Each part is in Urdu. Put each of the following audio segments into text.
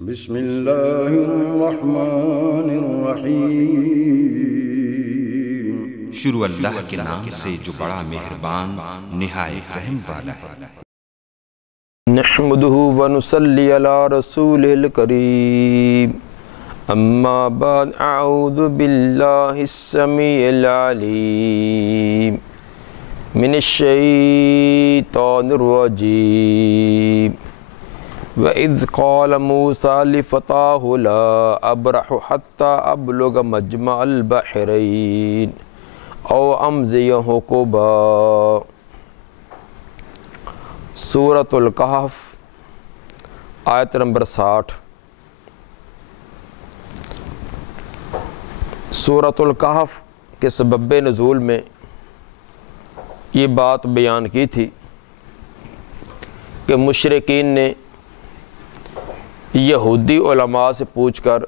بسم اللہ الرحمن الرحیم۔ شروع اللہ کے نام سے جو بڑا مہربان نہایت رحم والا ہے۔ نحمدہ ونصلی علی رسولہ الکریم، اما بعد، اعوذ باللہ السمیع العلیم من الشیطان الرجیم۔ وَإِذْ قَالَ مُوسَىٰ لِفَتَاهُ لَا أَبْرَحُ حَتَّىٰ أَبْلُغَ مَجْمَعَ الْبَحْرَيْنِ أَوْ أَمْضِيَ حُقُبًا۔ سورۃ الکہف آیت نمبر 60۔ سورۃ الکہف کے سبب نزول میں یہ بات بیان کی تھی کہ مشرکین نے یہودی علماء سے پوچھ کر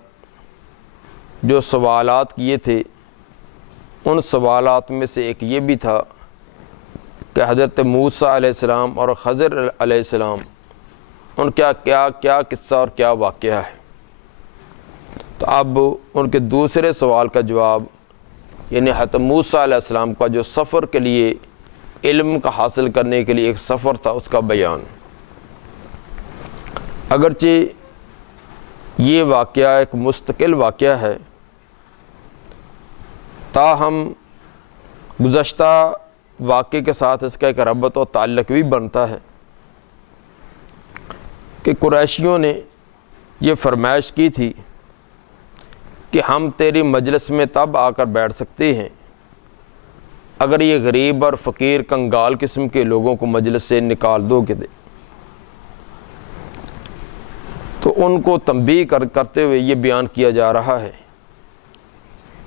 جو سوالات کیے تھے، ان سوالات میں سے ایک یہ بھی تھا کہ حضرت موسیٰ علیہ السلام اور خضر علیہ السلام ان کا کیا قصہ اور کیا واقعہ ہے۔ تو اب ان کے دوسرے سوال کا جواب، یعنی حضرت موسیٰ علیہ السلام کا جو سفر کے لیے، علم کا حاصل کرنے کے لیے ایک سفر تھا، اس کا بیان۔ اگرچہ یہ واقعہ ایک مستقل واقعہ ہے، تاہم گزشتہ واقعے کے ساتھ اس کا ایک ربط و تعلق بھی بنتا ہے کہ قریشیوں نے یہ فرمائش کی تھی کہ ہم تیری مجلس میں تب آ کر بیٹھ سکتے ہیں اگر یہ غریب اور فقیر کنگال قسم کے لوگوں کو مجلس سے نکال دو گے۔ تو ان کو تنبیہ کرتے ہوئے یہ بیان کیا جا رہا ہے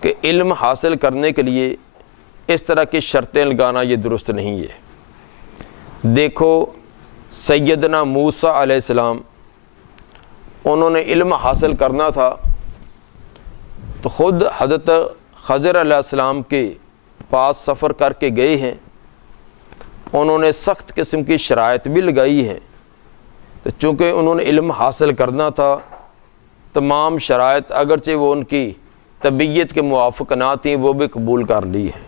کہ علم حاصل کرنے کے لیے اس طرح کی شرطیں لگانا یہ درست نہیں ہے۔ دیکھو سیدنا موسیٰ علیہ السلام، انہوں نے علم حاصل کرنا تھا تو خود حضرت خضر علیہ السلام کے پاس سفر کر کے گئے ہیں، انہوں نے سخت قسم کی شرائط بھی لگائی ہیں، تو چونکہ انہوں نے علم حاصل کرنا تھا، تمام شرائط اگرچہ وہ ان کی طبیعت کے موافق نہ تھیں، وہ بھی قبول کر لی ہیں۔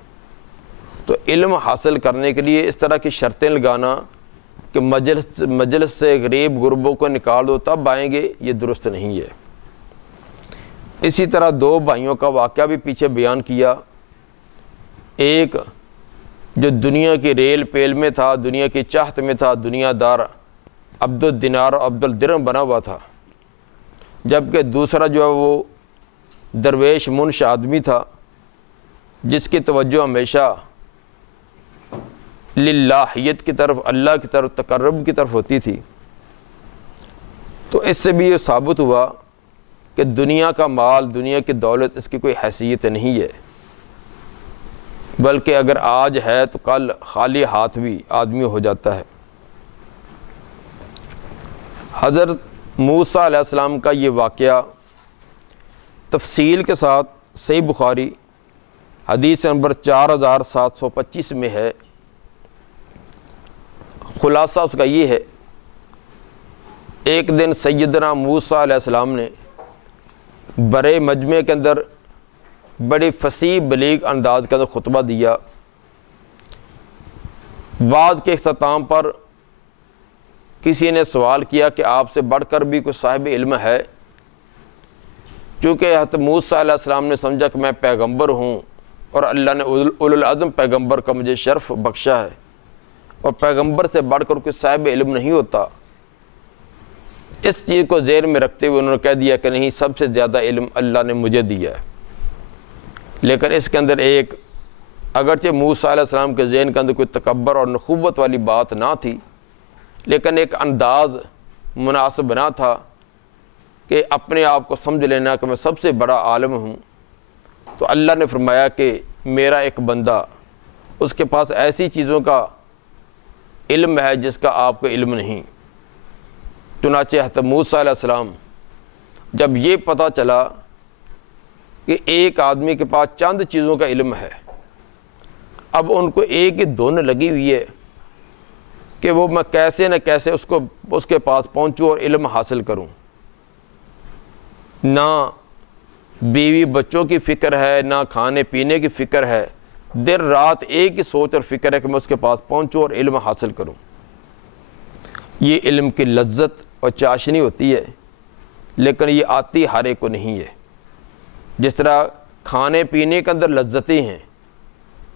تو علم حاصل کرنے کے لیے اس طرح کی شرطیں لگانا کہ مجلس سے غریب غربوں کو نکال دو تب آئیں گے، یہ درست نہیں ہے۔ اسی طرح دو بھائیوں کا واقعہ بھی پیچھے بیان کیا، ایک جو دنیا کی ریل پیل میں تھا، دنیا کی چاہت میں تھا، دنیا دار عبد الدینار و عبد الدرہم بنا ہوا تھا، جبکہ دوسرا جو ہے وہ درویش منش آدمی تھا جس کی توجہ ہمیشہ للہیت کی طرف، اللہ کی طرف، تقرب کی طرف ہوتی تھی۔ تو اس سے بھی یہ ثابت ہوا کہ دنیا کا مال، دنیا کی دولت، اس کی کوئی حیثیت نہیں ہے، بلکہ اگر آج ہے تو کل خالی ہاتھ بھی آدمی ہو جاتا ہے۔ حضرت موسیٰ علیہ السلام کا یہ واقعہ تفصیل کے ساتھ صحیح بخاری حدیث نمبر 4725 میں ہے۔ خلاصہ اس کا یہ ہے، ایک دن سیدنا موسیٰ علیہ السلام نے بڑے مجمع کے اندر بڑی فصیح بلیغ انداز کے اندر خطبہ دیا۔ وعظ کے اختتام پر کسی نے سوال کیا کہ آپ سے بڑھ کر بھی کوئی صاحب علم ہے؟ چونکہ حضرت موسیٰ علیہ السلام نے سمجھا کہ میں پیغمبر ہوں اور اللہ نے اولو العزم پیغمبر کا مجھے شرف بخشا ہے، اور پیغمبر سے بڑھ کر کوئی صاحب علم نہیں ہوتا۔ اس چیز کو ذہن میں رکھتے ہوئے انہوں نے کہہ دیا کہ نہیں، سب سے زیادہ علم اللہ نے مجھے دیا ہے۔ لیکن اس کے اندر ایک، اگرچہ موسیٰ علیہ السلام کے ذہن کے اندر کوئی تکبر اور نخوت والی بات نہ تھی، لیکن ایک انداز مناسب نہ تھا کہ اپنے آپ کو سمجھ لینا کہ میں سب سے بڑا عالم ہوں۔ تو اللہ نے فرمایا کہ میرا ایک بندہ، اس کے پاس ایسی چیزوں کا علم ہے جس کا آپ کو علم نہیں۔ چنانچہ حضرت موسیٰ علیہ السلام جب یہ پتہ چلا کہ ایک آدمی کے پاس چند چیزوں کا علم ہے، اب ان کو ایک ہی دھن لگی ہوئی ہے کہ وہ میں کیسے نہ کیسے اس کے پاس پہنچوں اور علم حاصل کروں۔ نہ بیوی بچوں کی فکر ہے، نہ کھانے پینے کی فکر ہے، دن رات ایک ہی سوچ اور فکر ہے کہ میں اس کے پاس پہنچوں اور علم حاصل کروں۔ یہ علم کی لذت اور چاشنی ہوتی ہے، لیکن یہ آتی ہر ایک کو نہیں ہے۔ جس طرح کھانے پینے کے اندر لذتیں ہیں،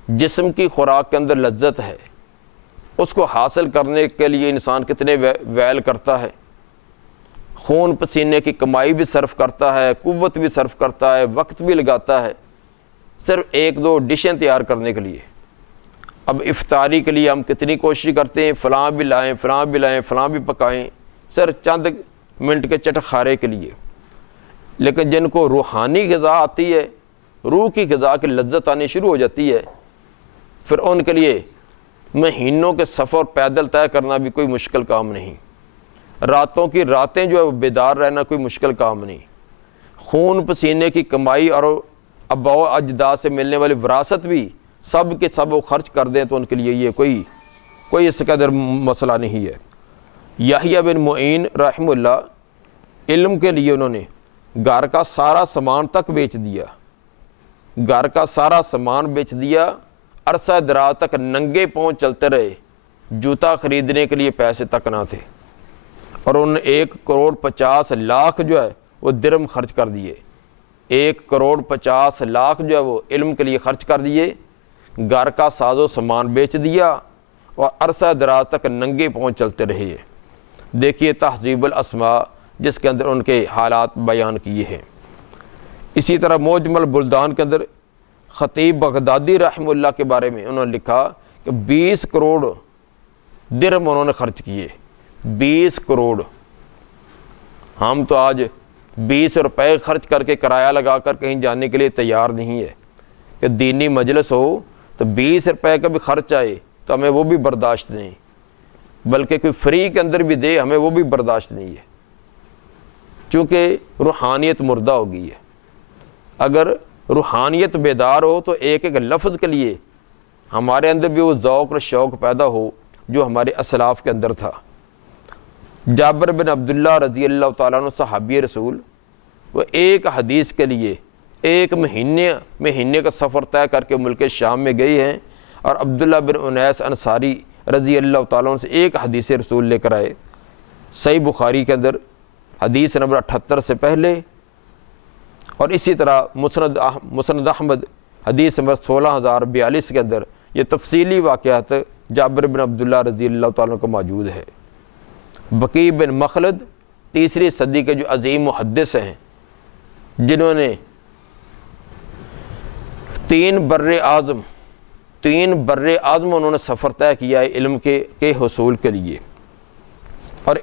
جسم کی خوراک کے اندر لذت ہے، اس کو حاصل کرنے کے لیے انسان کتنے ویل کرتا ہے، خون پسینے کی کمائی بھی صرف کرتا ہے، قوت بھی صرف کرتا ہے، وقت بھی لگاتا ہے صرف ایک دو ڈشیں تیار کرنے کے لیے۔ اب افطاری کے لیے ہم کتنی کوشش کرتے ہیں، فلاں بھی لائیں، فلاں بھی لائیں، فلاں بھی پکائیں، صرف چند منٹ کے چٹخارے کے لیے۔ لیکن جن کو روحانی غذا آتی ہے، روح کی غذا کی لذت آنی شروع ہو جاتی ہے، پھر ان کے لیے مہینوں کے سفر پیدل طے کرنا بھی کوئی مشکل کام نہیں، راتوں کی راتیں جو ہے بیدار رہنا کوئی مشکل کام نہیں، خون پسینے کی کمائی اور آباء و اجداد سے ملنے والی وراثت بھی سب کے سب وہ خرچ کر دیں تو ان کے لیے یہ کوئی اس قدر مسئلہ نہیں ہے۔ یحییٰ بن معین رحمہ اللہ علم کے لیے انہوں نے گھر کا سارا سامان تک بیچ دیا، گھر کا سارا سامان بیچ دیا، عرصہ دراز تک ننگے پاؤں چلتے رہے، جوتا خریدنے کے لیے پیسے تک نہ تھے، اور انہوں نے 1,50,00,000 جو ہے وہ درہم خرچ کر دیے، 1,50,00,000 جو ہے وہ علم کے لیے خرچ کر دیے، گھر کا ساز و سامان بیچ دیا اور عرصہ دراز تک ننگے پاؤں چلتے رہے۔ دیکھیے تہذیب الاسماء جس کے اندر ان کے حالات بیان کیے ہیں۔ اسی طرح موجم البلدان کے اندر خطیب بغدادی رحمہ اللہ کے بارے میں انہوں نے لکھا کہ 20 کروڑ درہم انہوں نے خرچ کیے، 20 کروڑ۔ ہم تو آج 20 روپے خرچ کر کے کرایہ لگا کر کہیں جانے کے لیے تیار نہیں ہے کہ دینی مجلس ہو تو 20 روپے کا بھی خرچ آئے تو ہمیں وہ بھی برداشت نہیں، بلکہ کوئی فری کے اندر بھی دے ہمیں وہ بھی برداشت نہیں ہے، چونکہ روحانیت مردہ ہو گئی ہے۔ اگر روحانیت بیدار ہو تو ایک ایک لفظ کے لیے ہمارے اندر بھی وہ ذوق اور شوق پیدا ہو جو ہمارے اسلاف کے اندر تھا۔ جابر بن عبداللہ رضی اللہ تعالیٰ عنہ صحابی رسول، وہ ایک حدیث کے لیے ایک مہینے کا سفر طے کر کے ملک شام میں گئے ہیں، اور عبداللہ بن انیس انصاری رضی اللہ تعالیٰ عنہ سے ایک حدیث رسول لے کر آئے۔ صحیح بخاری کے اندر حدیث نمبر 78 سے پہلے، اور اسی طرح مسند احمد حدیث نمبر 16042 کے اندر یہ تفصیلی واقعات جابر بن عبداللہ رضی اللہ تعالیٰ عنہ کو موجود ہے۔ بقی بن مخلد 3 صدی کے جو عظیم محدث ہیں، جنہوں نے 3 بر اعظم انہوں نے سفر طے کیا ہے علم کے حصول کے لیے، اور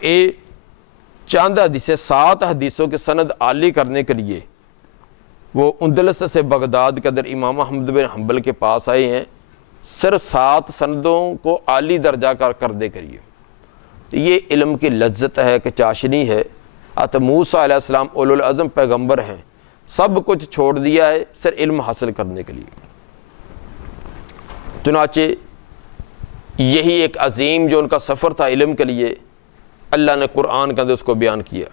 چند حدیثیں 7 حدیثوں کے سند عالی کرنے کے لیے وہ اندلس سے بغداد کے اندر امام احمد بن حنبل کے پاس آئے ہیں، صرف 7 سندوں کو عالی درجہ کرنے کے لیے۔ یہ علم کی لذت ہے کہ چاشنی ہے۔ موسیٰ علیہ السلام اولو العزم پیغمبر ہیں، سب کچھ چھوڑ دیا ہے صرف علم حاصل کرنے کے لیے۔ چنانچہ یہی ایک عظیم جو ان کا سفر تھا علم کے لیے، اللہ نے قرآن کے اندر اس کو بیان کیا۔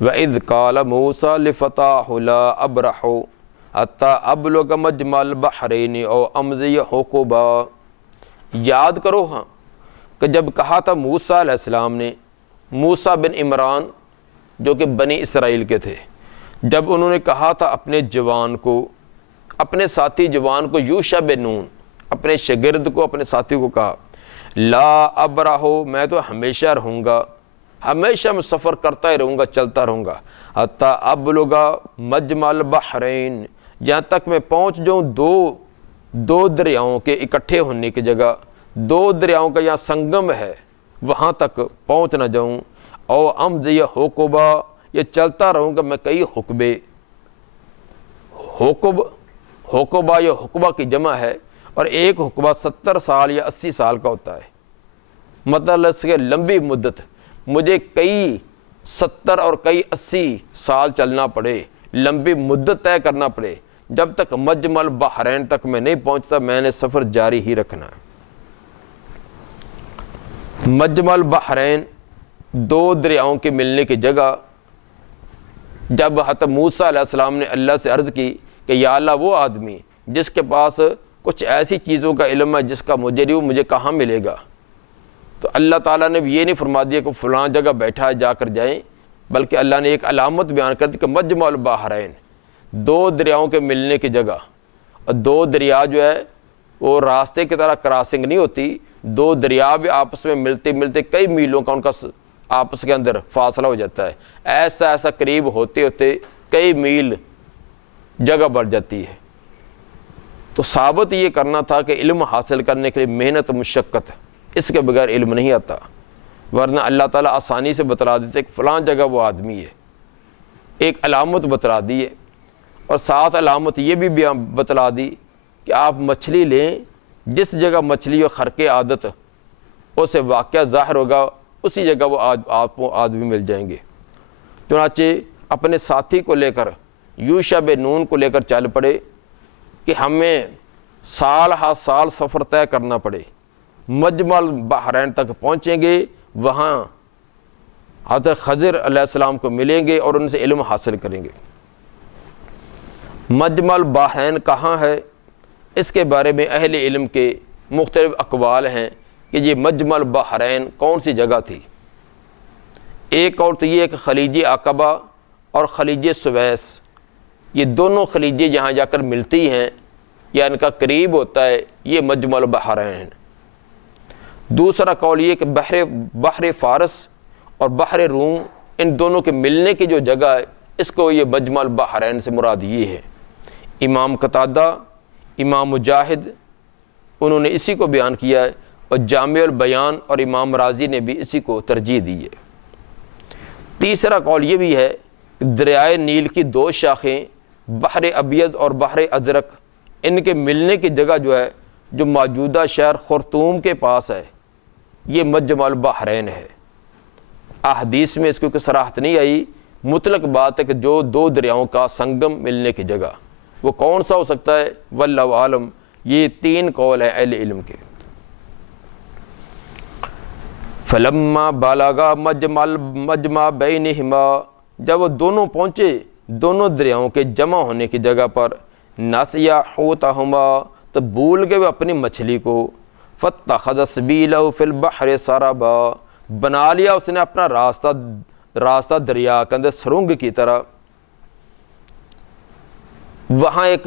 وَإِذْ قَالَ مُوسَىٰ لِفَتَاهُ لَا أَبْرَحُ حَتَّىٰ أَبْلُغَ مَجْمَعَ الْبَحْرَيْنِ أَوْ أَمْضِيَ حُقُبًا۔ یاد کرو ہاں کہ جب کہا تھا موسیٰ علیہ السلام نے، موسیٰ بن عمران جو کہ بنی اسرائیل کے تھے، جب انہوں نے کہا تھا اپنے جوان کو، اپنے ساتھی جوان کو، یوشع بن نون اپنے شاگرد کو، اپنے ساتھی کو کہا لا ابرح، میں تو ہمیشہ رہوں گا، ہمیشہ میں سفر کرتا ہی رہوں گا، چلتا رہوں گا، حتیٰ ابلغ مجمع البحرین، جہاں تک میں پہنچ جاؤں دو دریاؤں کے اکٹھے ہونے کی جگہ، 2 دریاؤں کا یہاں سنگم ہے وہاں تک پہنچ نہ جاؤں، او امضی حقبا، یہ چلتا رہوں گا میں کئی حقبے۔ حقبہ یا حقبہ کی جمع ہے، اور ایک حقبہ 70 سال یا 80 سال کا ہوتا ہے، مطلب اس کے لمبی مدت، مجھے کئی 70 اور کئی 80 سال چلنا پڑے، لمبی مدت طے کرنا پڑے، جب تک مجمع البحرین تک میں نہیں پہنچتا میں نے سفر جاری ہی رکھنا ہے۔ مجمع البحرین 2 دریاؤں کے ملنے کی جگہ، جب حضرت موسیٰ علیہ السلام نے اللہ سے عرض کی کہ یا اللہ وہ آدمی جس کے پاس کچھ ایسی چیزوں کا علم ہے جس کا مجھے نہیں، وہ مجھے کہاں ملے گا؟ تو اللہ تعالیٰ نے بھی یہ نہیں فرما دیا کہ فلاں جگہ بیٹھا ہے جا کر جائیں، بلکہ اللہ نے ایک علامت بیان کر دی کہ مجمع البحرین، دو دریاؤں کے ملنے کی جگہ۔ اور دو دریا جو ہے وہ راستے کی طرح کراسنگ نہیں ہوتی، دو دریا بھی آپس میں ملتے ملتے کئی میلوں کا ان کا آپس کے اندر فاصلہ ہو جاتا ہے، ایسا قریب ہوتے ہوتے کئی میل جگہ بڑھ جاتی ہے۔ تو ثابت یہ کرنا تھا کہ علم حاصل کرنے کے لیے محنت مشقت، اس کے بغیر علم نہیں آتا، ورنہ اللہ تعالیٰ آسانی سے بتلا دیتے کہ فلاں جگہ وہ آدمی ہے، ایک علامت بتلا دی ہے۔ اور ساتھ علامت یہ بھی بتلا دی کہ آپ مچھلی لیں، جس جگہ مچھلی و خرق عادت اسے واقعہ ظاہر ہوگا، اسی جگہ وہ آپ کو آدمی مل جائیں گے۔ چنانچہ اپنے ساتھی کو لے کر، یوشع بن نون کو لے کر چل پڑے کہ ہمیں سال ہا سال سفر طے کرنا پڑے، مجمع البحرین تک پہنچیں گے، وہاں حضرت خضر علیہ السلام کو ملیں گے اور ان سے علم حاصل کریں گے۔ مجمع البحرین کہاں ہے؟ اس کے بارے میں اہل علم کے مختلف اقوال ہیں کہ یہ مجمع البحرین کون سی جگہ تھی۔ ایک اور تو یہ ہے کہ خلیج عقبہ اور خلیج سویس، یہ دونوں خلیجیں جہاں جا کر ملتی ہیں یا ان کا قریب ہوتا ہے، یہ مجمع البحرین۔ دوسرا قول یہ کہ بحر فارس اور بحر روم، ان دونوں کے ملنے کی جو جگہ ہے، اس کو یہ مجمع البحرین سے مراد یہ ہے۔ امام قتادہ، امام مجاہد، انہوں نے اسی کو بیان کیا ہے، اور جامع البیان اور امام راضی نے بھی اسی کو ترجیح دی ہے۔ تیسرا قول یہ بھی ہے کہ دریائے نیل کی دو شاخیں، بحر ابیض اور بحر ازرق، ان کے ملنے کی جگہ جو ہے، جو موجودہ شہر خرطوم کے پاس ہے، یہ مجمع البحرین ہے۔ احادیث میں اس کو کوئی صراحت نہیں آئی، مطلق بات ہے کہ جو دو دریاؤں کا سنگم ملنے کی جگہ، وہ کون سا ہو سکتا ہے؟ واللہ عالم۔ یہ تین قول ہیں اہل علم کے۔ فلما بلغا مجمع بینہما، جب وہ دونوں پہنچے دونوں دریاؤں کے جمع ہونے کی جگہ پر، نسیا حوتہما، تو بھول گئے وہ اپنی مچھلی کو، فاتخذ سبیلہ فی البحر سربا، بنا لیا اس نے اپنا راستہ دریا کے اندر سرنگ کی طرح۔ وہاں ایک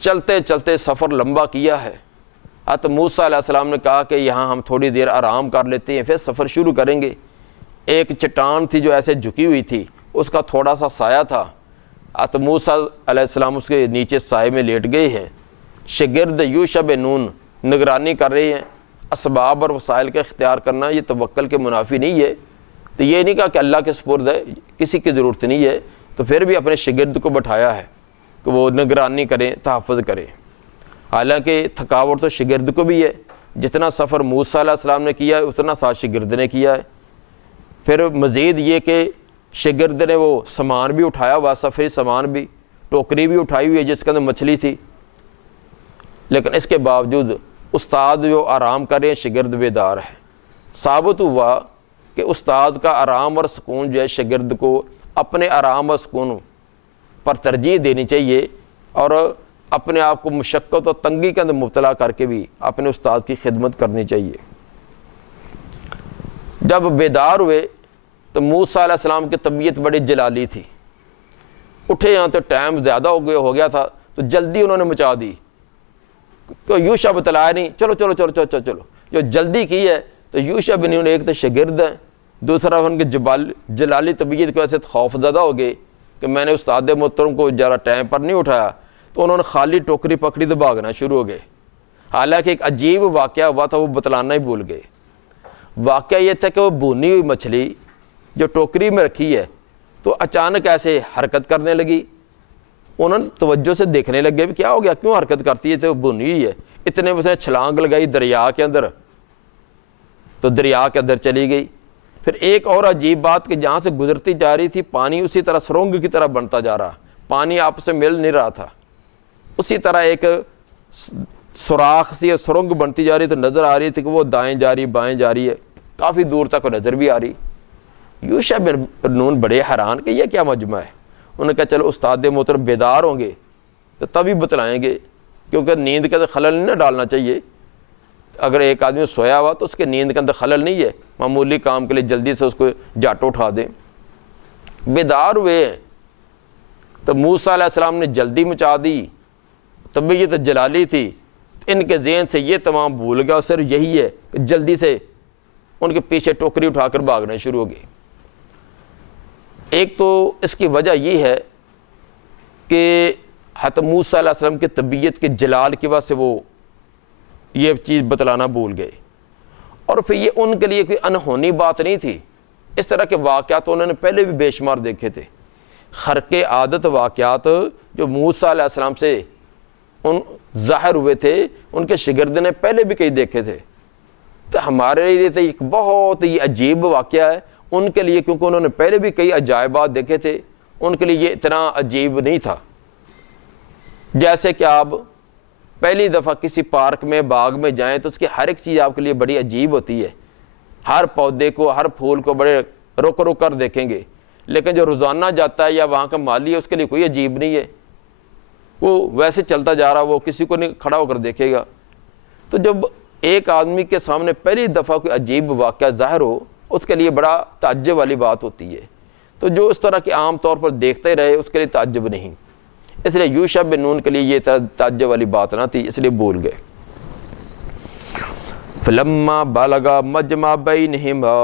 چلتے چلتے سفر لمبا کیا ہے، حضرت موسیٰ علیہ السلام نے کہا کہ یہاں ہم تھوڑی دیر آرام کر لیتے ہیں، پھر سفر شروع کریں گے۔ ایک چٹان تھی جو ایسے جھکی ہوئی تھی، اس کا تھوڑا سا سایہ تھا، حضرت موسیٰ علیہ السلام اس کے نیچے سائے میں لیٹ گئے ہیں، شاگرد یوشع بن نون نگرانی کر رہے ہیں۔ اسباب اور وسائل کا اختیار کرنا یہ توکل کے منافی نہیں ہے، تو یہ نہیں کہا کہ اللہ کے سپرد ہے، کسی کی ضرورت نہیں ہے، تو پھر بھی اپنے شاگرد کو بٹھایا ہے کہ وہ نگرانی کریں، تحفظ کریں۔ حالانکہ تھکاوٹ تو شاگرد کو بھی ہے، جتنا سفر موسیٰ علیہ السلام نے کیا ہے اتنا ساتھ شاگرد نے کیا ہے۔ پھر مزید یہ کہ شاگرد نے وہ سامان بھی اٹھایا ہوا، سفری سامان بھی، ٹوکری بھی اٹھائی ہوئی ہے جس کے اندر مچھلی تھی، لیکن اس کے باوجود استاد جو آرام کر رہے ہیں، شاگرد بیدار ہے۔ ثابت ہوا کہ استاد کا آرام اور سکون جو ہے، شاگرد کو اپنے آرام اور سکون پر ترجیح دینی چاہیے، اور اپنے آپ کو مشقت اور تنگی کے اندر مبتلا کر کے بھی اپنے استاد کی خدمت کرنی چاہیے۔ جب بیدار ہوئے تو موسیٰ علیہ السلام کی طبیعت بڑی جلالی تھی، اٹھے یہاں تو ٹائم زیادہ ہو گیا تھا، تو جلدی انہوں نے مچا دی کہ یوشع بتلایا نہیں، چلو چلو چلو چلو چلو، جو جلدی کی ہے۔ تو یوشع بن نون ایک تو شاگرد ہیں، دوسرا ان کے جلالی طبیعت کی وجہ سے خوف زدہ ہو گئے کہ میں نے استاد محترم کو ذرا ٹائم پر نہیں اٹھایا، تو انہوں نے خالی ٹوکری پکڑی تو بھاگنا شروع ہو گئے۔ حالانکہ ایک عجیب واقعہ ہوا تھا، وہ بتلانا ہی بھول گئے۔ واقعہ یہ تھا کہ وہ بھونی ہوئی مچھلی جو ٹوکری میں رکھی ہے، تو اچانک ایسے حرکت کرنے لگی۔ انہوں نے توجہ سے دیکھنے لگے بھی کیا ہو گیا، کیوں حرکت کرتی ہے، تو بھونی ہوئی ہے۔ اتنے میں اس نے چھلانگ لگائی دریا کے اندر، تو دریا کے اندر چلی گئی۔ پھر ایک اور عجیب بات کہ جہاں سے گزرتی جا رہی تھی، پانی اسی طرح سرنگ کی طرح بنتا جا رہا، پانی آپس میں مل نہیں رہا تھا، اسی طرح ایک سوراخ سی سرنگ بنتی جا رہی، تو نظر آ رہی تھی کہ وہ دائیں جا رہی بائیں جا رہی ہے، کافی دور تک نظر بھی آ رہی۔ یوشع بن نون بڑے حیران کہ یہ کیا مجمع ہے. انہوں نے کہا چلو استاد محترم بیدار ہوں گے تو تبھی بتلائیں گے، کیونکہ نیند کے اندر خلل نہیں نہ ڈالنا چاہیے. اگر ایک آدمی سویا ہوا تو اس کے نیند کے اندر خلل نہیں ہے، معمولی کام کے لیے جلدی سے اس کو جاٹو اٹھا دیں. بیدار ہوئے ہیں تو موسیٰ علیہ السلام نے جلدی مچا دی، طبیعت جلالی تھی، ان کے ذہن سے یہ تمام بھول گیا، اور صرف یہی ہے کہ جلدی سے ان کے پیچھے ٹوکری اٹھا کر بھاگنا شروع ہو گئے. ایک تو اس کی وجہ یہ ہے کہ حضرت موسیٰ علیہ السلام کی طبیعت کے جلال کی وجہ سے وہ یہ چیز بتلانا بھول گئے. اور پھر یہ ان کے لیے کوئی انہونی بات نہیں تھی، اس طرح کے واقعات انہوں نے پہلے بھی بے شمار دیکھے تھے. خرق عادت واقعات جو موسیٰ علیہ السلام سے ان ظاہر ہوئے تھے، ان کے شاگرد نے پہلے بھی کئی دیکھے تھے. تو ہمارے لیے تو ایک بہت ہی عجیب واقعہ ہے، ان کے لیے کیونکہ انہوں نے پہلے بھی کئی عجائبات دیکھے تھے، ان کے لیے یہ اتنا عجیب نہیں تھا. جیسے کہ آپ پہلی دفعہ کسی پارک میں باغ میں جائیں تو اس کی ہر ایک چیز آپ کے لیے بڑی عجیب ہوتی ہے. ہر پودے کو، ہر پھول کو بڑے رک رک کر دیکھیں گے، لیکن جو روزانہ جاتا ہے یا وہاں کا مالی ہے اس کے لیے کوئی عجیب نہیں ہے، وہ ویسے چلتا جا رہا، وہ کسی کو نہیں کھڑا ہو کر دیکھے گا. تو جب ایک آدمی کے سامنے پہلی دفعہ کوئی عجیب واقعہ ظاہر ہو، اس کے لیے بڑا تعجب والی بات ہوتی ہے. تو جو اس طرح کے عام طور پر دیکھتے رہے اس کے لیے تعجب نہیں. اس لیے یوشع بن نون کے لیے یہ تعجب والی بات نہ تھی، اس لیے بول گئے. فلما بالغا مجمع بینہما،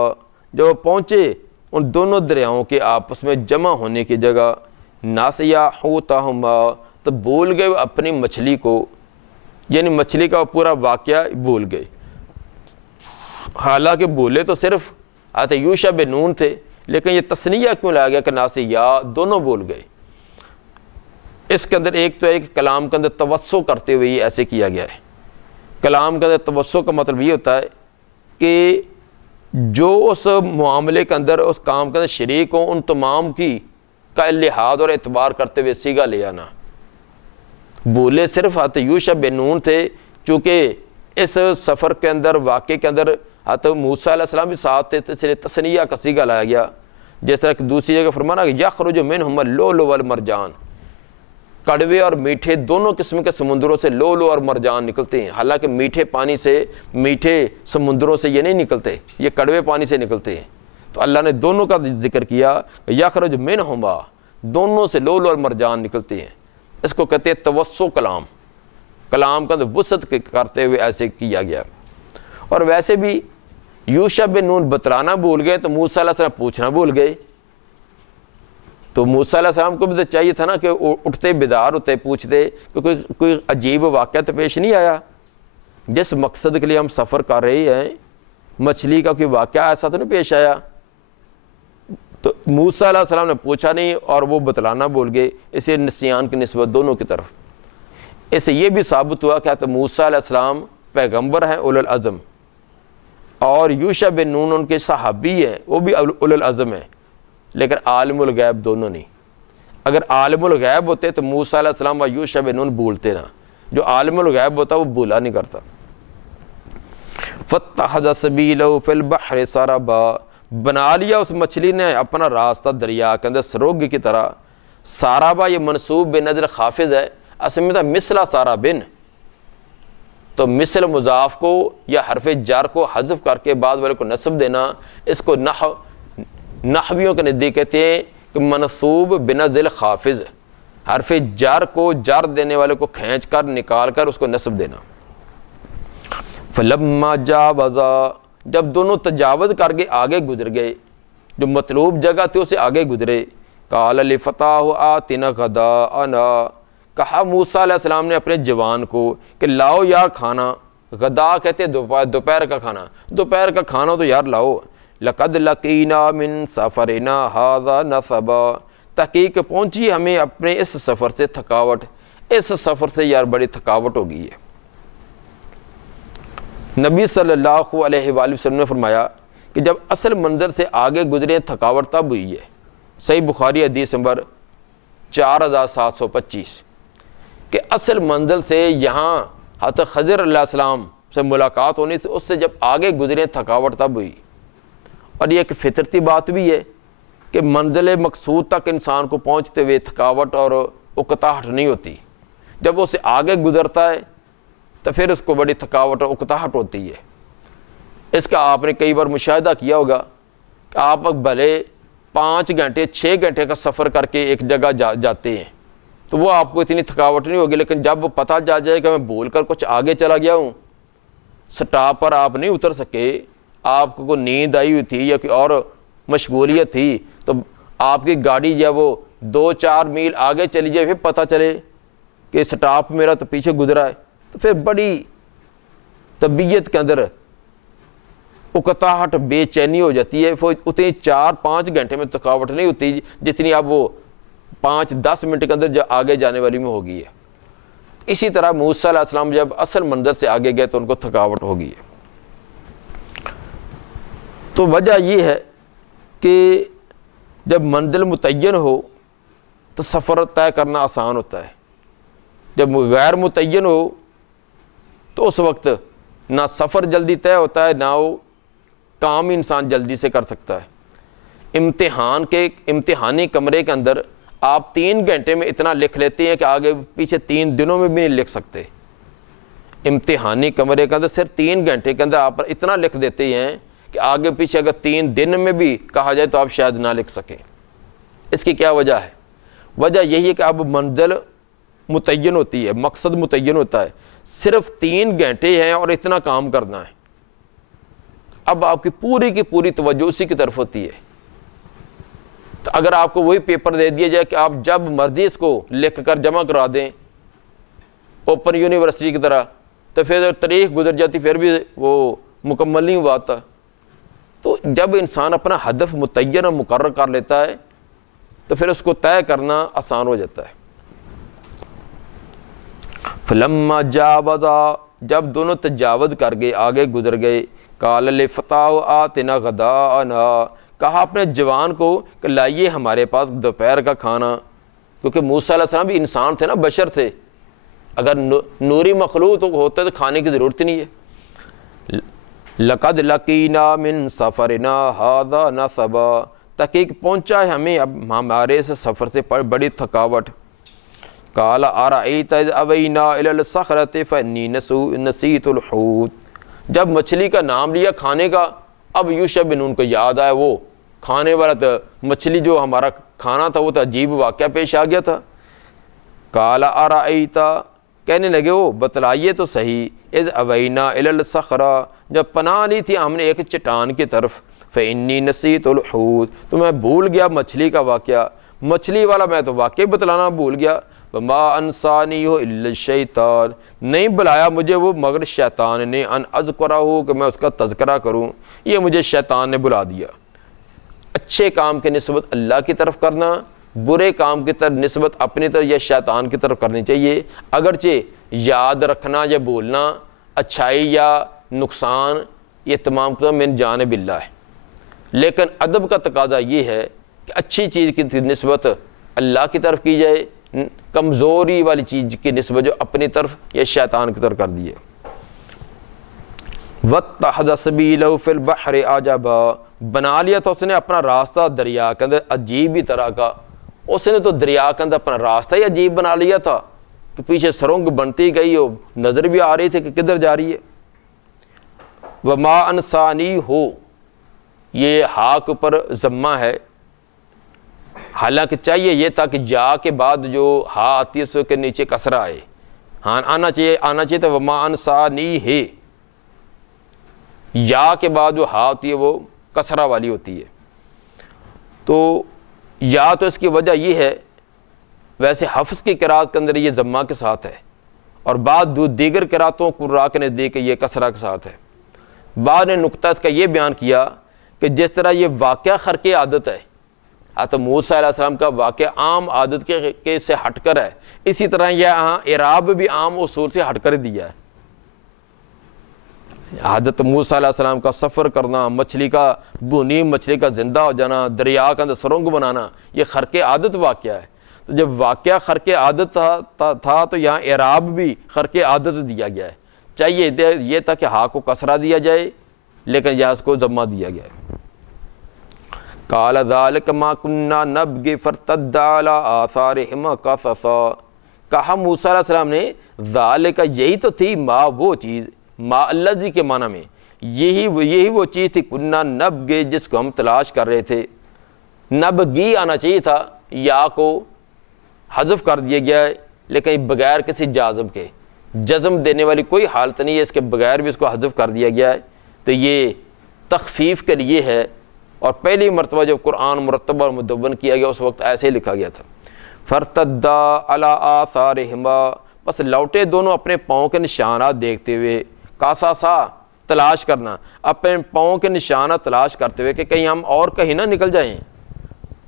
جب پہنچے ان دونوں دریاؤں کے آپس میں جمع ہونے کی جگہ، ناسیا حوتہما، تو بھول گئے اپنی مچھلی کو، یعنی مچھلی کا پورا واقعہ بھول گئے. حالانکہ بھولے تو صرف حضرت یوشع بن نون تھے، لیکن یہ تثنیہ کیوں لایا گیا کہ ناسیا، دونوں بھول گئے. اس کے اندر ایک تو ہے کہ کلام کے اندر توسع کرتے ہوئے یہ ایسے کیا گیا ہے. کلام کے اندر توسع کا مطلب یہ ہوتا ہے کہ جو اس معاملے کے اندر، اس کام کے اندر شریک ہوں، ان تمام کی کا لحاظ اور اعتبار کرتے ہوئے صیغہ لے آنا. بولے صرف حضرت یوشع بن نون تھے، چونکہ اس سفر کے اندر، واقعے کے اندر حضرت موسیٰ علیہ السلام بھی ساتھ تھے، اس لیے تثنیہ کا صیغہ لایا گیا. جس طرح کہ دوسری جگہ فرمانا کہ یخرج منہم اللؤلؤ والمرجان، کڑوے اور میٹھے دونوں قسم کے سمندروں سے لؤلؤ اور مرجان نکلتے ہیں. حالانکہ میٹھے پانی سے، میٹھے سمندروں سے یہ نہیں نکلتے، یہ کڑوے پانی سے نکلتے ہیں. تو اللہ نے دونوں کا ذکر کیا، یخرج منہما، دونوں سے لؤلؤ اور مرجان نکلتے ہیں. اس کو کہتے ہیں توسع کلام. کلام کا وسعت کرتے ہوئے ایسے کیا گیا. اور ویسے بھی یوشع بن نون بتلانا بھول گئے تو موسیٰ علیہ السلام پوچھنا بھول گئے. تو موسیٰ علیہ السلام کو بھی تو چاہیے تھا نا کہ اٹھتے بیدار ہوتے، پوچھتے کہ کوئی عجیب واقعہ تو پیش نہیں آیا. جس مقصد کے لیے ہم سفر کر رہے ہیں، مچھلی کا کوئی واقعہ ایسا تو نہیں پیش آیا. تو موسیٰ علیہ السلام نے پوچھا نہیں اور وہ بتلانا بھول گئے، اسے نسیان کی نسبت دونوں کی طرف. اس سے یہ بھی ثابت ہوا کہ موسیٰ علیہ السلام پیغمبر ہیں، اولو العزم، اور یوشع بن نون ان کے صحابی ہیں، وہ بھی اولو العزم ہیں، لیکن عالم الغیب دونوں نہیں. اگر عالم الغیب ہوتے تو موسیٰ علیہ السلام و یوشع بن نون بھولتے نہ. جو عالم الغیب ہوتا وہ بھولا نہیں کرتا. فَاتَّخَذَ سَبِيلَهُ فِي الْبَحْرِ سَرَبًا، بنا لیا اس مچھلی نے اپنا راستہ دریا کے اندر سروگ کی طرح. سارابا یہ منصوب بے نظر خافض ہے، اصل میں تھا مثلا سارابن. تو مثل مضاف کو یا حرف جار کو حذف کر کے بعد والے کو نصب دینا، اس کو نحویوں کے نزدیک کہتے ہیں کہ منصوب بنزل خافض. حرف جار کو جار دینے والے کو کھینچ کر نکال کر اس کو نصب دینا. فلما جاوزا، جب دونوں تجاوز کر کے آگے گزر گئے، جو مطلوب جگہ تھی اسے آگے گزرے، قال لفتاہ آتنا غداءنا، کہا موسیٰ علیہ السلام نے اپنے جوان کو کہ لاؤ یار کھانا. غدا کہتے ہیں دوپہر کا کھانا، دوپہر کا کھانا تو یار لاؤ. لقد لقینا من سفرنا ھذا نصبا، تحقیق پہنچی ہمیں اپنے اس سفر سے تھکاوٹ، اس سفر سے یار بڑی تھکاوٹ ہو گئی ہے. نبی صلی اللہ علیہ وآلہ وسلم نے فرمایا کہ جب اصل منظر سے آگے گزرے تھکاوٹ تب ہوئی ہے. صحیح بخاری حدیث نمبر 4725 کہ اصل منزل سے یہاں حضرت خضر علیہ السلام سے ملاقات ہونی تھی، اس سے جب آگے گزرے تھکاوٹ تب ہوئی. اور یہ ایک فطرتی بات بھی ہے کہ منزل مقصود تک انسان کو پہنچتے ہوئے تھکاوٹ اور اکتاہٹ نہیں ہوتی، جب وہ اسے آگے گزرتا ہے تو پھر اس کو بڑی تھکاوٹ اور اکتاہٹ ہوتی ہے۔ اس کا آپ نے کئی بار مشاہدہ کیا ہوگا کہ آپ بھلے 5 گھنٹے 6 گھنٹے کا سفر کر کے ایک جگہ جاتے ہیں تو وہ آپ کو اتنی تھکاوٹ نہیں ہوگی، لیکن جب پتہ چل جائے کہ میں بھول کر کچھ آگے چلا گیا ہوں، سٹاپ پر آپ نہیں اتر سکے، آپ کو کوئی نیند آئی ہوئی تھی یا کوئی اور مشغولیت تھی، تو آپ کی گاڑی جو ہے وہ 2-4 میل آگے چلی جائے، پھر پتہ چلے کہ سٹاپ میرا تو پیچھے گزرا ہے، تو پھر بڑی طبیعت کے اندر اکتاہٹ بے چینی ہو جاتی ہے۔ وہ اتنی 4-5 گھنٹے میں تھکاوٹ نہیں ہوتی جتنی اب وہ 5-10 منٹ کے اندر جو آگے جانے والی میں ہوگی ہے۔ اسی طرح موسیٰ علیہ السلام جب اصل منزل سے آگے گئے تو ان کو تھکاوٹ ہوگی ہے۔ تو وجہ یہ ہے کہ جب منزل متعین ہو تو سفر طے کرنا آسان ہوتا ہے، جب غیر متعین ہو تو اس وقت نہ سفر جلدی طے ہوتا ہے، نہ وہ کام انسان جلدی سے کر سکتا ہے۔ امتحانی کمرے کے اندر آپ 3 گھنٹے میں اتنا لکھ لیتے ہیں کہ آگے پیچھے 3 دنوں میں بھی نہیں لکھ سکتے۔ امتحانی کمرے کے اندر صرف 3 گھنٹے کے اندر آپ اتنا لکھ دیتے ہیں کہ آگے پیچھے اگر 3 دن میں بھی کہا جائے تو آپ شاید نہ لکھ سکیں۔ اس کی کیا وجہ ہے؟ وجہ یہی ہے کہ اب منزل متعین ہوتی ہے، مقصد متعین ہوتا ہے، صرف 3 گھنٹے ہیں اور اتنا کام کرنا ہے۔ اب آپ کی پوری توجہ اسی کی طرف ہوتی ہے۔ تو اگر آپ کو وہی پیپر دے دیا جائے کہ آپ جب مرضی اس کو لکھ کر جمع کرا دیں اوپن یونیورسٹی کی طرح، تو پھر تاریخ گزر جاتی، پھر بھی وہ مکمل نہیں ہوا تھا۔ تو جب انسان اپنا ہدف متعین اور مقرر کر لیتا ہے تو پھر اس کو طے کرنا آسان ہو جاتا ہے۔ فلما جاوزا، جب دونوں تجاوز کر گئے، آگے گزر گئے، قال لفتاہ آتنا غداءنا، کہا اپنے جوان کو کہ لائیے ہمارے پاس دوپہر کا کھانا، کیونکہ موسیٰ علیہ السلام بھی انسان تھے نا، بشر تھے، اگر نوری مخلوق ہوتے تو کھانے کی ضرورت نہیں ہے۔ لقد لقینا من سفرنا ھذا نصبا، تحقیق پہنچا ہے ہمیں اب ہمارے سے سفر سے بڑی تھکاوٹ۔ قال ارأیت اذ اوینا الی الصخرۃ فانی نسیت الحوت، جب مچھلی کا نام لیا کھانے کا، اب یوشع بن نون کو یاد آیا وہ کھانے والا تو مچھلی جو ہمارا کھانا تھا، وہ تو عجیب واقعہ پیش آ گیا تھا۔ قال ارأیت، کہنے لگے وہ بتلائیے تو صحیح، اذ اوینا الی الصخرہ، جب پناہ لی تھی ہم نے ایک چٹان کی طرف، فانی نسیت الحوت، تو میں بھول گیا مچھلی کا واقعہ، مچھلی والا میں تو واقعی بتلانا بھول گیا۔ وما انسانیہ الا الشیطان، نہیں بلایا مجھے وہ مگر شیطان نے، ان اذکرہ، کہ میں اس کا تذکرہ کروں، یہ مجھے شیطان نے بلا دیا۔ اچھے کام کی نسبت اللہ کی طرف کرنا، برے کام کی طرف نسبت اپنی طرف یا شیطان کی طرف کرنی چاہیے، اگرچہ یاد رکھنا یا بولنا، اچھائی یا نقصان، یہ تمام کا من جانب اللہ ہے، لیکن ادب کا تقاضا یہ ہے کہ اچھی چیز کی نسبت اللہ کی طرف کی جائے، کمزوری والی چیز کی نسبت جو اپنی طرف یا شیطان کی طرف کر دیے۔ وَاتَّخَذَ سَبِيلَهُ فِي الْبَحْرِ عَجَبًا، بنا لیا تھا اس نے اپنا راستہ دریا کے اندر عجیب ہی طرح کا، اس نے تو دریا کے اندر اپنا راستہ ہی عجیب بنا لیا تھا کہ پیچھے سرنگ بنتی گئی اور نظر بھی آ رہی تھی کہ کدھر جا رہی ہے۔ وَمَا أَنْسَانِيهُ، یہ ہا کے اوپر ضمہ ہے، حالانکہ چاہیے یہ تھا کہ یا کے بعد جو ہا آتی ہے اس کے نیچے کسرہ آئے، ہاں آنا چاہیے تھا وما انسانیہ، یا کے بعد جو ہا ہوتی ہے وہ کسرہ والی ہوتی ہے۔ تو یا تو اس کی وجہ یہ ہے، ویسے حفظ کی قرأت کے اندر یہ ضمہ کے ساتھ ہے، اور بعد دیگر قرأتوں قراء کے نزدیک یہ کسرہ کے ساتھ ہے۔ بعد نے نقطہ اس کا یہ بیان کیا کہ جس طرح یہ واقعہ خرق عادت ہے، حضرت موسیٰ علیہ السلام کا واقعہ عام عادت کے سے ہٹ کر ہے، اسی طرح یہاں اعراب بھی عام اصول سے ہٹ کر دیا ہے۔ حضرت موسیٰ علیہ السلام کا سفر کرنا، مچھلی کا بھونی مچھلی کا زندہ ہو جانا، دریا کے اندر سرنگ بنانا، یہ خرق عادت واقعہ ہے۔ تو جب واقعہ خرق عادت تھا تو یہاں اعراب بھی خرق عادت دیا گیا ہے، چاہیے یہ تھا کہ ہا کو کسرہ دیا جائے، لیکن یہاں اس کو ضمہ دیا گیا ہے۔ قال ذلک ما کنا نبغی فرتد علی آثارہم قصصا، کہا موسیٰ علیہ السلام نے ذالک یہی تو تھی، ما وہ چیز، ما الذی کے معنی میں یہی وہ چیز تھی، کنا نبغی جس کو ہم تلاش کر رہے تھے۔ نبغی آنا چاہیے تھا، یا کو حذف کر دیا گیا ہے، لیکن بغیر کسی جازم کے، جزم دینے والی کوئی حالت نہیں ہے، اس کے بغیر بھی اس کو حذف کر دیا گیا ہے، تو یہ تخفیف کے لیے ہے۔ اور پہلی مرتبہ جب قرآن مرتب اور مدون کیا گیا اس وقت ایسے ہی لکھا گیا تھا، فرتدا علی آثارہما، بس لوٹے دونوں اپنے پاؤں کے نشانات دیکھتے ہوئے، قصصا تلاش کرنا، اپنے پاؤں کے نشانات تلاش کرتے ہوئے کہ کہیں ہم اور کہیں نہ نکل جائیں،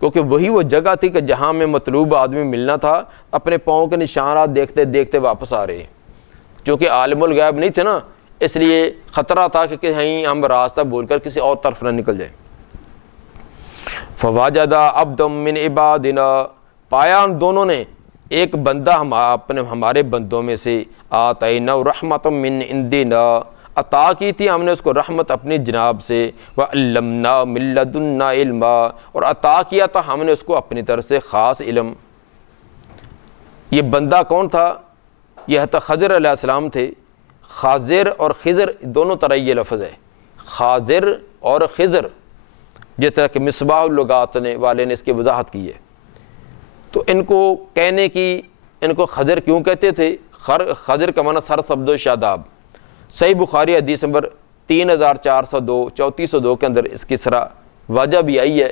کیونکہ وہی وہ جگہ تھی کہ جہاں میں مطلوب آدمی ملنا تھا، اپنے پاؤں کے نشانات دیکھتے دیکھتے واپس آ رہے، چونکہ عالم الغیب نہیں تھے نا، اس لیے خطرہ تھا کہ کہیں ہم راستہ بھول کر کسی اور طرف نہ نکل جائیں۔ فوجد عبدا من عبادنا، پایا ان دونوں نے ایک بندہ ہمارے بندوں میں سے، آتینا رحمتا من عندنا، عطا کی تھی ہم نے اس کو رحمت اپنی جناب سے، وعلمنا من لدنا علما، اور عطا کیا تھا ہم نے اس کو اپنی طرف سے خاص علم۔ یہ بندہ کون تھا؟ یہ حضرت خضر علیہ السلام تھے۔ خاضر اور خضر دونوں طرح یہ لفظ ہے، خاضر اور خضر، جس طرح کہ مصباح اللغات والے نے اس کی وضاحت کی ہے۔ تو ان کو کہنے کی، ان کو خضر کیوں کہتے تھے؟ خضر کا معنی سرسبز و شاداب۔ صحیح بخاری حدیث نمبر 3402 3402 کے اندر اس کی سرا وجہ بھی آئی ہے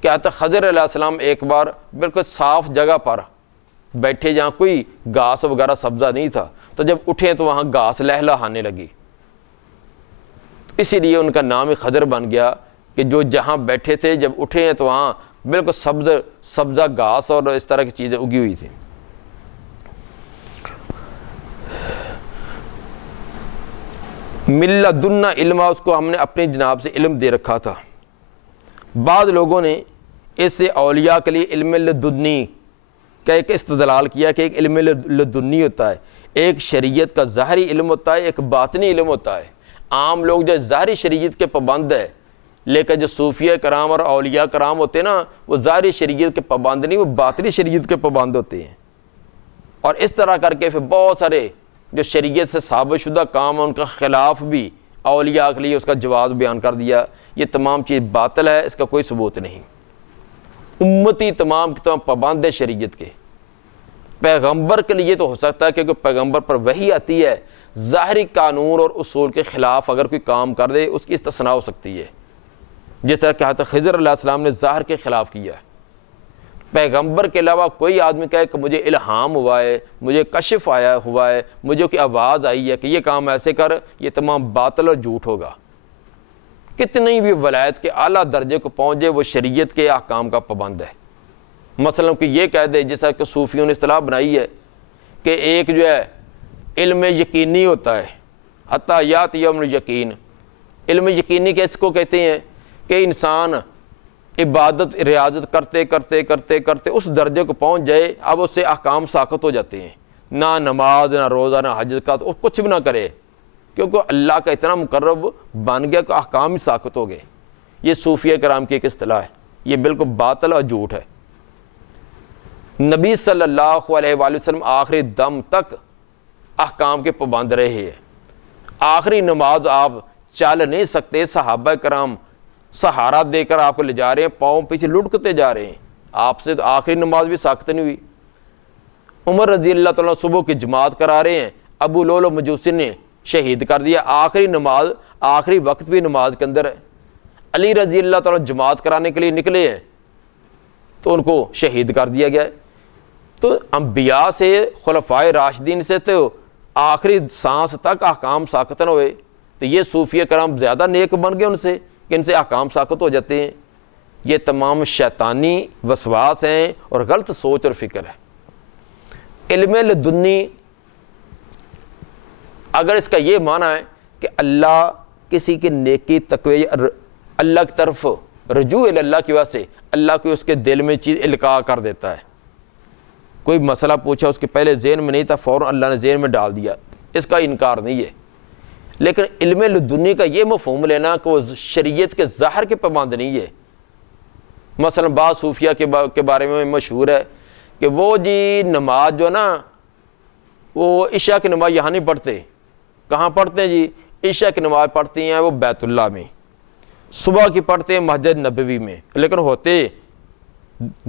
کہ حضرت خضر علیہ السلام ایک بار بالکل صاف جگہ پر بیٹھے جہاں کوئی گھاس وغیرہ سبزہ نہیں تھا، تو جب اٹھے تو وہاں گھاس لہلہانے لگی، اسی لیے ان کا نام ہی خضر بن گیا کہ جو جہاں بیٹھے تھے جب اٹھے ہیں تو وہاں بالکل سبزہ گھاس اور اس طرح کی چیزیں اگی ہوئی تھیں۔ من لدنا علما، اس کو ہم نے اپنی جناب سے علم دے رکھا تھا۔ بعض لوگوں نے اس سے اولیاء کے لیے علم لدنی کا ایک استدلال کیا کہ ایک علم لدنی ہوتا ہے، ایک شریعت کا ظاہری علم ہوتا ہے، ایک باطنی علم ہوتا ہے۔ عام لوگ جو ظاہری شریعت کے پابند ہے، لیکن جو صوفیہ کرام اور اولیاء کرام ہوتے ہیں نا، وہ ظاہری شریعت کے پابند نہیں، وہ باطنی شریعت کے پابند ہوتے ہیں۔ اور اس طرح کر کے پھر بہت سارے جو شریعت سے ثابت شدہ کام ہیں ان کا خلاف بھی اولیاء کے لیے اس کا جواز بیان کر دیا۔ یہ تمام چیز باطل ہے، اس کا کوئی ثبوت نہیں۔ امتی تمام کی تمام پابند ہے شریعت کے۔ پیغمبر کے لیے تو ہو سکتا ہے کیونکہ پیغمبر پر وحی آتی ہے، ظاہری قانون اور اصول کے خلاف اگر کوئی کام کر دے اس کی استثناء ہو سکتی ہے، جس طرح کہ حضرت خضر علیہ السلام نے ظاہر کے خلاف کیا ہے۔ پیغمبر کے علاوہ کوئی آدمی کہے کہ مجھے الہام ہوا ہے، مجھے کشف آیا ہوا ہے، مجھے کوئی آواز آئی ہے کہ یہ کام ایسے کر، یہ تمام باطل اور جھوٹ ہوگا۔ کتنی بھی ولایت کے اعلیٰ درجے کو پہنچے وہ شریعت کے احکام کا پابند ہے۔ مثلا کہ یہ کہہ دے، جس طرح کہ صوفیوں نے اصطلاح بنائی ہے کہ ایک جو ہے علم یقینی ہوتا ہے، حتیٰ یاتی امر یقین۔ علم یقینی کہ اس کو کہتے ہیں کہ انسان عبادت ریاضت کرتے کرتے کرتے کرتے اس درجے کو پہنچ جائے، اب اس سے احکام ساقط ہو جاتے ہیں، نہ نماز نہ روزہ نہ حج کا کچھ بھی نہ کرے، کیونکہ اللہ کا اتنا مقرب بن گیا کہ احکام ہی ساقط ہو گئے۔ یہ صوفیہ کرام کی ایک اصطلاح ہے، یہ بالکل باطل اور جھوٹ ہے۔ نبی صلی اللہ علیہ وآلہ وسلم آخری دم تک احکام کے پابند رہے ہیں۔ آخری نماز آپ چل نہیں سکتے، صحابہ کرام سہارا دے کر آپ کو لے جا رہے ہیں، پاؤں پیچھے لٹکتے جا رہے ہیں، آپ سے تو آخری نماز بھی ساقط نہیں ہوئی۔ عمر رضی اللہ تعالیٰ صبح کی جماعت کرا رہے ہیں، ابو لولو مجوسی نے شہید کر دیا، آخری نماز آخری وقت بھی نماز کے اندر ہے۔ علی رضی اللہ تعالیٰ جماعت کرانے کے لیے نکلے ہیں تو ان کو شہید کر دیا گیا ہے۔ تو انبیاء سے، خلفائے راشدین سے تو آخری سانس تک احکام ساقط نہ ہوئے، تو یہ صوفیہ کرام زیادہ نیک بن گئے ان سے کہ ان سے احکام ساقط ہو جاتے ہیں۔ یہ تمام شیطانی وسواس ہیں اور غلط سوچ اور فکر ہے۔ علم لدنی اگر اس کا یہ معنی ہے کہ اللہ کسی کی نیکی تقوی اللہ کی طرف رجوع اللہ کی وجہ سے اللہ کو اس کے دل میں چیز القاء کر دیتا ہے، کوئی مسئلہ پوچھا اس کے پہلے ذہن میں نہیں تھا، فوراً اللہ نے ذہن میں ڈال دیا، اس کا انکار نہیں ہے۔ لیکن علم لدنی کا یہ مفہوم لینا کہ وہ شریعت کے ظاہر کے پابند نہیں ہے، مثلا بعض صوفیہ کے بارے میں مشہور ہے کہ وہ جی نماز جو نا وہ عشاء کی نماز یہاں نہیں پڑھتے، کہاں پڑھتے ہیں جی؟ عشاء کی نماز پڑھتی ہیں وہ بیت اللہ میں، صبح کی پڑھتے ہیں مسجد نبوی میں، لیکن ہوتے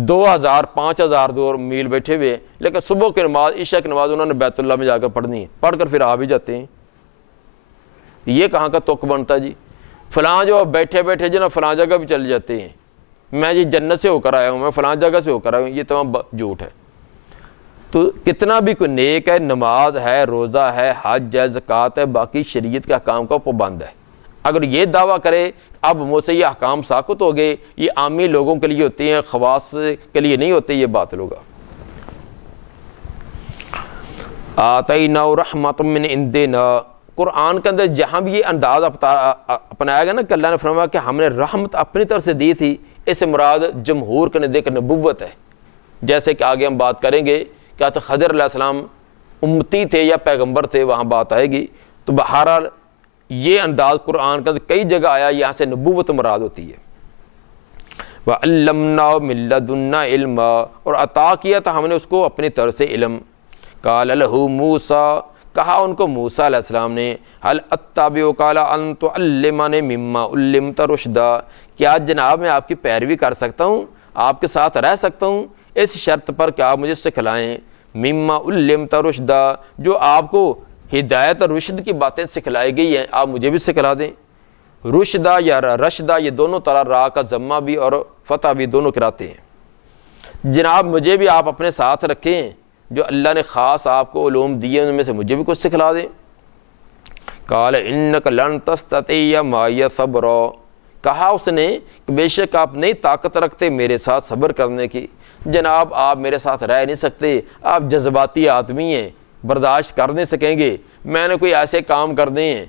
2000 5000 دور میل بیٹھے ہوئے، لیکن صبح کی نماز عشاء کی نماز انہوں نے بیت اللہ میں جا کر پڑھنی ہے، پڑھ کر پھر آ بھی جاتے ہیں۔ یہ کہاں کا تک بنتا جی؟ فلاں جو بیٹھے بیٹھے جو نا فلاں جگہ بھی چل جاتے ہیں، میں جی جنت سے ہو کر آیا ہوں، میں فلاں جگہ سے ہو کر آیا ہوں، یہ تمام جھوٹ ہے۔ تو کتنا بھی کوئی نیک ہے، نماز ہے، روزہ ہے، حج ہے، زکوٰۃ ہے، باقی شریعت کے احکام کا پابند ہے، اگر یہ دعویٰ کرے اب مجھ سے یہ احکام ساقط ہو گئے، یہ عامی لوگوں کے لیے ہوتے ہیں، خواص کے لیے نہیں ہوتے، یہ باطل ہوگا۔ آتینہ رحمۃ من عندنا، قرآن کے اندر جہاں بھی یہ انداز اپنایا گیا نا کہ اللہ نے فرمایا کہ ہم نے رحمت اپنی طرف سے دی تھی، اس سے مراد جمہور کے نزدیک نبوت ہے، جیسے کہ آگے ہم بات کریں گے کہ تو خضر علیہ السلام امتی تھے یا پیغمبر تھے، وہاں بات آئے گی۔ تو بہرحال یہ انداز قرآن کا کئی جگہ آیا، یہاں سے نبوت مراد ہوتی ہے۔ وَعَلَّمْنَا مِن لَّدُنَّا عِلْمًا، اور عطا کیا تھا ہم نے اس کو اپنی طرف سے علم۔ قَالَ لَهُ مُوسَىٰ، کہا ان کو موسیٰ علیہ السلام نے، هَلْ أَتَّبِعُكَ عَلَىٰ أَن تُعَلِّمَنِ مِمَّا عُلِّمْتَ رُشْدًا، کیا جناب میں آپ کی پیروی کر سکتا ہوں، آپ کے ساتھ رہ سکتا ہوں اس شرط پر کہ آپ مجھے سکھلائیں، مِمَّا عُلِّمْتَ رُشْدًا، جو آپ کو ہدایت اور رشد کی باتیں سکھلائی گئی ہیں آپ مجھے بھی سکھلا دیں۔ رشدہ یا رشدہ یہ دونوں طرح، را کا ضمہ بھی اور فتح بھی دونوں کراتے ہیں۔ جناب مجھے بھی آپ اپنے ساتھ رکھیں، جو اللہ نے خاص آپ کو علوم دیے ان میں سے مجھے بھی کچھ سکھلا دیں۔ قال انک لن تستطیع معی صبرا، کہا اس نے کہ بے شک آپ نہیں طاقت رکھتے میرے ساتھ صبر کرنے کی، جناب آپ میرے ساتھ رہ نہیں سکتے، آپ جذباتی آدمی ہیں، برداشت کر نہیں سکیں گے، میں نے کوئی ایسے کام کر دیں ہیں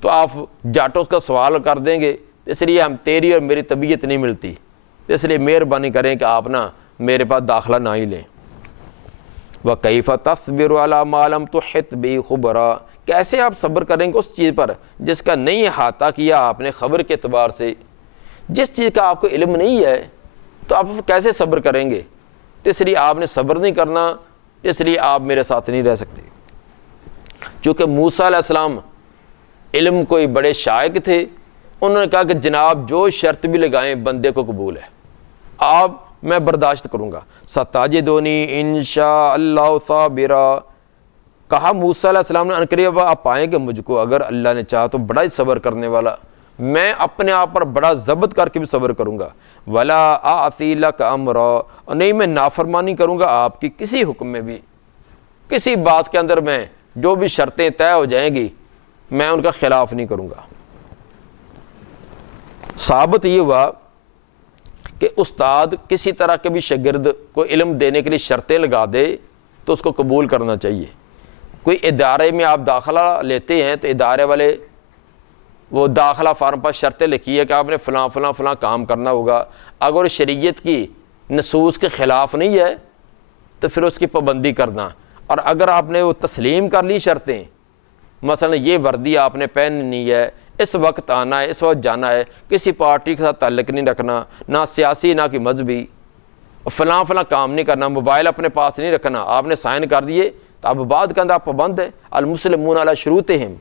تو آپ جاٹوں کا سوال کر دیں گے، اس لیے ہم تیری اور میری طبیعت نہیں ملتی، اس لیے مہربانی کریں کہ آپ نا میرے پاس داخلہ نہ ہی لیں۔ وَكَيْفَ تَصْبِرُ عَلَىٰ مَا لَمْ تُحِطْ بِهِ خُبْرًا، کیسے آپ صبر کریں گے اس چیز پر جس کا نہیں احاطہ کیا آپ نے خبر کے اعتبار سے، جس چیز کا آپ کو علم نہیں ہے تو آپ کیسے صبر کریں گے؟ اس لیے آپ نے صبر نہیں کرنا، اس لیے آپ میرے ساتھ نہیں رہ سکتے۔ چونکہ موسیٰ علیہ السلام علم کوئی بڑے شائق تھے، انہوں نے کہا کہ جناب جو شرط بھی لگائیں بندے کو قبول ہے، آپ میں برداشت کروں گا۔ ستاجدونی انشاء اللہ صابرا، کہا موسیٰ علیہ السلام نے عنقریب آپ پائیں گے مجھ کو اگر اللہ نے چاہا تو بڑا ہی صبر کرنے والا، میں اپنے آپ پر بڑا ضبط کر کے بھی صبر کروں گا۔ ولا اعصی لک امرا، اور نہیں میں نافرمانی کروں گا آپ کی کسی حکم میں بھی، کسی بات کے اندر میں جو بھی شرطیں طے ہو جائیں گی میں ان کا خلاف نہیں کروں گا۔ ثابت یہ ہوا کہ استاد کسی طرح کے بھی شاگرد کو علم دینے کے لیے شرطیں لگا دے تو اس کو قبول کرنا چاہیے۔ کوئی ادارے میں آپ داخلہ لیتے ہیں تو ادارے والے وہ داخلہ فارم پر شرطیں لکھی ہے کہ آپ نے فلاں فلاں فلاں کام کرنا ہوگا، اگر شریعت کی نصوص کے خلاف نہیں ہے تو پھر اس کی پابندی کرنا، اور اگر آپ نے وہ تسلیم کر لی شرطیں، مثلا یہ وردی آپ نے پہننی ہے، اس وقت آنا ہے، اس وقت جانا ہے، کسی پارٹی کے ساتھ تعلق نہیں رکھنا، نہ سیاسی نہ کہ مذہبی، فلاں فلاں کام نہیں کرنا، موبائل اپنے پاس نہیں رکھنا، آپ نے سائن کر دیے تو اب بعد کے اندر آپ پابند ہے۔ المسلمون علی شروطہم،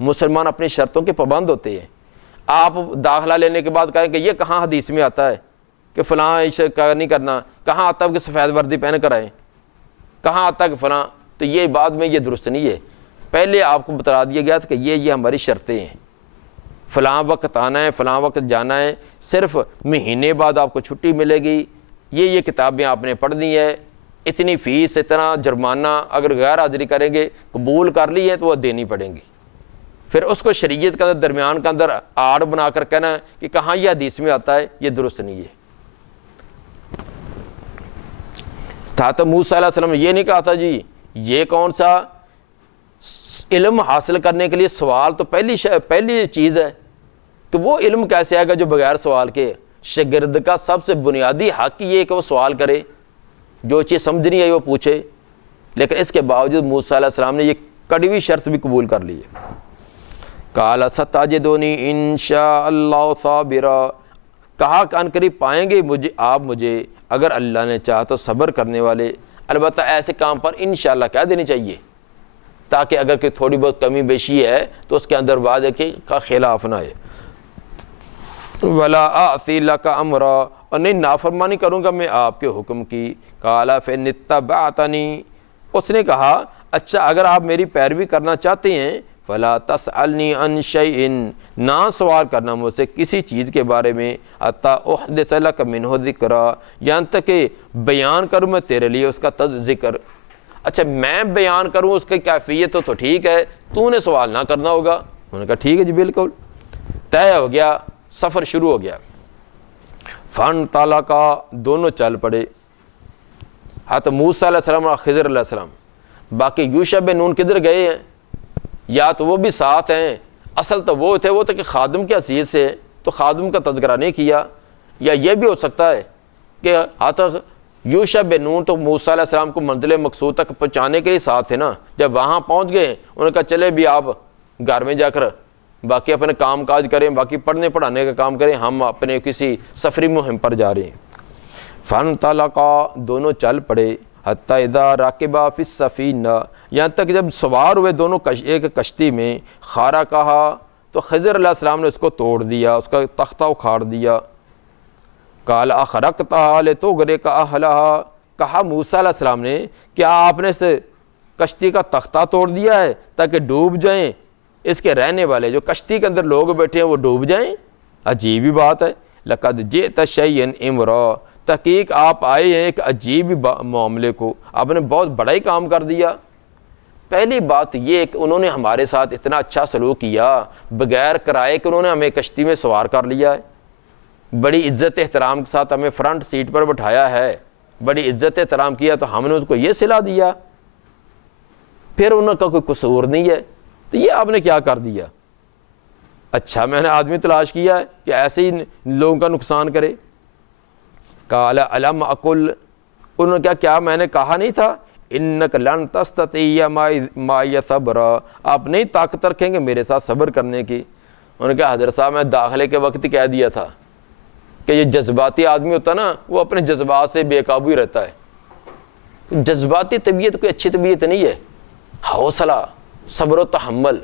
مسلمان اپنی شرطوں کے پابند ہوتے ہیں۔ آپ داخلہ لینے کے بعد کہیں کہ یہ کہاں حدیث میں آتا ہے کہ فلاں نہیں کرنا، کہاں آتا ہے کہ سفید وردی پہن کر آئیں، کہاں آتا ہے کہ فلاں، تو یہ بعد میں یہ درست نہیں ہے، پہلے آپ کو بتا دیا گیا تھا کہ یہ ہماری شرطیں ہیں، فلاں وقت آنا ہے، فلاں وقت جانا ہے، صرف مہینے بعد آپ کو چھٹی ملے گی، یہ کتابیں آپ نے پڑھنی ہے، اتنی فیس، اتنا جرمانہ، اگر غیر حاضری کریں گے قبول کر لی ہے تو وہ دینی پڑیں گی۔ پھر اس کو شریعت کے اندر درمیان کے اندر آڑ بنا کر کہنا ہے کہ کہاں یہ حدیث میں آتا ہے، یہ درست نہیں ہے۔ حضرت موسیٰ علیہ السلام نے یہ نہیں کہا تھا جی یہ کون سا علم حاصل کرنے کے لیے سوال تو پہلی چیز ہے کہ وہ علم کیسے آئے گا جو بغیر سوال کے؟ شاگرد کا سب سے بنیادی حق یہ ہے کہ وہ سوال کرے، جو چیز سمجھ نہیں آئی وہ پوچھے، لیکن اس کے باوجود موسیٰ علیہ السلام نے یہ کڑوی شرط بھی قبول کر لی ہے۔ قال ستجدونی ان شاء اللہ صابرا، کہا کہ ان قریب پائیں گے مجھے اگر اللہ نے چاہا تو صبر کرنے والے۔ البتہ ایسے کام پر انشاءاللہ کہہ دینی چاہیے تاکہ اگر کوئی تھوڑی بہت کمی بیشی ہے تو اس کے اندر وعدے کا خلاف نہ آئے۔ ولا اعصی لک امرا، اور نہیں نافرمانی کروں گا میں آپ کے حکم کی۔ قال فإن اتبعتنی، اس نے کہا اچھا اگر آپ میری پیروی کرنا چاہتے ہیں فلا تسألنی عن شیء، نہ سوال کرنا مجھ سے کسی چیز کے بارے میں، حتی احدث لک منہ ذکرا، یہاں تک کہ بیان کروں میں تیرے لیے اس کا ذکر۔ اچھا میں بیان کروں اس کی کیفیت تو ٹھیک ہے، تو نے سوال نہ کرنا ہوگا۔ انہوں نے کہا ٹھیک ہے جی بالکل۔ طے ہو گیا، سفر شروع ہو گیا۔ فانطلقا، دونوں چل پڑے، حضرت موسیٰ علیہ السلام اور خضر علیہ السلام۔ باقی یوشع بن نون کدھر گئے ہیں؟ یا تو وہ بھی ساتھ ہیں، اصل تو وہ تھے کہ خادم کی حیثیت سے، تو خادم کا تذکرہ نہیں کیا، یا یہ بھی ہو سکتا ہے کہ حضرت یوشع بن نون تو موسیٰ علیہ السلام کو منزل مقصود تک پہنچانے کے لیے ساتھ تھے نا، جب وہاں پہنچ گئے انہوں نے کہا چلے بھی آپ گھر میں جا کر باقی اپنے کام کاج کریں، باقی پڑھنے پڑھانے کا کام کریں، ہم اپنے کسی سفری مہم پر جا رہے ہیں۔ فانطلقا، دونوں چل پڑے، حتی اذا راکبا فی السفینہ، یہاں تک جب سوار ہوئے دونوں ایک کشتی میں، خارا کہا تو خضر علیہ السلام نے اس کو توڑ دیا، اس کا تختہ اکھاڑ دیا۔ قال اخرقتھا لتغرق اہلھا، کہا موسیٰ علیہ السلام نے کیا آپ نے اس کشتی کا تختہ توڑ دیا ہے تاکہ ڈوب جائیں اس کے رہنے والے، جو کشتی کے اندر لوگ بیٹھے ہیں وہ ڈوب جائیں؟ عجیب ہی بات ہے۔ لقد جئت شیئا امرا، تحقیق آپ آئے ہیں ایک عجیب معاملے کو، آپ نے بہت بڑا ہی کام کر دیا۔ پہلی بات یہ کہ انہوں نے ہمارے ساتھ اتنا اچھا سلوک کیا، بغیر کرائے کہ انہوں نے ہمیں کشتی میں سوار کر لیا ہے، بڑی عزت احترام کے ساتھ ہمیں فرنٹ سیٹ پر بٹھایا ہے، بڑی عزت احترام کیا، تو ہم نے اس کو یہ صلہ دیا، پھر انہوں کا کوئی قصور نہیں ہے، تو یہ آپ نے کیا کر دیا؟ اچھا میں نے آدمی تلاش کیا ہے کہ ایسے ہی لوگوں کا نقصان کرے۔ قال الم اقل، انہوں نے کیا میں نے کہا نہیں تھا انک لن تستطیع معی صبرا، آپ نہیں طاقت رکھیں گے میرے ساتھ صبر کرنے کی؟ انہوں نے کہا حضرت صاحب میں داخلے کے وقت ہی کہہ دیا تھا کہ یہ جذباتی آدمی ہوتا نا وہ اپنے جذبات سے بے قابو ہی رہتا ہے۔ جذباتی طبیعت کوئی اچھی طبیعت نہیں ہے، حوصلہ، صبر و تحمل،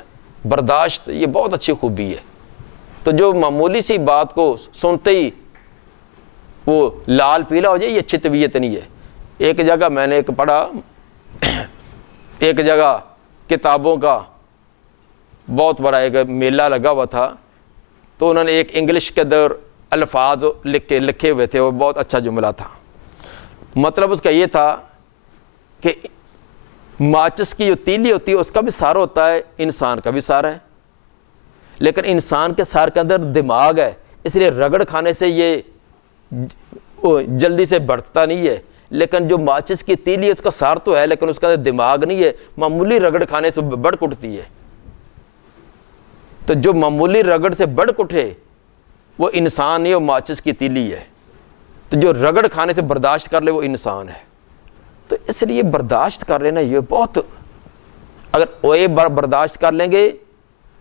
برداشت، یہ بہت اچھی خوبی ہے۔ تو جو معمولی سی بات کو سنتے ہی وہ لال پیلا ہو جائے، یہ اچھی طبیعت نہیں ہے۔ ایک جگہ میں نے پڑھا، ایک جگہ کتابوں کا بہت بڑا ایک میلہ لگا ہوا تھا، تو انہوں نے ایک انگلش کے اندر الفاظ لکھے ہوئے تھے، وہ بہت اچھا جملہ تھا۔ مطلب اس کا یہ تھا کہ ماچس کی جو تیلی ہوتی ہے اس کا بھی سار ہوتا ہے، انسان کا بھی سار ہے، لیکن انسان کے سار کے اندر دماغ ہے، اس لیے رگڑ کھانے سے یہ جلدی سے بڑھتا نہیں ہے، لیکن جو ماچس کی تیلی ہے اس کا سار تو ہے لیکن اس کا دماغ نہیں ہے، معمولی رگڑ کھانے سے بڑھ اٹھتی ہے۔ تو جو معمولی رگڑ سے بڑھ اٹھے وہ انسان نہیں، وہ ماچس کی تیلی ہے، تو جو رگڑ کھانے سے برداشت کر لے وہ انسان ہے۔ تو اس لیے برداشت کر لینا یہ بہت، اگر اوے برداشت کر لیں گے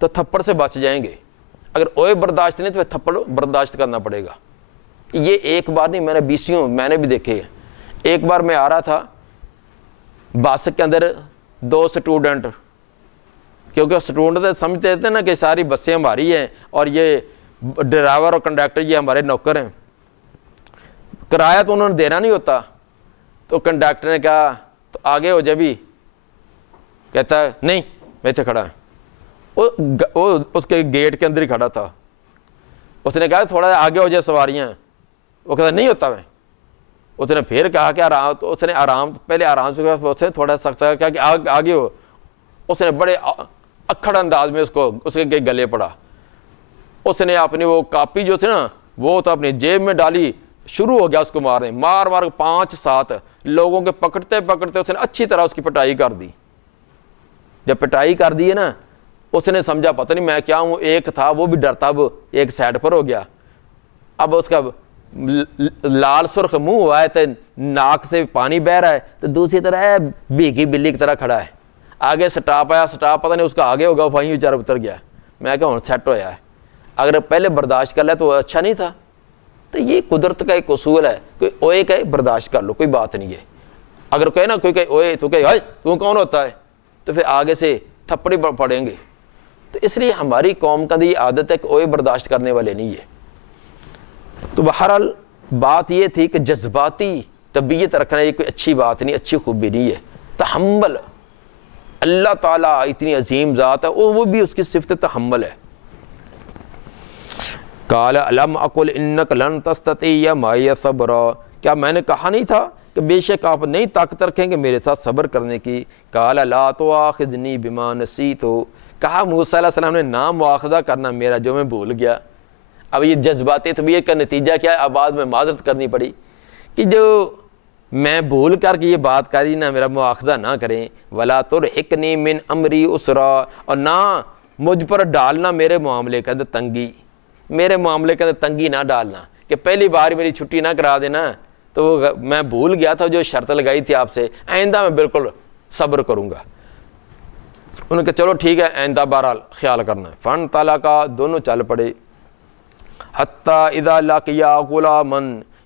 تو تھپڑ سے بچ جائیں گے، اگر اوے برداشت نہیں تو تھپڑ برداشت کرنا پڑے گا۔ یہ ایک بار نہیں، میں نے بیسیوں میں نے بھی دیکھے ہیں۔ ایک بار میں آ رہا تھا بس کے اندر، دو سٹوڈنٹ، کیونکہ سٹوڈنٹ سمجھتے تھے نا کہ ساری بسیں ہماری ہیں اور یہ ڈرائیور اور کنڈکٹر یہ ہمارے نوکر ہیں، کرایہ تو انہوں نے دینا نہیں ہوتا، تو کنڈکٹر نے کہا تو آگے ہو جا بھی، کہتا ہے نہیں میں اتنے کھڑا ہے، وہ اس کے گیٹ کے اندر ہی کھڑا تھا، اس نے کہا تھوڑا آگے ہو جائے سواریاں، وہ کہتا نہیں ہوتا میں، اس نے پھر کہا کہ آرام، تو اس نے آرام پہلے آرام سے کہا، اس نے تھوڑا سخت کہا کہ آگے ہو، اس نے بڑے اکھڑ انداز میں اس کے گلے پڑا، اس نے اپنی وہ کاپی جو تھی نا وہ تو اپنی جیب میں ڈالی، شروع ہو گیا اس کو مارنے، مار 5-7 لوگوں کے پکڑتے پکڑتے اس نے اچھی طرح اس کی پٹائی کر دی۔ جب پٹائی کر دی ہے نا اس نے سمجھا پتہ نہیں میں کیا ہوں، ایک تھا وہ بھی ڈرتا، اب ایک سائڈ پر ہو گیا، اب اس کا لال سرخ منہ ہوا ہے تو ناک سے پانی بہہ رہا ہے، تو دوسری طرح بھیگی بلی کی طرح کھڑا ہے، آگے سٹاپ آیا، سٹاپ پتہ نہیں اس کا آگے ہوگا، وہیں بیچارہ اتر گیا۔ میں کہا ہوں سیٹ ہوا ہے، اگر پہلے برداشت کر لیا تو اچھا نہیں تھا، تو یہ قدرت کا ایک اصول ہے، کوئی اوئے کہے برداشت کر لو، کوئی بات نہیں ہے۔ اگر کہے نا کوئی کہے اوئے تو کہے تو کون ہوتا ہے، تو پھر آگے سے تھپڑے پڑیں گے۔ تو اس لیے ہماری قوم کا یہ عادت ہے کہ اوئے برداشت کرنے والے نہیں ہے۔ تو بہرحال بات یہ تھی کہ جذباتی طبیعت رکھنا یہ کوئی اچھی بات نہیں، اچھی خوبی نہیں ہے۔ تحمل، اللہ تعالیٰ اتنی عظیم ذات ہے، وہ بھی اس کی صفت تحمل ہے۔ قال الم اقل انک لن تستطیع معی صبرا، کیا میں نے کہا نہیں تھا کہ بے شک آپ نہیں طاقت رکھیں گے میرے ساتھ صبر کرنے کی۔ قال لا تؤاخذنی بما نسیت، کہا موسیٰ علیہ السلام نے نا مواخذہ کرنا میرا جو میں بھول گیا۔ اب یہ جذباتی طبیعت کا نتیجہ کیا ہے، اب بعد میں معذرت کرنی پڑی کہ جو میں بھول کر کے یہ بات کری نہ میرا مواخذہ نہ کریں۔ ولا ترحقنی من امری اسرا، اور نہ مجھ پر ڈالنا میرے معاملے کے اندر تنگی، میرے معاملے کے اندر تنگی نہ ڈالنا کہ پہلی بار میری چھٹی نہ کرا دینا، تو میں بھول گیا تھا جو شرط لگائی تھی آپ سے، آئندہ میں بالکل صبر کروں گا۔ انہوں نے کہا چلو ٹھیک ہے، آئندہ بہرحال خیال کرنا ہے۔ فن تعالیٰ کا دونوں چل پڑے، حتیٰ اذا لقیا غلاما،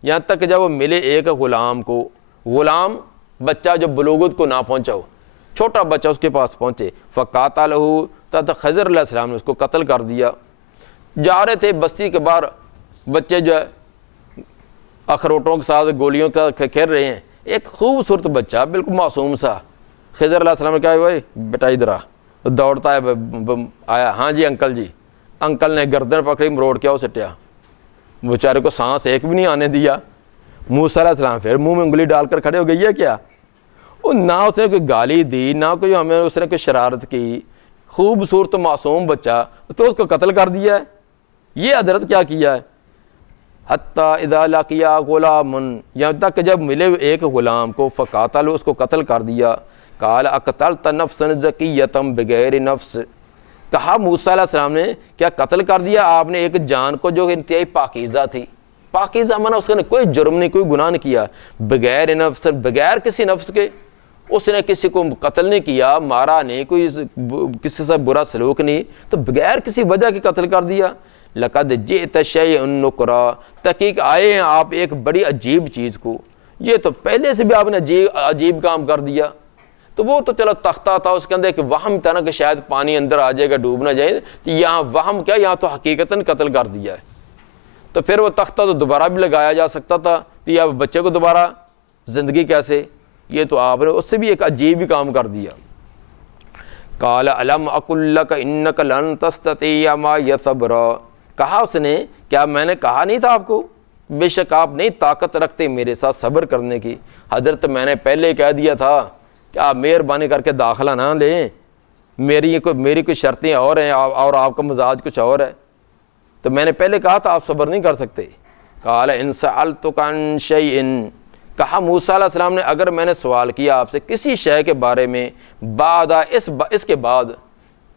یہاں تک کہ جب وہ ملے ایک غلام کو، غلام بچہ جو بلوغت کو نہ پہنچا ہو، چھوٹا بچہ اس کے پاس پہنچے، فقاتلہ، تحت خضر علیہ السلام نے اس کو قتل کر دیا۔ جا رہے تھے بستی کے باہر، بچے جو ہے اخروٹوں کے ساتھ گولیوں کا کھیل رہے ہیں، ایک خوبصورت بچہ بالکل معصوم سا، خضر علیہ السلام نے کہا اوئے بیٹا ادھر آ، دوڑتا ہے آیا، ہاں جی انکل جی، انکل نے گردن پکڑی، مروڑ کیا سٹیا، بیچارے کو سانس ایک بھی نہیں آنے دیا۔ موسیٰ علیہ السلام پھر منہ میں انگلی ڈال کر کھڑے ہو گئی ہے کیا، وہ نہ اس نے کوئی گالی دی، نہ کوئی ہمیں اس نے کوئی شرارت کی، خوبصورت معصوم بچہ تو اس کو قتل کر دیا ہے، یہ حضرت کیا کیا ہے۔ حتیٰ اذا لقیا غلاما، یہاں تک جب ملے ایک غلام کو، فقاتل، اس کو قتل کر دیا۔ قال اقتلت نفسا زکیۃ بغیر نفس، کہا موسیٰ علیہ السلام نے کیا قتل کر دیا آپ نے ایک جان کو جو انتہائی پاکیزہ تھی، پاکیزہ مانا اس نے کوئی جرم نہیں، کوئی گناہ نہیں کیا، بغیر نفس، بغیر کسی نفس کے، اس نے کسی کو قتل نہیں کیا، مارا نہیں، کوئی کسی سے برا سلوک نہیں، تو بغیر کسی وجہ کے قتل کر دیا۔ لقد جئت شیئا نکرا، تحقیق آئے ہیں آپ ایک بڑی عجیب چیز کو، یہ تو پہلے سے بھی آپ نے عجیب کام کر دیا۔ تو وہ تو چلو تختہ تھا، اس کے اندر ایک وہم تھا نا کہ شاید پانی اندر آ جائے گا، ڈوب نہ جائے، تو یہاں وہم کیا، یہاں تو حقیقتاً قتل کر دیا ہے۔ تو پھر وہ تختہ تو دوبارہ بھی لگایا جا سکتا تھا، تو یہ بچے کو دوبارہ زندگی کیسے، یہ تو آپ نے اس سے بھی ایک عجیب ہی کام کر دیا۔ قال الم اقل لک انک لن تستطیع معی صبرا، کہا اس نے کیا میں نے کہا نہیں تھا آپ کو بے شک آپ نہیں طاقت رکھتے میرے ساتھ صبر کرنے کی۔ حضرت میں نے پہلے کہہ دیا تھا کہ آپ مہربانی کر کے داخلہ نہ لیں، میری کوئی شرطیں اور ہیں اور آپ کا مزاج کچھ اور ہے، تو میں نے پہلے کہا تھا آپ صبر نہیں کر سکتے۔ قال ان سألتک عن شیء، کہا موسیٰ علیہ السلام نے اگر میں نے سوال کیا آپ سے کسی شے کے بارے میں، بعد اس کے بعد،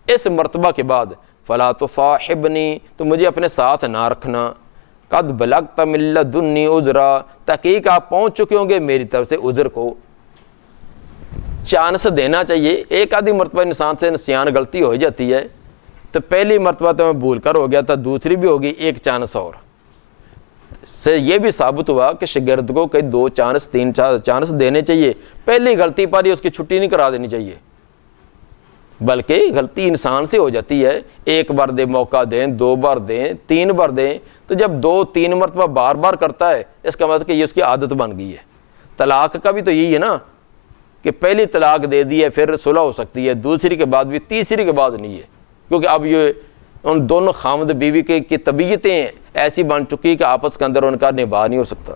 اس مرتبہ کے بعد، فلا تصاحبنی، تو مجھے اپنے ساتھ نہ رکھنا، قد بلغت من لدنی عذرا، تحقیق آپ پہنچ چکے ہوں گے میری طرف سے عذر کو۔ چانس دینا چاہیے، ایک آدھی مرتبہ انسان سے نسیان غلطی ہو جاتی ہے، تو پہلی مرتبہ تو میں بھول کر ہو گیا تھا، دوسری بھی ہوگی، ایک چانس اور سے یہ بھی ثابت ہوا کہ شاگرد کو کئی 2 چانس 3 چانس دینے چاہیے، پہلی غلطی پر ہی اس کی چھٹی نہیں کرا دینی چاہیے، بلکہ غلطی انسان سے ہو جاتی ہے، 1 بار دے موقع دیں، 2 بار دیں، 3 بار دیں، تو جب 2-3 مرتبہ بار بار کرتا ہے اس کا مطلب کہ یہ اس کی عادت بن گئی ہے۔ طلاق کا بھی تو یہی ہے نا کہ پہلی طلاق دے دی ہے پھر صلح ہو سکتی ہے، دوسری کے بعد بھی، تیسری کے بعد نہیں ہے، کیونکہ اب یہ ان دونوں خامد بیوی کی طبیعتیں ایسی بن چکی کہ آپس کے اندر ان کا نباہ نہیں ہو سکتا۔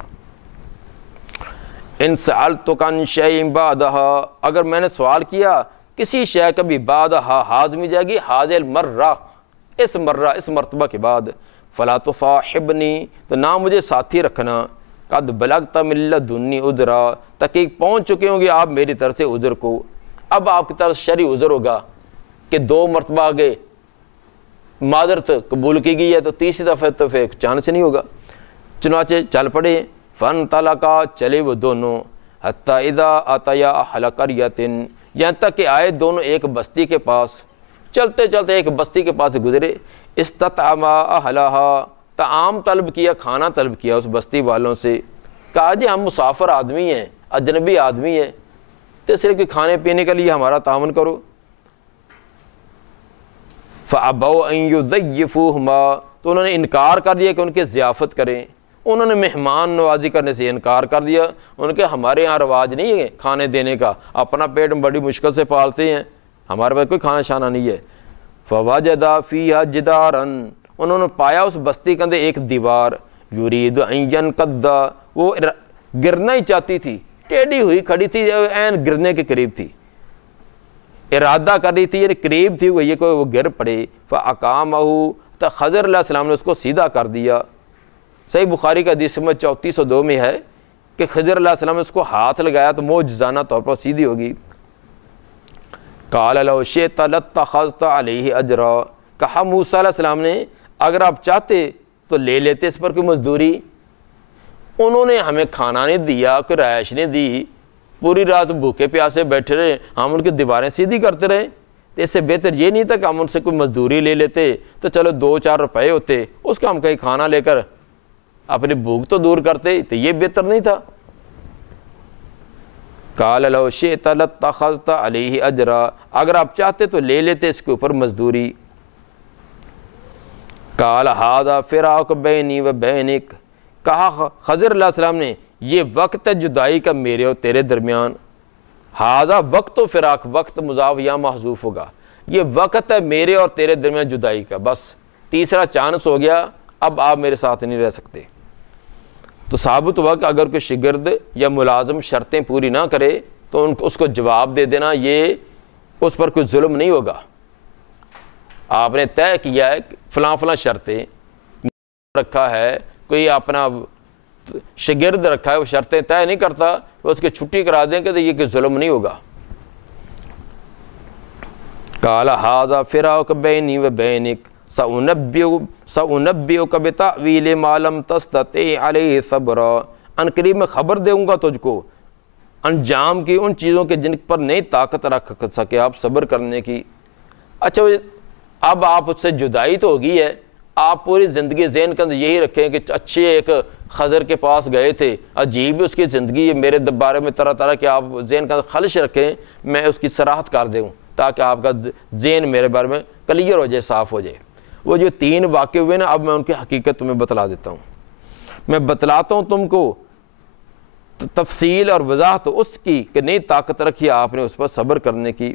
ان سألتک عن شیء بعدها، اگر میں نے سوال کیا کسی شے کا بھی، بعدها حاضمی جائے گی، حاضر المرہ، اس مرتبہ کے بعد، فلا تصاحبنی، تو نہ مجھے ساتھی رکھنا، قد بلغت من لدنی عذرا، تحقیق پہنچ چکے ہوں گے آپ میری طرف سے عذر کو۔ اب آپ کی طرف شرعی عذر ہوگا کہ 2 مرتبہ آگے معذرت قبول کی گئی ہے، تو تیسری دفعہ تو پھر چانس نہیں ہوگا۔ چنانچہ چل پڑے، فانطلقا، چلے وہ دونوں، حتی اذا اتیا اہل قریۃ، یہاں تک کہ آئے دونوں ایک بستی کے پاس، چلتے چلتے ایک بستی کے پاس گزرے، استطعما اہلہا طعام طلب کیا، کھانا طلب کیا اس بستی والوں سے، کہا جی ہم مسافر آدمی ہیں، اجنبی آدمی ہیں، تو صرف کہ کھانے پینے کے لیے ہمارا تعاون کرو۔ فَأَبَوْا أَن يُضَيِّفُوهُمَا، تو انہوں نے انکار کر دیا کہ ان کی ضیافت کریں، انہوں نے مہمان نوازی کرنے سے انکار کر دیا۔ ان کے ہمارے یہاں رواج نہیں ہے کھانے دینے کا، اپنا پیٹ بڑی مشکل سے پالتے ہیں، ہمارے پاس کوئی کھانا شانا نہیں ہے۔ فَوَجَدَ فِيهَا جِدَارًا، انہوں نے پایا اس بستی کے اندر ایک دیوار، یُرِیدُ أَن يَنْقَضَّ، وہ گرنا ہی چاہتی تھی، ٹیڑھی ہوئی کھڑی تھی، عین گرنے کے قریب تھی، ارادہ کر رہی تھی، یعنی قریب تھی وہ، یہ کوئی وہ گر پڑے۔ فَأَقَامَهُ، تو خضر علیہ السلام نے اس کو سیدھا کر دیا۔ صحیح بخاری کا حدیث میں 3402 میں ہے کہ خضر علیہ السلام نے اس کو ہاتھ لگایا تو معجزانہ طور پر سیدھی ہوگی۔ قَالَ لَوْ شِئْتَ لَاتَّخَذْتَ عَلَيْهِ أَجْرًا، کہا موسیٰ علیہ السلام نے اگر آپ چاہتے تو لے لیتے اس پر کوئی مزدوری۔ انہوں نے ہمیں کھانا نہیں دیا، کوئی رہائش نہیں دی، پوری رات بھوکے پیاسے بیٹھے رہے، ہم ان کی دیواریں سیدھی کرتے رہے، تو اس سے بہتر یہ نہیں تھا کہ ہم ان سے کوئی مزدوری لے لیتے تو چلو 2-4 روپے ہوتے، اس کا ہم کہیں کھانا لے کر اپنی بھوک تو دور کرتے، تو یہ بہتر نہیں تھا۔ قَالَ لَوْ شِئْتَ لَاتَّخَذْتَ عَلَيْهِ أَجْرًا، اگر آپ چاہتے تو لے لیتے اس کے اوپر مزدوری۔ قَالَ هَذَا فِرَاقُ بَيْنِي وَبَيْنِكَ، کہا خضر علیہ السلام نے یہ وقت ہے جدائی کا میرے اور تیرے درمیان۔ ہاذا وقت و فراق، وقت مضاف یا محذوف ہوگا، یہ وقت ہے میرے اور تیرے درمیان جدائی کا، بس تیسرا چانس ہو گیا، اب آپ میرے ساتھ نہیں رہ سکتے۔ تو ثابت ہوا کہ اگر کوئی شاگرد یا ملازم شرطیں پوری نہ کرے تو اس کو جواب دے دینا، یہ اس پر کوئی ظلم نہیں ہوگا۔ آپ نے طے کیا ہے فلاں فلاں شرطیں رکھا ہے، کوئی اپنا شاگرد رکھا ہے وہ شرطیں طے نہیں کرتا، وہ اس کی چھٹی کرا دیں گے تو یہ کہ ظلم نہیں ہوگا۔ قال هذا فراق بینی و بینک سأنبئک بتأویل ما لم تستطع علیہ صبرا، ان قریب میں خبر دوں گا تجھ کو انجام کی ان چیزوں کے جن پر نہیں طاقت رکھ سکے آپ صبر کرنے کی۔ اچھا اب آپ اس سے جدائی تو ہوگی ہے، آپ پوری زندگی ذہن کے اندر یہی رکھیں کہ اچھے ایک خضر کے پاس گئے تھے، عجیب اس کی زندگی ہے، میرے بارے میں طرح طرح کے آپ ذہن کا خلش رکھیں، میں اس کی صراحت کر دوں تاکہ آپ کا ذہن میرے بارے میں کلیئر ہو جائے، صاف ہو جائے۔ وہ جو 3 واقعے ہوئے نا، اب میں ان کی حقیقت تمہیں بتلا دیتا ہوں، میں بتلاتا ہوں تم کو تفصیل اور وضاحت اس کی کہ نہیں طاقت رکھی آپ نے اس پر صبر کرنے کی۔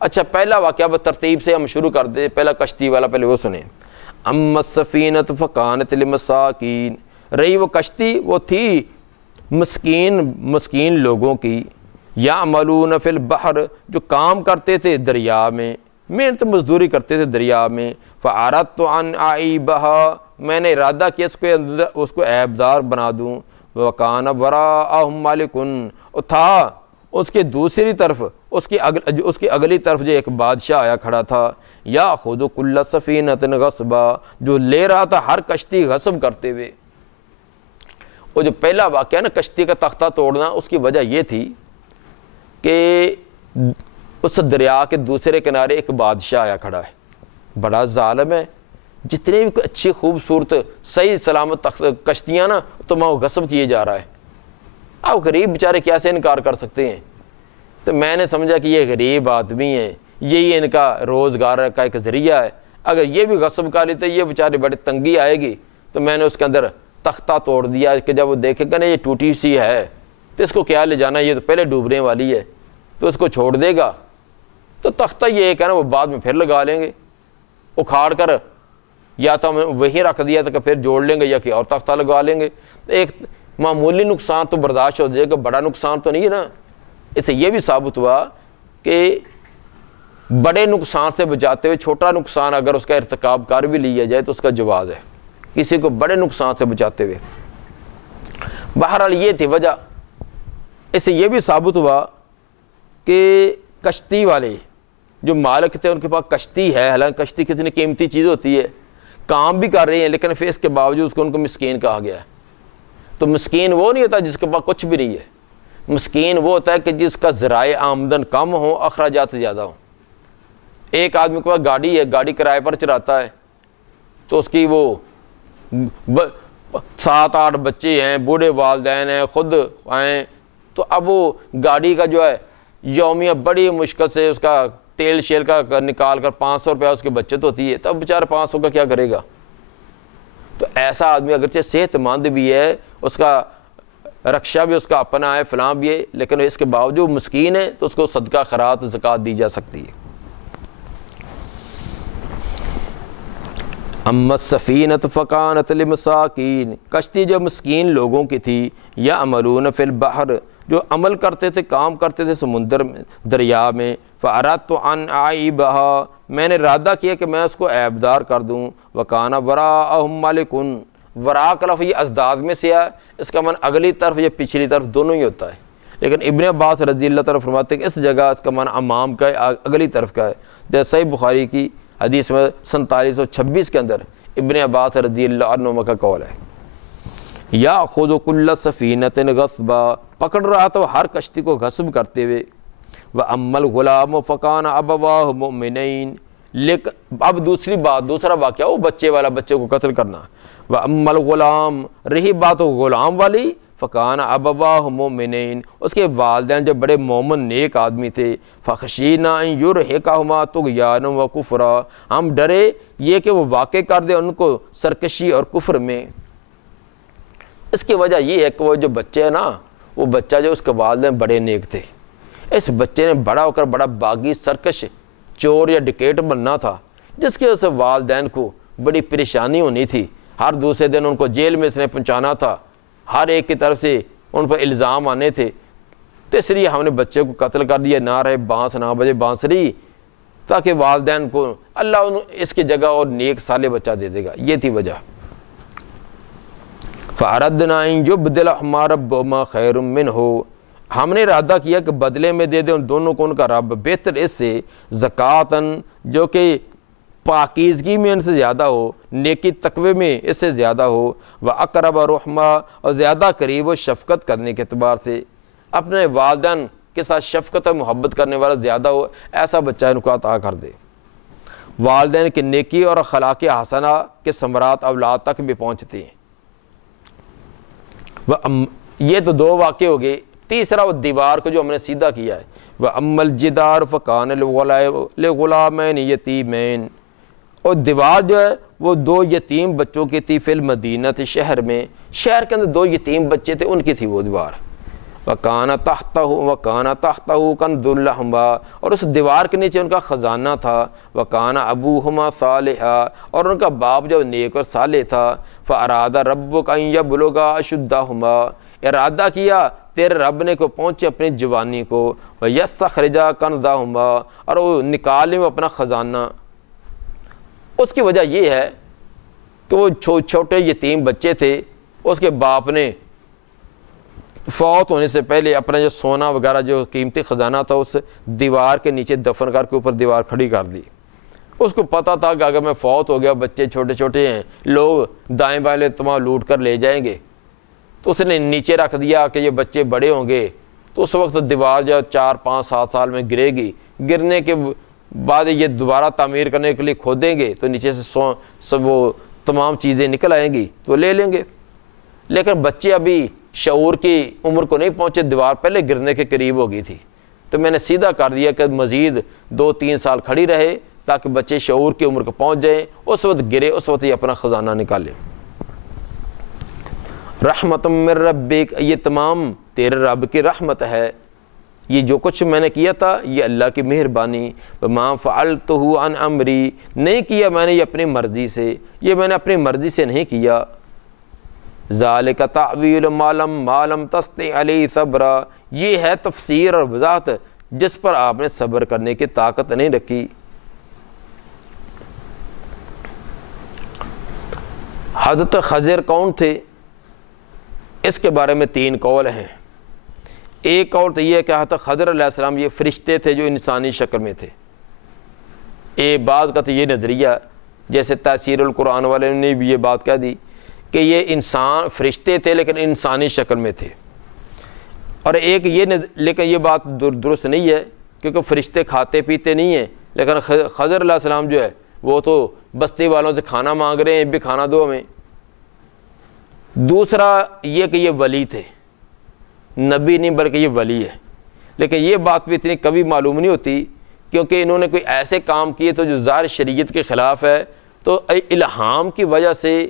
اچھا پہلا واقعہ ترتیب سے ہم شروع کر دیں، پہلا کشتی والا، پہلے وہ سنیں۔ اما السفینۃ فکانت للمساکین، رہی وہ کشتی وہ تھی مسکین لوگوں کی، یعملون فی البحر، جو کام کرتے تھے دریا میں، محنت مزدوری کرتے تھے دریا میں، فاردت ان اعیبها، میں نے ارادہ کیا اس کو عیبدار بنا دوں، وکان وراءہم مالک، اور تھا اس کے دوسری طرف اس کی اگلی طرف جو ایک بادشاہ آیا کھڑا تھا، یاخذ کل سفینۃ غصبا، جو لے رہا تھا ہر کشتی غصب کرتے ہوئے۔ وہ جو پہلا واقعہ نا کشتی کا تختہ توڑنا، اس کی وجہ یہ تھی کہ اس دریا کے دوسرے کنارے ایک بادشاہ آیا کھڑا ہے، بڑا ظالم ہے، جتنے بھی اچھی خوبصورت صحیح سلامت کشتیاں نا تو وہاں غصب کیے جا رہا ہے۔ اب غریب بیچارے کیسے انکار کر سکتے ہیں؟ تو میں نے سمجھا کہ یہ غریب آدمی ہیں، یہی ان کا روزگار کا ایک ذریعہ ہے، اگر یہ بھی غصب کر لیتے یہ بیچارے بڑی تنگی آئے گی، تو میں نے اس کے اندر تختہ توڑ دیا کہ جب وہ دیکھے گا نا یہ ٹوٹی سی ہے تو اس کو کیا لے جانا، یہ تو پہلے ڈوبنے والی ہے، تو اس کو چھوڑ دے گا، تو تختہ یہ ایک ہے نا وہ بعد میں پھر لگا لیں گے، اکھاڑ کر یا تو ہم وہی رکھ دیا تو پھر جوڑ لیں گے یا کہ اور تختہ لگا لیں گے، ایک معمولی نقصان تو برداشت ہو جائے گا، بڑا نقصان تو نہیں ہے نا۔ اس سے یہ بھی ثابت ہوا کہ بڑے نقصان سے بچاتے ہوئے چھوٹا نقصان اگر اس کا ارتکاب کر بھی لیا جائے تو اس کا جواز ہے، کسی کو بڑے نقصان سے بچاتے ہوئے۔ بہرحال یہ تھی وجہ۔ اس سے یہ بھی ثابت ہوا کہ کشتی والے جو مالک تھے ان کے پاس کشتی ہے، حالانکہ کشتی کتنی قیمتی چیز ہوتی ہے، کام بھی کر رہے ہیں لیکن پھر اس کے باوجود اس کو ان کو مسکین کہا گیا ہے۔ تو مسکین وہ نہیں ہوتا جس کے پاس کچھ بھی نہیں ہے، مسکین وہ ہوتا ہے کہ جس کا ذرائع آمدن کم ہو، اخراجات زیادہ ہوں۔ ایک آدمی کے پاس گاڑی ہے، گاڑی کرائے پر چلاتا ہے تو اس کی وہ 7-8 بچے ہیں، بوڑھے والدین ہیں، خود آئیں، تو اب وہ گاڑی کا جو ہے یومیہ بڑی مشکل سے اس کا تیل شیل کا نکال کر 500 روپیہ اس کی بچت ہوتی ہے، تب بیچارہ 500 کا کیا کرے گا؟ تو ایسا آدمی اگرچہ صحت مند بھی ہے، اس کا رکشہ بھی اس کا اپنا ہے، فلاں بھی ہے، لیکن اس کے باوجود مسکین ہے تو اس کو صدقہ خیرات زکوٰۃ دی جا سکتی ہے۔ اما السفینۃ فکانت لمساکین، کشتی جو مسکین لوگوں کی تھی، یعملون فی البحر، جو عمل کرتے تھے، کام کرتے تھے سمندر میں، دریا میں، فاردت ان اعیبھا، میں نے ارادہ کیا کہ میں اس کو عیبدار کر دوں، وکان وراءہم ملک، وراء کا لفظ یہ ازداد میں سے ہے، اس کا معنی اگلی طرف یا پچھلی طرف دونوں ہی ہوتا ہے، لیکن ابن عباس رضی اللہ تعالیٰ فرماتے ہیں کہ اس جگہ اس کا معنی امام کا ہے، اگلی طرف کا ہے، جیسے صحیح بخاری کی حدیث میں 4726 کے اندر ابن عباس رضی اللہ عنہ کا قول ہے، یاخذ کل سفینۃ غصبا، پکڑ رہا تھا ہر کشتی کو غصب کرتے ہوئے، وَأَمَّا الْغُلَامُ فَكَانَ أَبَوَاهُ مُؤْمِنَيْنِ، لیکن اب دوسری بات، دوسرا واقعہ وہ بچے والا، بچے کو قتل کرنا، وَأَمَّا الْغُلَامُ، رہی بات وہ غلام والی، فَكَانَ أَبَوَاهُ مُؤْمِنَيْنِ، اس کے والدین جو بڑے مومن نیک آدمی تھے، فَخَشِينَا أَن يُرْهِقَهُمَا طُغْيَانًا وَكُفْرًا، ہم ڈرے یہ کہ وہ واقع کر دے ان کو سرکشی اور کفر میں۔ اس کی وجہ یہ ہے کہ وہ جو بچے ہیں نا، وہ بچہ جو اس کے والدین بڑے نیک تھے، اس بچے نے بڑا ہو کر بڑا باغی سرکش چور یا ڈکیٹ بننا تھا، جس کی وجہ سے والدین کو بڑی پریشانی ہونی تھی، ہر دوسرے دن ان کو جیل میں اس نے پہنچانا تھا، ہر ایک کی طرف سے ان پر الزام آنے تھے، تو اس لیے ہم نے بچے کو قتل کر دیا، نہ رہے بانس نہ بجے بانسری، تاکہ والدین کو اللہ اس کی جگہ اور نیک صالح بچہ دے دے گا، یہ تھی وجہ۔ فَأَرَدْنَا أَن يُبْدِلَهُمَا رَبُّهُمَا خَيْرٌ مِّنْهُ، ہم نے ارادہ کیا کہ بدلے میں دے دے ان دونوں کو ان کا رب بہتر اس سے، زکاتاً، جو کہ پاکیزگی میں ان سے زیادہ ہو، نیکی تقوی میں اس سے زیادہ ہو، وَأَقْرَبَ رُحْمًا، اور زیادہ قریب و شفقت کرنے کے اعتبار سے، اپنے والدین کے ساتھ شفقت اور محبت کرنے والا زیادہ ہو، ایسا بچہ ان کو عطا کر دے۔ والدین کی نیکی اور اخلاق حسنہ کے ثمرات اولاد تک بھی پہنچتے ہیں۔ یہ تو دو واقع ہو گئے، تیسرا وہ دیوار کو جو ہم نے سیدھا کیا ہے، وَأَمَّا الْجِدَارُ فَكَانَ لِغُلَامَيْنِ يَتِيمَيْنِ، اور دیوار جو ہے وہ 2 یتیم بچوں کی تھی، فی المدینہ تھی، شہر میں، شہر کے اندر 2 یتیم بچے تھے، ان کی تھی وہ دیوار، وَكَانَ تَحْتَهُ كَنْزٌ لَهُمَا، اور اس دیوار کے نیچے ان کا خزانہ تھا، وَكَانَ أَبُوهُمَا صَالِحًا، اور ان کا باپ جو نیک اور صالح تھا، فَأَرَادَ رَبُّكَ أَن يَبْلُغَا أَشُدَّهُمَا، ارادہ کیا تیرے رب نے کو پہنچے اپنی جوانی کو، وَيَسْتَخْرِجَا كَنْزَهُمَا، اور وہ نکالے وہ اپنا خزانہ۔ اس کی وجہ یہ ہے کہ وہ چھوٹے یتیم بچے تھے، اس کے باپ نے فوت ہونے سے پہلے اپنا جو سونا وغیرہ جو قیمتی خزانہ تھا اس دیوار کے نیچے دفن کر کے اوپر دیوار کھڑی کر دی۔ اس کو پتہ تھا کہ اگر میں فوت ہو گیا، بچے چھوٹے چھوٹے ہیں، لوگ دائیں بائیں تمام لوٹ کر لے جائیں گے، تو اس نے نیچے رکھ دیا کہ یہ بچے بڑے ہوں گے تو اس وقت دیوار جو 4 5 7 سال میں گرے گی، گرنے کے بعد یہ دوبارہ تعمیر کرنے کے لیے کھودیں گے تو نیچے سے سب وہ تمام چیزیں نکل آئیں گی تو لے لیں گے، لیکن بچے ابھی شعور کی عمر کو نہیں پہنچے، دیوار پہلے گرنے کے قریب ہو گئی تھی، تو میں نے سیدھا کر دیا کہ مزید 2 3 سال کھڑی رہے تاکہ بچے شعور کی عمر کو پہنچ جائیں، اس وقت گرے، اس وقت یہ اپنا خزانہ نکالے۔ رحمت من ربک، یہ تمام تیرے رب کی رحمت ہے، یہ جو کچھ میں نے کیا تھا یہ اللہ کی مہربانی، وما فعلتہ عن امری، نہیں کیا میں نے یہ اپنی مرضی سے، یہ میں نے اپنی مرضی سے نہیں کیا۔ ذالک تعویل ما لم تستطع علیہ صبرا، یہ ہے تفسیر اور وضاحت جس پر آپ نے صبر کرنے کی طاقت نہیں رکھی۔ حضرت خضر کون تھے؟ اس کے بارے میں 3 قول ہیں۔ ایک قول تو یہ ہے کہ حضرت خضر علیہ السلام یہ فرشتے تھے جو انسانی شکل میں تھے۔ ایک بعض کا تو یہ نظریہ، جیسے تفسیر القرآن والے نے بھی یہ بات کہہ دی کہ یہ انسان فرشتے تھے لیکن انسانی شکل میں تھے، اور ایک یہ لیکن یہ بات درست نہیں ہے کیونکہ فرشتے کھاتے پیتے نہیں ہیں، لیکن خضر علیہ السلام جو ہے وہ تو بستی والوں سے کھانا مانگ رہے ہیں، بھی کھانا دو ہمیں، دوسرا یہ کہ یہ ولی تھے، نبی نہیں بلکہ یہ ولی ہے، لیکن یہ بات بھی اتنی کبھی معلوم نہیں ہوتی کیونکہ انہوں نے کوئی ایسے کام کیے تو جو ظاہر شریعت کے خلاف ہے، تو الہام کی وجہ سے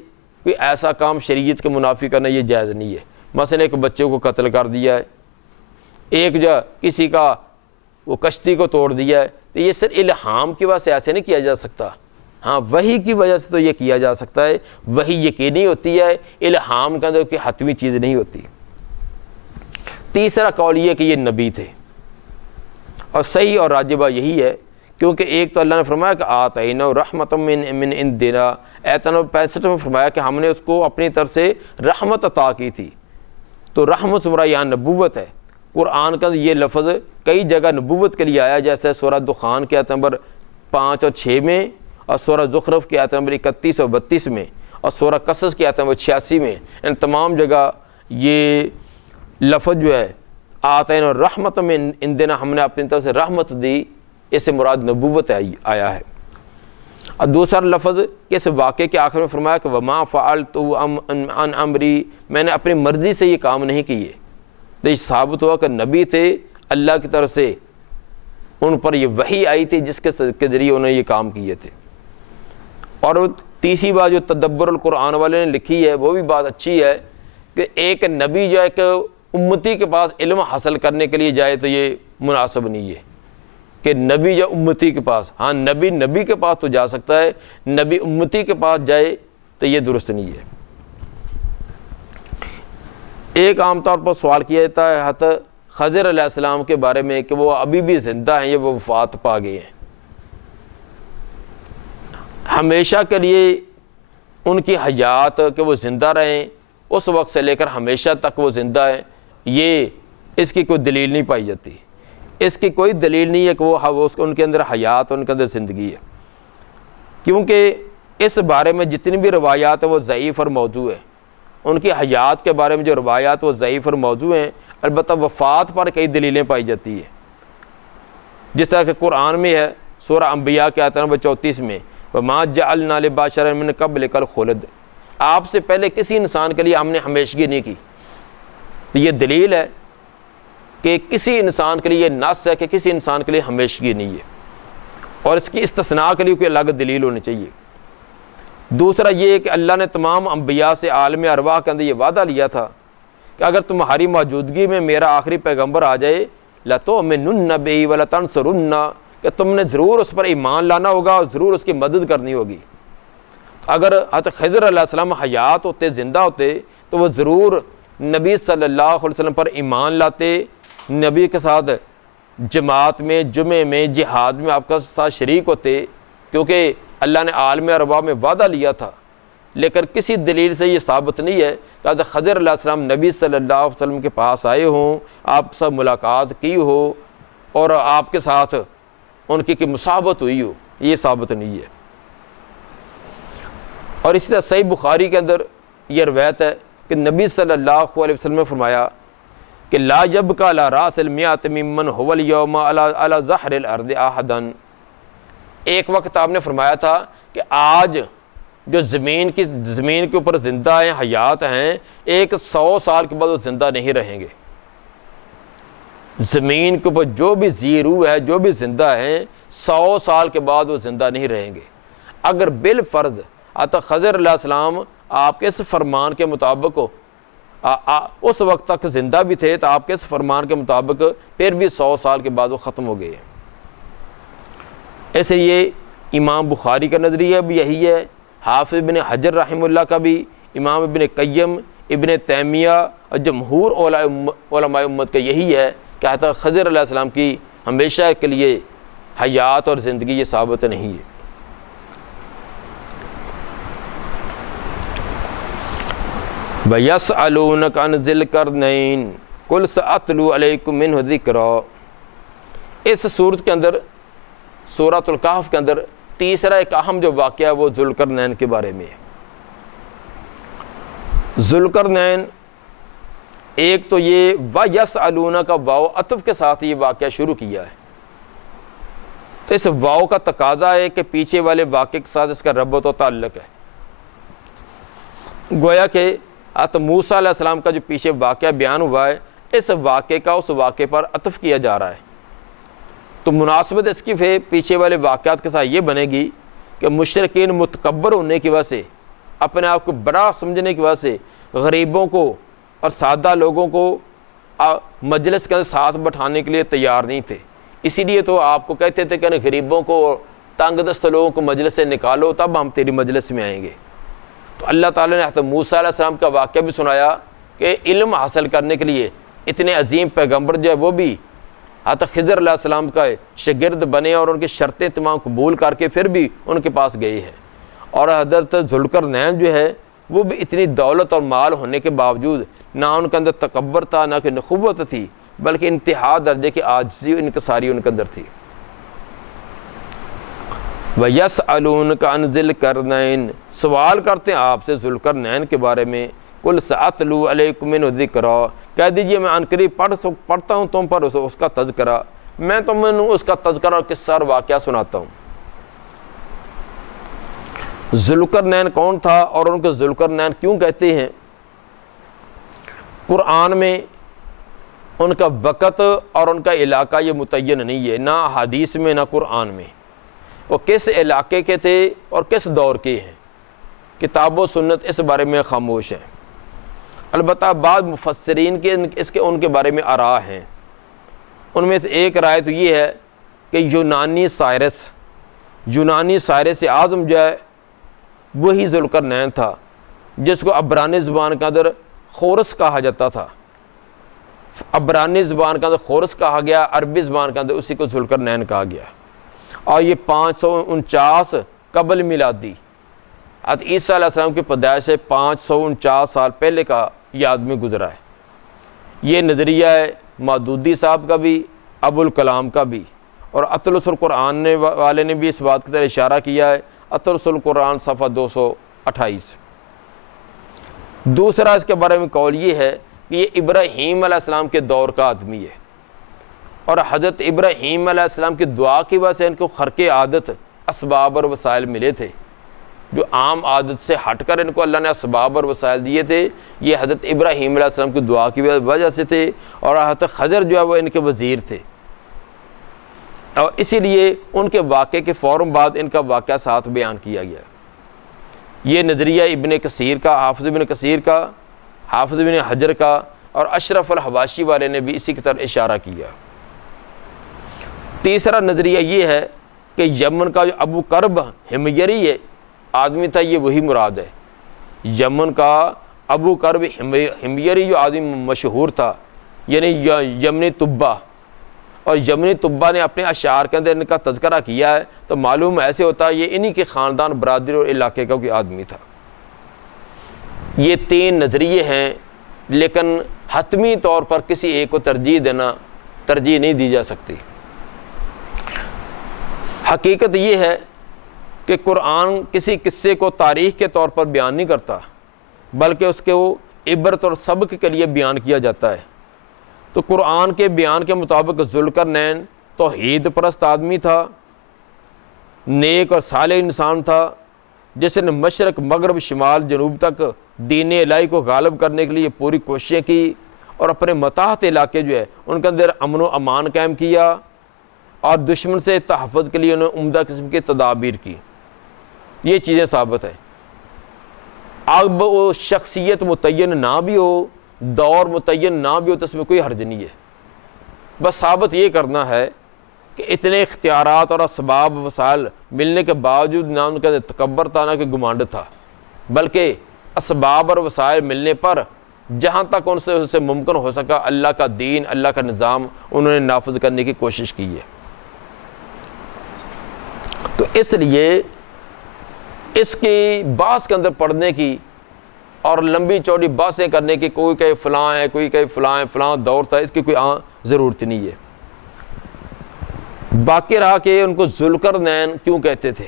کوئی ایسا کام شریعت کے منافی کرنا یہ جائز نہیں ہے۔ مثلا ایک بچے کو قتل کر دیا ہے، ایک جو کسی کا وہ کشتی کو توڑ دیا ہے، تو یہ صرف الہام کی وجہ سے ایسے نہیں کیا جا سکتا۔ ہاں وحی کی وجہ سے تو یہ کیا جا سکتا ہے، وحی یقینی ہوتی ہے، الہام کا کوئی حتمی چیز نہیں ہوتی۔ تیسرا قول یہ کہ یہ نبی تھے، اور صحیح اور راجبہ یہی ہے، کیونکہ ایک تو اللہ نے فرمایا کہ آتینا رحمۃ من عندنا، آیت نمبر 65 میں فرمایا کہ ہم نے اس کو اپنی طرف سے رحمت عطا کی تھی، تو رحمت سے مراد یہاں نبوت ہے۔ قرآن کا یہ لفظ کئی جگہ نبوت کے لیے آیا، جیسے سورہ دخان کی آیت نمبر 5 اور 6 میں، اور سورہ زخرف کی آیت نمبر 31 اور 32 میں، اور سورہ قصص کی آیت نمبر 86 میں، ان تمام جگہ یہ لفظ جو ہے آتینا رحمت من عندنا، ہم نے اپنی طرف سے رحمت دی، اس سے مراد نبوت آیا ہے۔ اور دوسرا لفظ کہ اس واقعے کے آخر میں فرمایا کہ وما فعلت عن امری، میں نے اپنی مرضی سے یہ کام نہیں کیے، تو یہ ثابت ہوا کہ نبی تھے، اللہ کی طرف سے ان پر یہ وحی آئی تھی جس کے ذریعے انہوں نے یہ کام کیے تھے۔ اور تیسری بات جو تدبر القرآن والے نے لکھی ہے وہ بھی بات اچھی ہے کہ ایک نبی جو ہے کہ امتی کے پاس علم حاصل کرنے کے لیے جائے تو یہ مناسب نہیں ہے کہ نبی جو امتی کے پاس، ہاں نبی کے پاس تو جا سکتا ہے، نبی امتی کے پاس جائے تو یہ درست نہیں ہے۔ ایک عام طور پر سوال کیا جاتا ہے حضرت خضر علیہ السلام کے بارے میں کہ وہ ابھی بھی زندہ ہیں یا وہ وفات پا گئے ہیں۔ ہمیشہ کے لیے ان کی حیات کہ وہ زندہ رہیں، اس وقت سے لے کر ہمیشہ تک وہ زندہ ہیں، یہ اس کی کوئی دلیل نہیں پائی جاتی، اس کی کوئی دلیل نہیں ہے کہ وہ ان کے اندر حیات، ان کے اندر زندگی ہے، کیونکہ اس بارے میں جتنی بھی روایات ہیں وہ ضعیف اور موضوع ہیں۔ ان کی حیات کے بارے میں جو روایات وہ ضعیف اور موضوع ہیں، البتہ وفات پر کئی دلیلیں پائی جاتی ہیں، جس طرح کہ قرآن میں ہے سورہ انبیاء کے آیت نمبر 34 میں وَمَا جَعَلْنَا لِبَشَرٍ مِّن قَبْلِكَ الْخُلْدَ، آپ سے پہلے کسی انسان کے لیے ہم نے ہمیشگی نہیں کی۔ تو یہ دلیل ہے کہ کسی انسان کے لیے یہ نص ہے کہ کسی انسان کے لیے ہمیشگی نہیں ہے، اور اس کی استثناء کے لیے کوئی الگ دلیل ہونی چاہیے۔ دوسرا یہ کہ اللہ نے تمام انبیاء سے عالم ارواح کے اندر یہ وعدہ لیا تھا کہ اگر تمہاری موجودگی میں میرا آخری پیغمبر آ جائے لَتُؤْمِنُنَّ بِهِ وَلَتَنْصُرُنَّ، کہ تم نے ضرور اس پر ایمان لانا ہوگا اور ضرور اس کی مدد کرنی ہوگی۔ اگر حضرت خضر علیہ السلام حیات ہوتے، زندہ ہوتے، تو وہ ضرور نبی صلی اللہ علیہ وسلم پر ایمان لاتے، نبی کے ساتھ جماعت میں، جمعے میں، جہاد میں آپ کا ساتھ شریک ہوتے، کیونکہ اللہ نے عالم ارواح میں وعدہ لیا تھا۔ لیکن کسی دلیل سے یہ ثابت نہیں ہے کہ حضرت خضر علیہ السلام نبی صلی اللہ علیہ وسلم کے پاس آئے ہوں، آپ کے ساتھ ملاقات کی ہو اور آپ کے ساتھ ان کی مصاحبت ہوئی ہو، یہ ثابت نہیں ہے۔ اور اسی طرح صحیح بخاری کے اندر یہ روایت ہے کہ نبی صلی اللہ علیہ وسلم نے فرمایا کہ لا یبقى علی راس المئات ممن هو اليوم علی ظہر الارض احدا، ایک وقت آپ نے فرمایا تھا کہ آج جو زمین کے اوپر زندہ ہیں، حیات ہیں، ایک 100 سال کے بعد وہ زندہ نہیں رہیں گے۔ زمین کے اوپر جو بھی ذی روح ہے، جو بھی زندہ ہیں، 100 سال کے بعد وہ زندہ نہیں رہیں گے۔ اگر بالفرض حضرت خضر علیہ السلام آپ کے اس فرمان کے مطابق اس وقت تک زندہ بھی تھے تو آپ کے اس فرمان کے مطابق پھر بھی 100 سال کے بعد وہ ختم ہو گئے ہیں۔ اس لیے امام بخاری کا نظریہ بھی یہی ہے، حافظ ابن حجر رحمہ اللہ کا بھی، امام ابن قیم، ابن تیمیہ اور جمہور علماء امت کا یہی ہے کہ حضرت خضر علیہ السلام کی ہمیشہ کے لیے حیات اور زندگی یہ ثابت نہیں ہے۔ وَيَسْأَلُونَكَ عَنْ ذِي الْقَرْنَيْنِ قُلْ سَأَتْلُو عَلَيْكُم مِّنْهُ ذِكْرًا، اس صورت کے اندر، سورۃ الکہف کے اندر تیسرا ایک اہم جو واقعہ ہے وہ ذوالقرنین کے بارے میں ہے۔ ذوالقرنین، ایک تو یہ وَيَسْأَلُونَ کا واو عطف کے ساتھ یہ واقعہ شروع کیا ہے، تو اس واو کا تقاضا ہے کہ پیچھے والے واقعے کے ساتھ اس کا ربط و تعلق ہے، گویا کہ حضرت موسیٰ علیہ السلام کا جو پیچھے واقعہ بیان ہوا ہے، اس واقعے کا اس واقعے پر عطف کیا جا رہا ہے۔ تو مناسبت اس کی پیچھے والے واقعات کے ساتھ یہ بنے گی کہ مشرکین متکبر ہونے کی وجہ سے، اپنے آپ کو بڑا سمجھنے کی وجہ سے غریبوں کو اور سادہ لوگوں کو مجلس کے ساتھ بٹھانے کے لیے تیار نہیں تھے۔ اسی لیے تو آپ کو کہتے تھے کہ غریبوں کو، تنگ دست لوگوں کو مجلس سے نکالو، تب ہم تیری مجلس میں آئیں گے۔ تو اللہ تعالیٰ نے حضرت موسیٰ علیہ السلام کا واقعہ بھی سنایا کہ علم حاصل کرنے کے لیے اتنے عظیم پیغمبر جو ہے وہ بھی حضرت خضر علیہ السلام کا شاگرد بنے اور ان کی شرطیں تمام قبول کر کے پھر بھی ان کے پاس گئے ہیں۔ اور حضرت ذوالقرنین جو ہے وہ بھی اتنی دولت اور مال ہونے کے باوجود نہ ان کے اندر تکبر تھا، نہ کہ نخوت تھی، بلکہ انتہا درجے کی عاجزی و انکساری ان کے اندر تھی۔ وَيَسْأَلُونَكَ عَنْ ذِي الْقَرْنَيْنِ، سوال کرتے ہیں آپ سے ذوالقرنین کے بارے میں۔ قُلْ سَأَتْلُو عَلَيْكُم مِّنْهُ ذِكْرًا، کہہ دیجئے میں عنقریب پڑھتا ہوں تم پر اس کا تذکرہ، میں تمہیں اس کا تذکرہ اور قصہ اور واقعہ سناتا ہوں۔ ذوالقرنین کون تھا اور ان کو ذوالقرنین کیوں کہتے ہیں؟ قرآن میں ان کا وقت اور ان کا علاقہ یہ متعین نہیں ہے، نہ حدیث میں نہ قرآن میں۔ وہ کس علاقے کے تھے اور کس دور کے ہیں، کتاب و سنت اس بارے میں خاموش ہیں۔ البتہ بعض مفسرین کے ان کے بارے میں آراء ہیں۔ ان میں سے ایک رائے تو یہ ہے کہ یونانی سائرس اعظم جو ہے وہی ذوالقرنین تھا، جس کو عبرانی زبان کے اندر خورس کہا جاتا تھا۔ عبرانی زبان کے اندر خورس کہا گیا، عربی زبان کے اندر اسی کو ذوالقرنین کہا گیا۔ اور یہ 549 قبل میلادی، حضرت عیسیٰ علیہ السلام کی پیدائش سے 549 سال پہلے کا یہ آدمی گزرا ہے۔ یہ نظریہ ہے مودودی صاحب کا بھی، ابو الکلام کا بھی، اور اطلس القرآن والے نے بھی اس بات کی طرح اشارہ کیا ہے، اطلس القرآن صفحہ 228۔ دوسرا اس کے بارے میں قول یہ ہے کہ یہ ابراہیم علیہ السلام کے دور کا آدمی ہے، اور حضرت ابراہیم علیہ السلام کی دعا کی وجہ سے ان کو خرق عادت، اسباب اور وسائل ملے تھے، جو عام عادت سے ہٹ کر ان کو اللہ نے اسباب اور وسائل دیے تھے، یہ حضرت ابراہیم علیہ السلام کی دعا کی وجہ سے تھے، اور حضرت خضر جو ہے وہ ان کے وزیر تھے، اور اسی لیے ان کے واقعے کے فوراً بعد ان کا واقعہ ساتھ بیان کیا گیا۔ یہ نظریہ ابن کثیر کا، حافظ ابن کثیر کا، حافظ ابن حجر کا، اور اشرف الحواشی والے نے بھی اسی کی طرف اشارہ کیا۔ تیسرا نظریہ یہ ہے کہ یمن کا جو ابو کرب حمیری ہے آدمی تھا، یہ وہی مراد ہے۔ یمن کا ابو کرب حمیری جو آدمی مشہور تھا، یعنی یمنی طبہ، اور یمنی طبہ نے اپنے اشعار کے اندر ان کا تذکرہ کیا ہے، تو معلوم ایسے ہوتا ہے یہ انہی کے خاندان، برادری اور علاقے کا کوئی آدمی تھا۔ یہ 3 نظریے ہیں، لیکن حتمی طور پر کسی ایک کو ترجیح نہیں دی جا سکتی۔ حقیقت یہ ہے کہ قرآن کسی قصے کو تاریخ کے طور پر بیان نہیں کرتا، بلکہ اس کے وہ عبرت اور سبق کے لیے بیان کیا جاتا ہے۔ تو قرآن کے بیان کے مطابق ذوالقرنین توحید پرست آدمی تھا، نیک اور صالح انسان تھا، جس نے مشرق مغرب شمال جنوب تک دین الہی کو غالب کرنے کے لیے پوری کوششیں کی، اور اپنے متاحت علاقے جو ہے ان کے اندر امن و امان قائم کیا، اور دشمن سے تحفظ کے لیے انہوں نے عمدہ قسم کی تدابیر کی۔ یہ چیزیں ثابت ہیں۔ اب وہ شخصیت متعین نہ بھی ہو، دور متعین نہ بھی ہو، تو اس میں کوئی حرج نہیں ہے، بس ثابت یہ کرنا ہے کہ اتنے اختیارات اور اسباب وسائل ملنے کے باوجود نہ ان کا تکبر تھا نہ کہ گمانڈ تھا، بلکہ اسباب اور وسائل ملنے پر جہاں تک ان سے ممکن ہو سکا اللہ کا دین، اللہ کا نظام انہوں نے نافذ کرنے کی کوشش کی ہے۔ تو اس لیے اس کی بحث کے اندر پڑھنے کی اور لمبی چوڑی بحثیں کرنے کی، کوئی کہے فلاں ہے، کوئی کہے فلاں ہے، فلاں دور تھا، اس کی کوئی ضرورت نہیں ہے۔ باقی رہا کہ ان کو ذوالقرنین کیوں کہتے تھے۔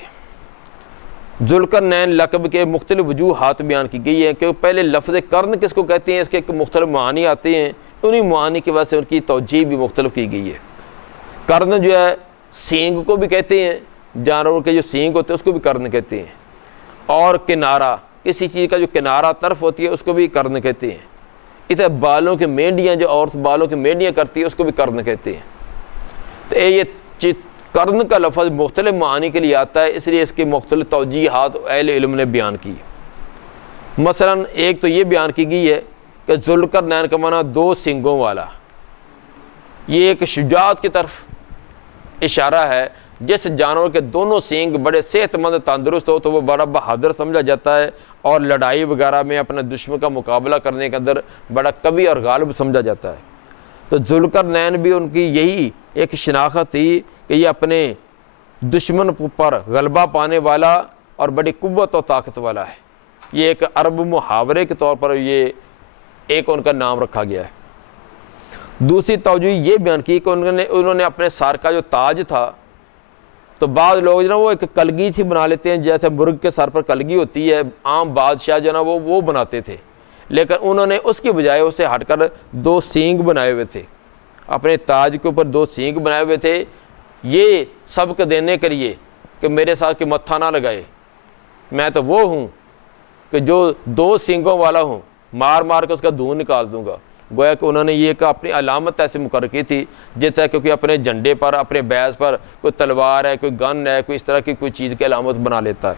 ذوالقرنین لقب کے مختلف وجوہات بیان کی گئی ہیں، کہ پہلے لفظ قرن کس کو کہتے ہیں، اس کے مختلف معانی آتے ہیں، انہی معانی کی وجہ سے ان کی توجیہ بھی مختلف کی گئی ہے۔ قرن جو ہے سینگ کو بھی کہتے ہیں، جانوروں کے جو سینگ ہوتے ہیں اس کو بھی قرن کہتے ہیں، اور کنارہ کسی چیز کا جو کنارہ طرف ہوتی ہے اس کو بھی کرن کہتے ہیں. ادھر بالوں کی مینڈیاں، جو عورت بالوں کی مینڈیاں کرتی ہے اس کو بھی کرن کہتے ہیں. تو یہ کرن کا لفظ مختلف معانی کے لیے آتا ہے، اس لیے اس کے مختلف توجیحات اہل علم نے بیان کی. مثلا ایک تو یہ بیان کی گئی ہے کہ ذوالقرنین کا معنی 2 سینگوں والا، یہ ایک شجاعت کی طرف اشارہ ہے. جس جانور کے دونوں سینگ بڑے صحت مند تندرست ہو تو وہ بڑا بہادر سمجھا جاتا ہے، اور لڑائی وغیرہ میں اپنے دشمن کا مقابلہ کرنے کے اندر بڑا قوی اور غالب سمجھا جاتا ہے. تو ذوالقرنین بھی ان کی یہی ایک شناخت تھی کہ یہ اپنے دشمن پر غلبہ پانے والا اور بڑی قوت و طاقت والا ہے. یہ ایک عرب محاورے کے طور پر یہ ایک ان کا نام رکھا گیا ہے. دوسری توجہ یہ بیان کی کہ انہوں نے اپنے سر کا جو تاج تھا، تو بعض لوگ جو نا وہ ایک کلگی سی بنا لیتے ہیں، جیسے مرغ کے سر پر کلگی ہوتی ہے، عام بادشاہ جو نا وہ بناتے تھے، لیکن انہوں نے اس کی بجائے اسے ہٹ کر 2 سینگ بنائے ہوئے تھے. اپنے تاج کے اوپر 2 سینگ بنائے ہوئے تھے، یہ سبق دینے کے لیے کہ میرے ساتھ کہ متھا نہ لگائے، میں تو وہ ہوں کہ جو 2 سینگوں والا ہوں، مار مار کے اس کا دھون نکال دوں گا. گویا کہ انہوں نے یہ کہ اپنی علامت ایسے مقرر کی تھی جیسا کیونکہ اپنے جھنڈے پر، اپنے بیز پر کوئی تلوار ہے، کوئی گن ہے، کوئی اس طرح کی کوئی چیز کی علامت بنا لیتا ہے.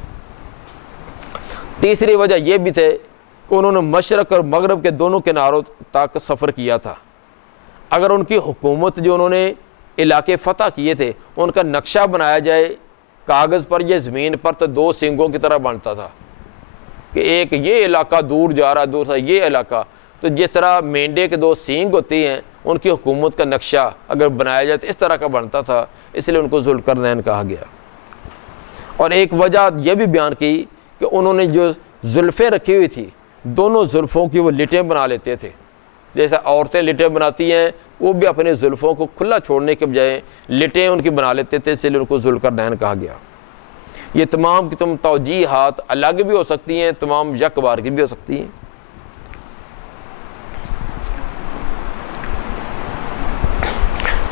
تیسری وجہ یہ بھی تھے کہ انہوں نے مشرق اور مغرب کے دونوں کناروں تک سفر کیا تھا. اگر ان کی حکومت جو انہوں نے علاقے فتح کیے تھے ان کا نقشہ بنایا جائے کاغذ پر یا زمین پر، تو 2 سینگوں کی طرح بنتا تھا کہ ایک یہ علاقہ دور جا رہا ہے، دوسرا یہ علاقہ. تو جس طرح مینڈے کے 2 سینگ ہوتی ہیں، ان کی حکومت کا نقشہ اگر بنایا جائے تو اس طرح کا بنتا تھا، اس لیے ان کو ذوالقرنین کہا گیا. اور ایک وجہ یہ بھی بیان کی کہ انہوں نے جو زلفیں رکھی ہوئی تھی، دونوں زلفوں کی وہ لٹیں بنا لیتے تھے. جیسے عورتیں لٹیں بناتی ہیں، وہ بھی اپنے زلفوں کو کھلا چھوڑنے کے بجائے لٹیں ان کی بنا لیتے تھے، اس لیے ان کو ذوالقرنین کہا گیا. یہ تمام کی تم توجیحات الگ بھی ہو سکتی ہیں، تمام یک بار کی بھی ہو سکتی ہیں.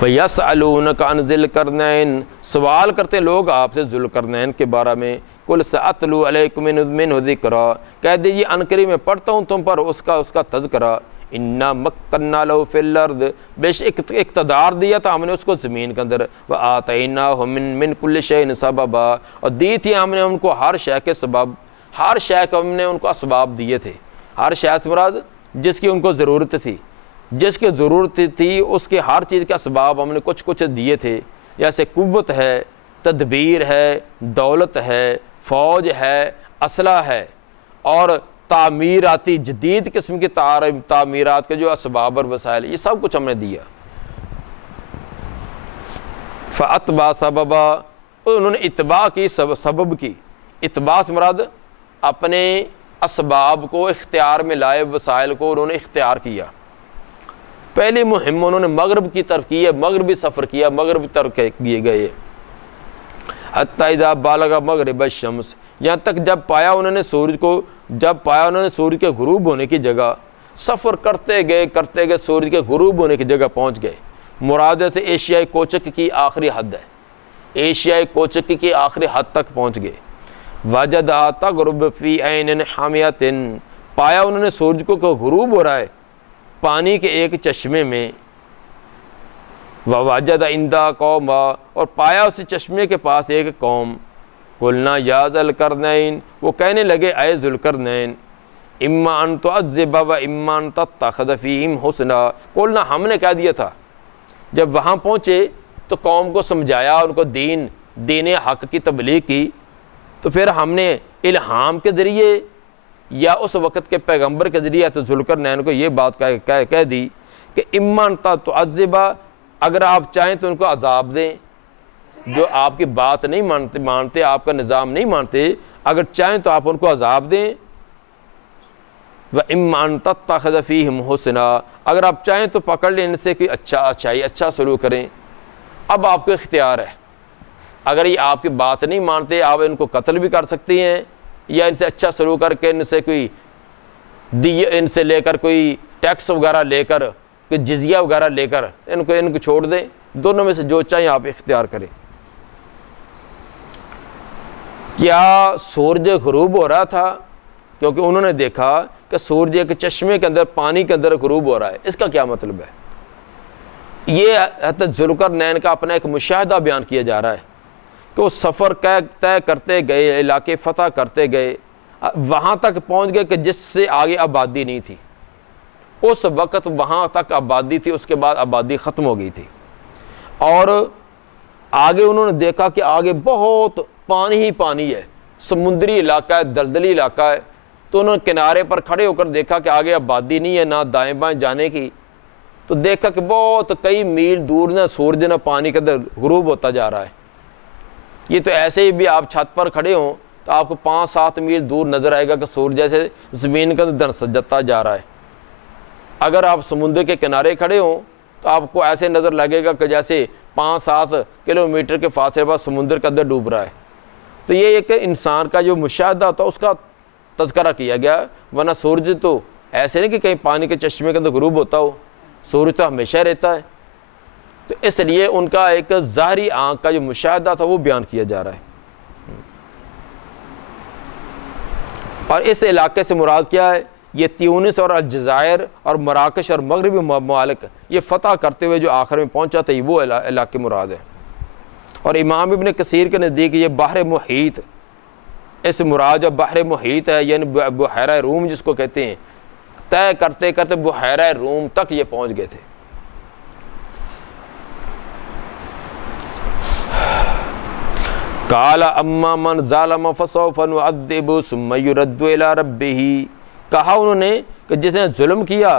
وَيَسْأَلُونَكَ عَنْ ذِي الْقَرْنَيْنِ، سوال کرتے لوگ آپ سے ذوالقرنین کے بارے میں. قُلْ سَأَتْلُو عَلَيْكُم مِّنْهُ ذِكْرًا، کہہ دیجیے انقریب میں پڑھتا ہوں تم پر اس کا تذکرہ. اِنَّا مَكَّنَّا لَهُ فِي الْأَرْضِ، بے شک اقتدار دیا تھا ہم نے اس کو زمین کے اندر. وَآتَيْنَاهُ مِن كُلِّ شَيْءٍ سَبَبًا، اور دی تھی ہم نے ان کو ہر شے کے سبب، ہر شے کو ہم نے ان کو اسباب دیے تھے. ہر شے سے مراد جس کی ان کو ضرورت تھی، جس کی ضرورت تھی اس کے ہر چیز کے اسباب ہم نے کچھ دیے تھے. جیسے قوت ہے، تدبیر ہے، دولت ہے، فوج ہے، اسلحہ ہے، اور تعمیراتی جدید قسم کی تعمیرات کے جو اسباب اور وسائل، یہ سب کچھ ہم نے دیا. فَأَتْبَعَ سَبَبًا، انہوں نے اتباع کی، سبب کی. اتباع سے مراد اپنے اسباب کو اختیار میں لائے، وسائل کو انہوں نے اختیار کیا. پہلی مہم انہوں نے مغرب کی طرف کی ہے، مغربی سفر کیا، مغربی طرف کیے گئے. حتیٰ اذا بالغ مغرب الشمس، یہاں تک جب پایا انہوں نے سورج کے غروب ہونے کی جگہ. سفر کرتے گئے سورج کے غروب ہونے کی جگہ پہنچ گئے. مراد سے ایشیائی کوچک کی آخری حد ہے، ایشیائی کوچک کی آخری حد تک پہنچ گئے. وجدھا تغرب فی عین حامیۃ، پایا انہوں نے سورج کو کہ غروب ہو رہا ہے پانی کے ایک چشمے میں. وَوَجَدَ عِندَهَا قَوْمًا، اور پایا اس چشمے کے پاس ایک قوم. قُلْنَا يَا ذَا الْقَرْنَيْنِ، وہ کہنے لگے اے ذوالقرنین، اِمَّا أَن تُعَذِّبَ وَإِمَّا أَن تَتَّخِذَ فِيهِمْ حُسْنًا. قُلْنَا، ہم نے کہہ دیا تھا. جب وہاں پہنچے تو قوم کو سمجھایا، ان کو دین حق کی تبلیغ کی، تو پھر ہم نے الہام کے ذریعے یا اس وقت کے پیغمبر کے ذریعے تو ذوالقرنین کو یہ بات کہہ دی کہ اِمَّا أَن تُعَذِّبَ، اگر آپ چاہیں تو ان کو عذاب دیں، جو آپ کی بات نہیں مانتے، آپ کا نظام نہیں مانتے، اگر چاہیں تو آپ ان کو عذاب دیں. وَإِمَّا أَن تَتَّخِذَ فِيهِمْ حُسْنًا، اگر آپ چاہیں تو پکڑ لیں ان سے کوئی اچھا سلوک کریں. اب آپ کو اختیار ہے، اگر یہ آپ کی بات نہیں مانتے آپ ان کو قتل بھی کر سکتی ہیں، یا ان سے اچھا سلوک کر کے ان سے کوئی ان سے لے کر کوئی ٹیکس وغیرہ لے کر، کوئی جزیہ وغیرہ لے کر ان کو چھوڑ دیں. دونوں میں سے جو چاہیں آپ اختیار کریں. کیا سورج غروب ہو رہا تھا کیونکہ انہوں نے دیکھا کہ سورج کے چشمے کے اندر پانی کے اندر غروب ہو رہا ہے۔ اس کا کیا مطلب ہے؟ یہ حضرت ذوالقرنین کا اپنا ایک مشاہدہ بیان کیا جا رہا ہے کہ وہ سفر طے کرتے گئے، علاقے فتح کرتے گئے، وہاں تک پہنچ گئے کہ جس سے آگے آبادی نہیں تھی۔ اس وقت وہاں تک آبادی تھی، اس کے بعد آبادی ختم ہو گئی تھی، اور آگے انہوں نے دیکھا کہ آگے بہت پانی ہی پانی ہے، سمندری علاقہ ہے، دلدلی علاقہ ہے۔ تو انہوں نے کنارے پر کھڑے ہو کر دیکھا کہ آگے آبادی نہیں ہے، نہ دائیں بائیں جانے کی۔ تو دیکھا کہ بہت کئی میل دور نہ سورج نہ پانی کے اندر غروب ہوتا جا رہا ہے۔ یہ تو ایسے ہی بھی آپ چھت پر کھڑے ہوں تو آپ کو 5-7 میل دور نظر آئے گا کہ سورج جیسے زمین کے اندر سجتا جا رہا ہے۔ اگر آپ سمندر کے کنارے کھڑے ہوں تو آپ کو ایسے نظر لگے گا کہ جیسے 5-7 کلومیٹر کے فاصلے پر سمندر کے اندر ڈوب رہا ہے۔ تو یہ ایک انسان کا جو مشاہدہ تھا اس کا تذکرہ کیا گیا، ورنہ سورج تو ایسے نہیں کہ کہیں پانی کے چشمے کے اندر غروب ہوتا ہو، سورج تو ہمیشہ رہتا ہے۔ تو اس لیے ان کا ایک ظاہری آنکھ کا جو مشاہدہ تھا وہ بیان کیا جا رہا ہے۔ اور اس علاقے سے مراد کیا ہے؟ یہ تیونس اور الجزائر اور مراکش اور مغربی ممالک یہ فتح کرتے ہوئے جو آخر میں پہنچا تھا، وہ علاقے مراد ہے۔ اور امام ابن کثیر کے نزدیک یہ بحر محیط، اس مراد جو بحر محیط ہے یعنی بحیرہ روم جس کو کہتے ہیں، طے کرتے کرتے بحیرہ روم تک یہ پہنچ گئے تھے۔ قال اما من ظالم فسوف نعذبه ثم يرد الى ربه، کہا انہوں نے کہ جس نے ظلم کیا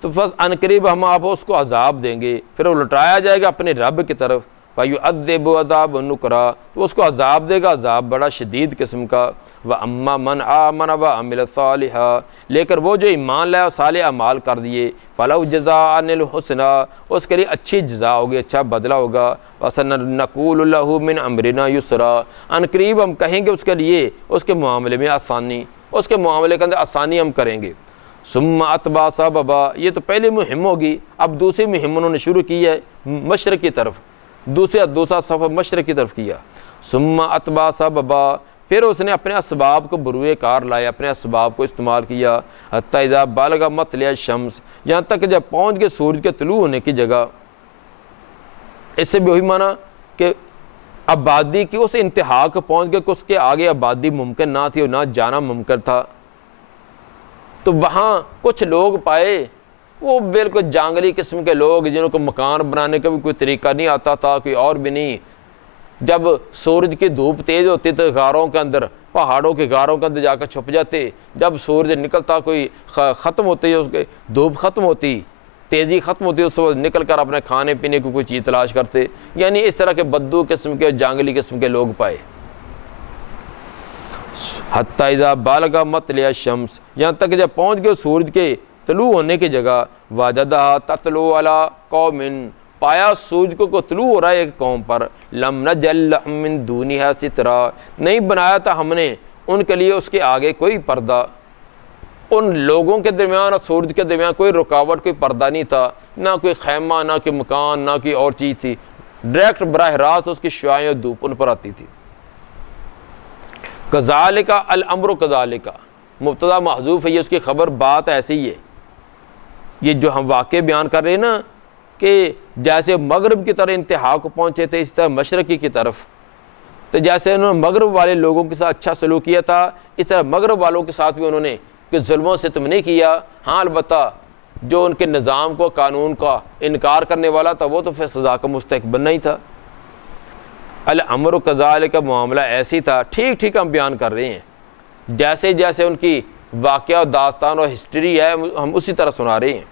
تو بس عنقریب ہم آپ اس کو عذاب دیں گے، پھر وہ لٹایا جائے گا اپنے رب کی طرف، فَيُعَذِّبُ عَذَابًا نُكْرًا، تو اس کو عذاب دے گا، عذاب بڑا شدید قسم کا۔ وَأَمَّا مَنْ آمَنَ وَعَمِلَ صَالِحًا، لیکن وہ جو ایمان لائے اور صالح اعمال کر دیے، فَلَوْ جَزَاءً الْحُسْنَىٰ، اس کے لیے اچھی جزا ہوگی، اچھا بدلہ ہوگا۔ وَسَنَقُولُ لَهُ مِنْ أَمْرِنَا يُسْرًا، ان قریب ہم کہیں گے اس کے لیے اس کے معاملے میں آسانی، اس کے معاملے کے اندر آسانی ہم کریں گے۔ ثُمَّ أَتْبَعَ سَبَبًا، یہ تو پہلی مہم ہوگی، اب دوسری مہم انہوں نے شروع کی ہے مشرق کی طرف، دوسرا سفر مشرق کی طرف کیا۔ ثُمَّ أَتْبَعَ سَبَبًا، پھر اس نے اپنے اسباب کو بروئے کار لائے، اپنے اسباب کو استعمال کیا۔ حتیٰ اذا بلغ مطلع الشمس، یہاں تک کہ جب پہنچ گئے سورج کے طلوع ہونے کی جگہ۔ اس سے بھی وہی مانا کہ آبادی کی اس انتہا کو پہنچ گئے کہ اس کے آگے آبادی ممکن نہ تھی اور نہ جانا ممکن تھا۔ تو وہاں کچھ لوگ پائے، وہ بالکل جانگلی قسم کے لوگ جنہوں کو مکان بنانے کا بھی کوئی طریقہ نہیں آتا تھا، کوئی اور بھی نہیں۔ جب سورج کی دھوپ تیز ہوتی تو غاروں کے اندر، پہاڑوں کے غاروں کے اندر جا کر چھپ جاتے، جب سورج نکلتا کوئی ختم ہوتی، اس کے دھوپ ختم ہوتی، تیزی ختم ہوتی، اس وقت نکل کر اپنے کھانے پینے کی کوئی چیز تلاش کرتے۔ یعنی اس طرح کے بدو قسم کے جانگلی قسم کے لوگ پائے۔ حتیٰ اذا بلغ مطلع الشمس، یہاں تک جب پہنچ گئے سورج کے طلوع ہونے کی جگہ، وجدہا تطلع علی قوم، پایا سورج کو طلوع ہو رہا ہے ایک قوم پر، لم نجعل لہم من دونہا سترا، نہیں بنایا تھا ہم نے ان کے لیے اس کے آگے کوئی پردہ۔ ان لوگوں کے درمیان اور سورج کے درمیان کوئی رکاوٹ، کوئی پردہ نہیں تھا، نہ کوئی خیمہ، نہ کوئی مکان، نہ کوئی اور چیز تھی، ڈائریکٹ براہ راست اس کی شعاعیں اور دھوپ ان پر آتی تھی۔ کذالک الامر کذالک، مبتدا محذوف ہے، یہ اس کی خبر بات ایسی ہی ہے۔ یہ جو ہم واقع بیان کر رہے ہیں نا کہ جیسے مغرب کی طرح انتہا کو پہنچے تھے، اس طرح مشرقی کی طرف، تو جیسے انہوں نے مغرب والے لوگوں کے ساتھ اچھا سلوک کیا تھا، اس طرح مغرب والوں کے ساتھ بھی انہوں نے کہ ظلم و ستم نہیں کیا۔ ہاں البتہ جو ان کے نظام کو، قانون کا انکار کرنے والا تھا وہ تو پھر سزا کا مستحق بننا ہی تھا۔ الامر کذالک کا معاملہ ایسی تھا، ٹھیک ٹھیک ہم بیان کر رہے ہیں، جیسے جیسے ان کی واقعہ اور داستان اور ہسٹری ہے ہم اسی طرح سنا رہے ہیں۔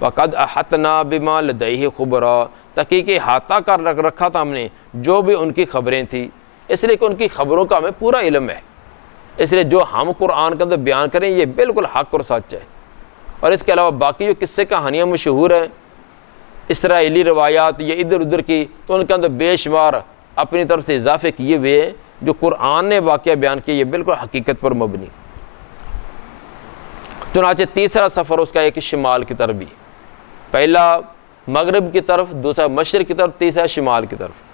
وَقَدْ أَحَطْنَا بِمَا لَدَيْهِ خُبْرًا، تحقیق احاطہ کر رکھا تھا ہم نے جو بھی ان کی خبریں تھیں، اس لیے کہ ان کی خبروں کا ہمیں پورا علم ہے، اس لیے جو ہم قرآن کے اندر بیان کریں یہ بالکل حق اور سچ ہے۔ اور اس کے علاوہ باقی جو قصے کہانیاں مشہور ہیں، اسرائیلی روایات یہ ادھر ادھر کی، تو ان کے اندر بے شمار اپنی طرف سے اضافے کیے ہوئے ہیں۔ جو قرآن نے واقعہ بیان کیا یہ بالکل حقیقت پر مبنی۔ چنانچہ تیسرا سفر اس کا ایک شمال کی طرف بھی، پہلا مغرب کی طرف، دوسرا مشرق کی طرف، تیسرا شمال کی طرف۔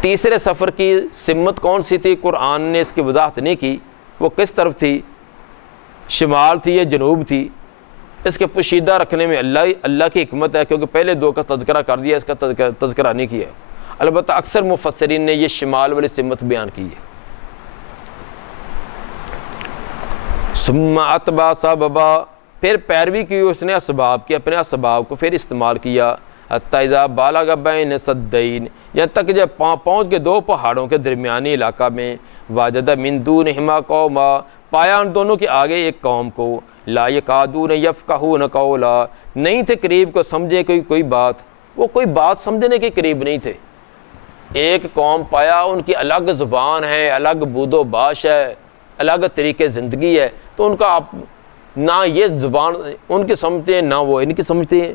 تیسرے سفر کی سمت کون سی تھی قرآن نے اس کی وضاحت نہیں کی، وہ کس طرف تھی، شمال تھی یا جنوب تھی، اس کے پوشیدہ رکھنے میں اللہ کی حکمت ہے، کیونکہ پہلے دو کا تذکرہ کر دیا، اس کا تذکرہ نہیں کیا۔ البتہ اکثر مفسرین نے یہ شمال والی سمت بیان کی ہے۔ ثم اتبع سببا، پھر پیروی کی اس نے اسباب کی، اپنے اسباب کو پھر استعمال کیا، حتی اذا بالغ بین سدین، یہاں تک جب پہنچ کے دو پہاڑوں کے درمیانی علاقہ میں، وجد من دونہما قوما، پایا ان دونوں کے آگے ایک قوم کو، لا یکادون یفقہون قولا، نہیں تھے قریب کو سمجھے کوئی بات، وہ کوئی بات سمجھنے کے قریب نہیں تھے۔ ایک قوم پایا ان کی الگ زبان ہے، الگ بود و باش ہے، الگ طریقے زندگی ہے، تو ان کا نہ یہ زبان ان کی سمجھتے ہیں نہ وہ ان کی سمجھتے ہیں۔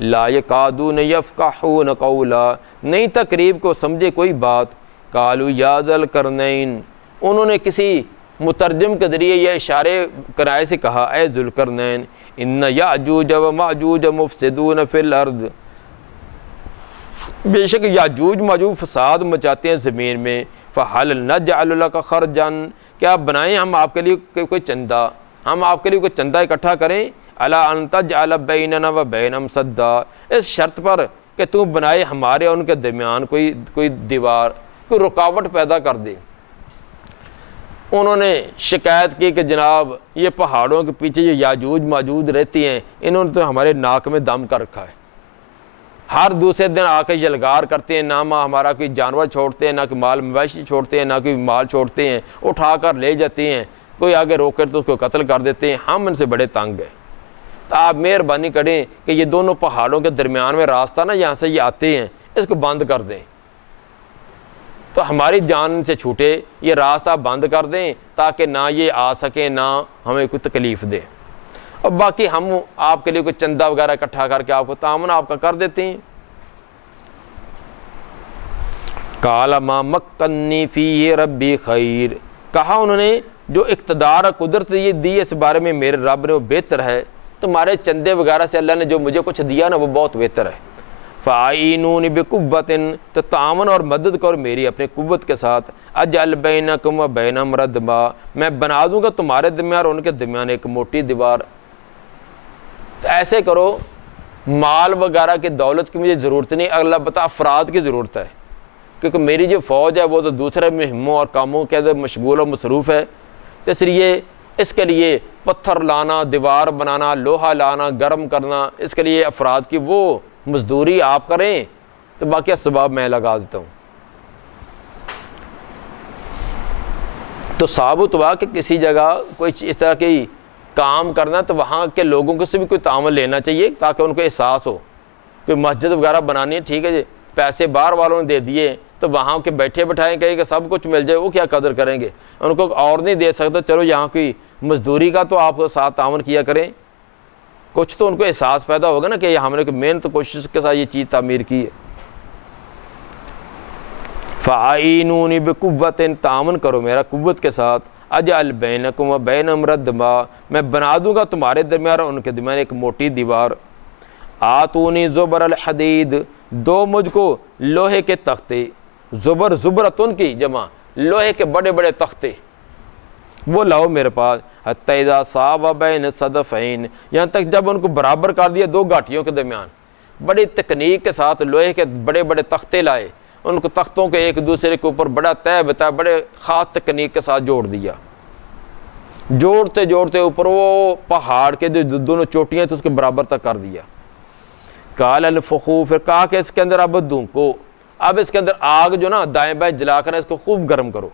لا یکادون یفقہون قولا، نہیں تھا قریب کو سمجھے کوئی بات۔ قالوا یا ذا القرنین، انہوں نے کسی مترجم کے ذریعے یہ اشارے کرائے سے کہا، اے ذوالقرنین، ان یاجوج و ماجوج مفسدون فی الارض، بے شک یاجوج ماجوج فساد مچاتے ہیں زمین میں، فہل نجعل لک خرجا، کیا بنائیں ہم آپ کے لیے کوئی چندہ، ہم آپ کے لیے کوئی چندہ اکٹھا کریں، الا ان تجعل بیننا و بینہم سدا، اس شرط پر کہ تو بنائے ہمارے اور ان کے درمیان کوئی دیوار، کوئی رکاوٹ پیدا کر دے۔ انہوں نے شکایت کی کہ جناب یہ پہاڑوں کے پیچھے جو یاجوج ماجوج رہتی ہیں، انہوں نے تو ہمارے ناک میں دم کر رکھا ہے، ہر دوسرے دن آ کے یلغار کرتے ہیں، نہ ہمارا کوئی جانور چھوڑتے ہیں، نہ کوئی مال مویشی چھوڑتے ہیں، نہ کوئی مال چھوڑتے ہیں، اٹھا کر لے جاتے ہیں، کوئی آگے روکے تو اس کو قتل کر دیتے ہیں، ہم ان سے بڑے تنگ ہیں، تو آپ مہربانی کریں کہ یہ دونوں پہاڑوں کے درمیان میں راستہ نا یہاں سے یہ آتے ہیں، اس کو بند کر دیں، تو ہماری جان سے چھوٹے، یہ راستہ بند کر دیں تاکہ نہ یہ آ سکیں نہ ہمیں کوئی تکلیف دے، اور باقی ہم آپ کے لیے کوئی چندہ وغیرہ اکٹھا کر کے آپ کو تعاون آپ کا کر دیتے ہیں۔ قال ما مکنی فیہ ربی خیر، کہا انہوں نے جو اقتدار اور قدرت یہ دی اس بارے میں میرے رب نے وہ بہتر ہے، تمہارے چندے وغیرہ سے اللہ نے جو مجھے کچھ دیا نا وہ بہت بہتر ہے۔ فَعِینُونِ بِقُوَّةٍ، تو تعاون اور مدد کرو میری اپنے قوت کے ساتھ، اجعل بینکم و بینہم ردما، میں بنا دوں گا تمہارے درمیان اور ان کے درمیان ایک موٹی دیوار۔ تو ایسے کرو، مال وغیرہ کی دولت کی مجھے ضرورت نہیں، اللہ بتا افراد کی ضرورت ہے، کیونکہ میری جو فوج ہے وہ تو دوسرے مہموں اور کاموں کے اندر مشغول و مصروف ہے، اس لیے اس کے لیے پتھر لانا، دیوار بنانا، لوہا لانا، گرم کرنا، اس کے لیے افراد کی وہ مزدوری آپ کریں، تو باقی اسباب میں لگا دیتا ہوں۔ تو ثابت ہوا کہ کسی جگہ کوئی اس طرح کی کام کرنا تو وہاں کے لوگوں کو سے بھی کوئی تعاون لینا چاہیے تاکہ ان کو احساس ہو۔ کوئی مسجد وغیرہ بنانی ہے، ٹھیک ہے جی، پیسے باہر والوں نے دے دیے تو وہاں کے بیٹھے بٹھائیں کہیں کہ سب کچھ مل جائے، وہ کیا قدر کریں گے، ان کو اور نہیں دے سکتے، چلو یہاں کی مزدوری کا تو آپ ساتھ تعاون کیا کریں، کچھ تو ان کو احساس پیدا ہوگا نا کہ یہ ہم نے محنت کوشش کے ساتھ یہ چیز تعمیر کی ہے۔ فَعِینُونِ بِقُوَّةٍ، تعاون کرو میرا قوت کے ساتھ، اجعل بینکم و بینہم ردما، میں بنا دوں گا تمہارے درمیان اور ان کے درمیان ایک موٹی دیوار۔ آتونی زبر الحدید، دو مجھ کو لوہے کے تختے، زبر زبرتن کی جمع، لوہے کے بڑے بڑے تختے وہ لاؤ میرے پاس، حتی اذا ساوی بین صدفین، یہاں تک جب ان کو برابر کر دیا دو گھاٹیوں کے درمیان، بڑی تکنیک کے ساتھ لوہے کے بڑے بڑے تختے لائے، ان کو تختوں کے ایک دوسرے کے اوپر بڑا طے بتا بڑے خاص تکنیک کے ساتھ جوڑ دیا، جوڑتے جوڑتے اوپر وہ پہاڑ کے جو دونوں چوٹیاں تھے اس کے برابر تک کر دیا۔ قال انفخوا، پھر کہا کہ اس کے اندر اب دھونکو، اب اس کے اندر آگ جو نا دائیں بائیں جلا کر اس کو خوب گرم کرو،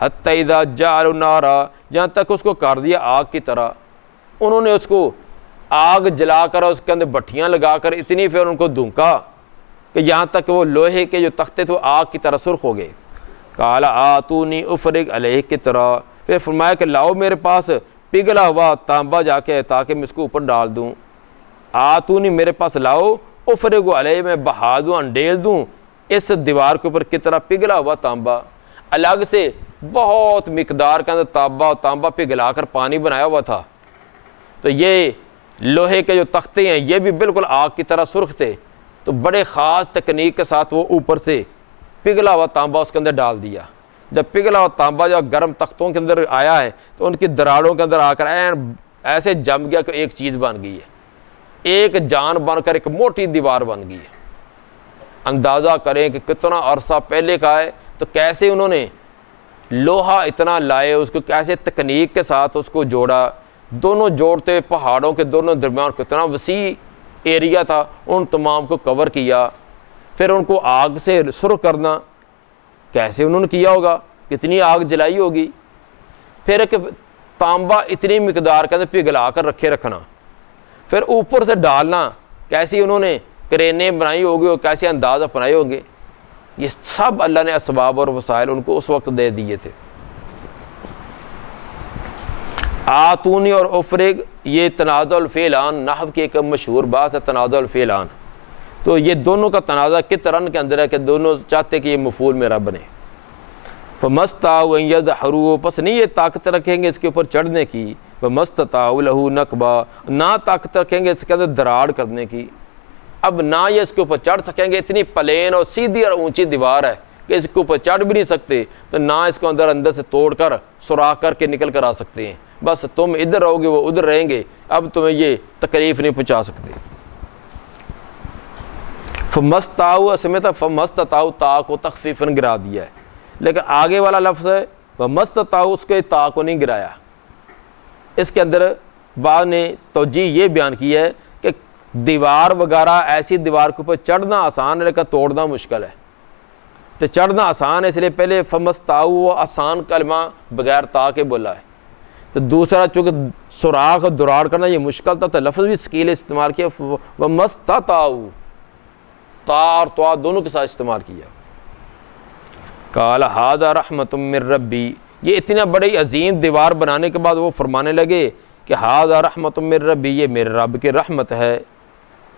حتی اذا جعلوا نارا، جہاں تک اس کو کر دیا آگ کی طرح، انہوں نے اس کو آگ جلا کر اس کے اندر بٹھیاں لگا کر اتنی پھر ان کو دھونکا کہ یہاں تک وہ لوہے کے جو تختے تھے وہ آگ کی طرح سرخ ہو گئے۔ قال آتونی افرغ علیہ کی طرح، پھر فرمایا کہ لاؤ میرے پاس پگھلا ہوا تانبا جا کے تاکہ میں اس کو اوپر ڈال دوں، آتونی میرے پاس لاؤ، افرغ علیہ میں بہا دوں انڈیل دوں اس دیوار کے اوپر کی طرح پگھلا ہوا تانبا، الگ سے بہت مقدار کے اندر تانبا پگھلا کر پانی بنایا ہوا تھا، تو یہ لوہے کے جو تختے ہیں یہ بھی بالکل آگ کی طرح سرخ تھے، تو بڑے خاص تکنیک کے ساتھ وہ اوپر سے پگھلا ہوا تانبا اس کے اندر ڈال دیا، جب پگھلا ہوا تانبا جو گرم تختوں کے اندر آیا ہے تو ان کی دراڑوں کے اندر آ کر ایسے جم گیا کہ ایک چیز بن گئی ہے، ایک جان بن کر ایک موٹی دیوار بن گئی ہے۔ اندازہ کریں کہ کتنا عرصہ پہلے کا ہے، تو کیسے انہوں نے لوہا اتنا لائے، اس کو کیسے تکنیک کے ساتھ اس کو جوڑا، دونوں جوڑتے پہاڑوں کے دونوں درمیان کتنا وسیع ایریا تھا، ان تمام کو کور کیا۔ پھر ان کو آگ سے سرخ کرنا، کیسے انہوں نے کیا ہوگا، کتنی آگ جلائی ہوگی۔ پھر ایک تانبا اتنی مقدار کے اندر پگھلا کر رکھنا، پھر اوپر سے ڈالنا، کیسی انہوں نے کرینیں بنائی ہوگی اور کیسے انداز اپنائے ہوں گے۔ یہ سب اللہ نے اسباب اور وسائل ان کو اس وقت دے دیے تھے۔ آتونی اور افرگ، یہ تنازع الفعلان نحو کی ایک مشہور بات ہے، تنازع الفعلان۔ تو یہ دونوں کا تنازع کس رن کے اندر ہے کہ دونوں چاہتے کہ یہ مفعول میرا بنے۔ فَمَسْتَطَاعُوا أَن يَظْهَرُوهُ، پس نہیں یہ طاقت رکھیں گے اس کے اوپر چڑھنے کی، وَمَسْتَطَاعُوا لَهُ نَقْبًا، نہ طاقت رکھیں گے اس کے اندر دراڑ کرنے کی۔ اب نہ یہ اس کے اوپر چڑھ سکیں گے، اتنی پلین اور سیدھی اور اونچی دیوار ہے کہ اس کے اوپر چڑھ بھی نہیں سکتے، تو نہ اس کو اندر سے توڑ کر سوراخ کر کے نکل کر آ سکتے ہیں۔ بس تم ادھر رہو گے، وہ ادھر رہیں گے، اب تمہیں یہ تکلیف نہیں پہنچا سکتے۔ فَمَسْتَطَاعُوا سمجھتا فَمَسْتَطَاعُوا تا کو تخفیفاً گرا دیا ہے، لیکن آگے والا لفظ ہے وَمَسْتَطَاعُوا، اس کے تا کو نہیں گرایا۔ اس کے اندر بعض نے توجیہ یہ بیان کی ہے کہ دیوار وغیرہ ایسی دیوار کے اوپر چڑھنا آسان ہے لیکن توڑنا مشکل ہے۔ تو چڑھنا آسان ہے اس لیے پہلے فَمَسْتَطَاعُوا آسان کلمہ بغیر تا کے بولا ہے، تو دوسرا چونکہ سوراخ اور دراڑ کرنا یہ مشکل تھا تو لفظ بھی سکیل استعمال کیا، وَمَسْتَطَاعُوا، تا اور طا دونوں کے ساتھ استعمال کیا۔ قال ھذا رحمۃ من ربی، یہ اتنا بڑی عظیم دیوار بنانے کے بعد وہ فرمانے لگے کہ ھذا رحمۃ من ربی، یہ میرے رب کی رحمت ہے،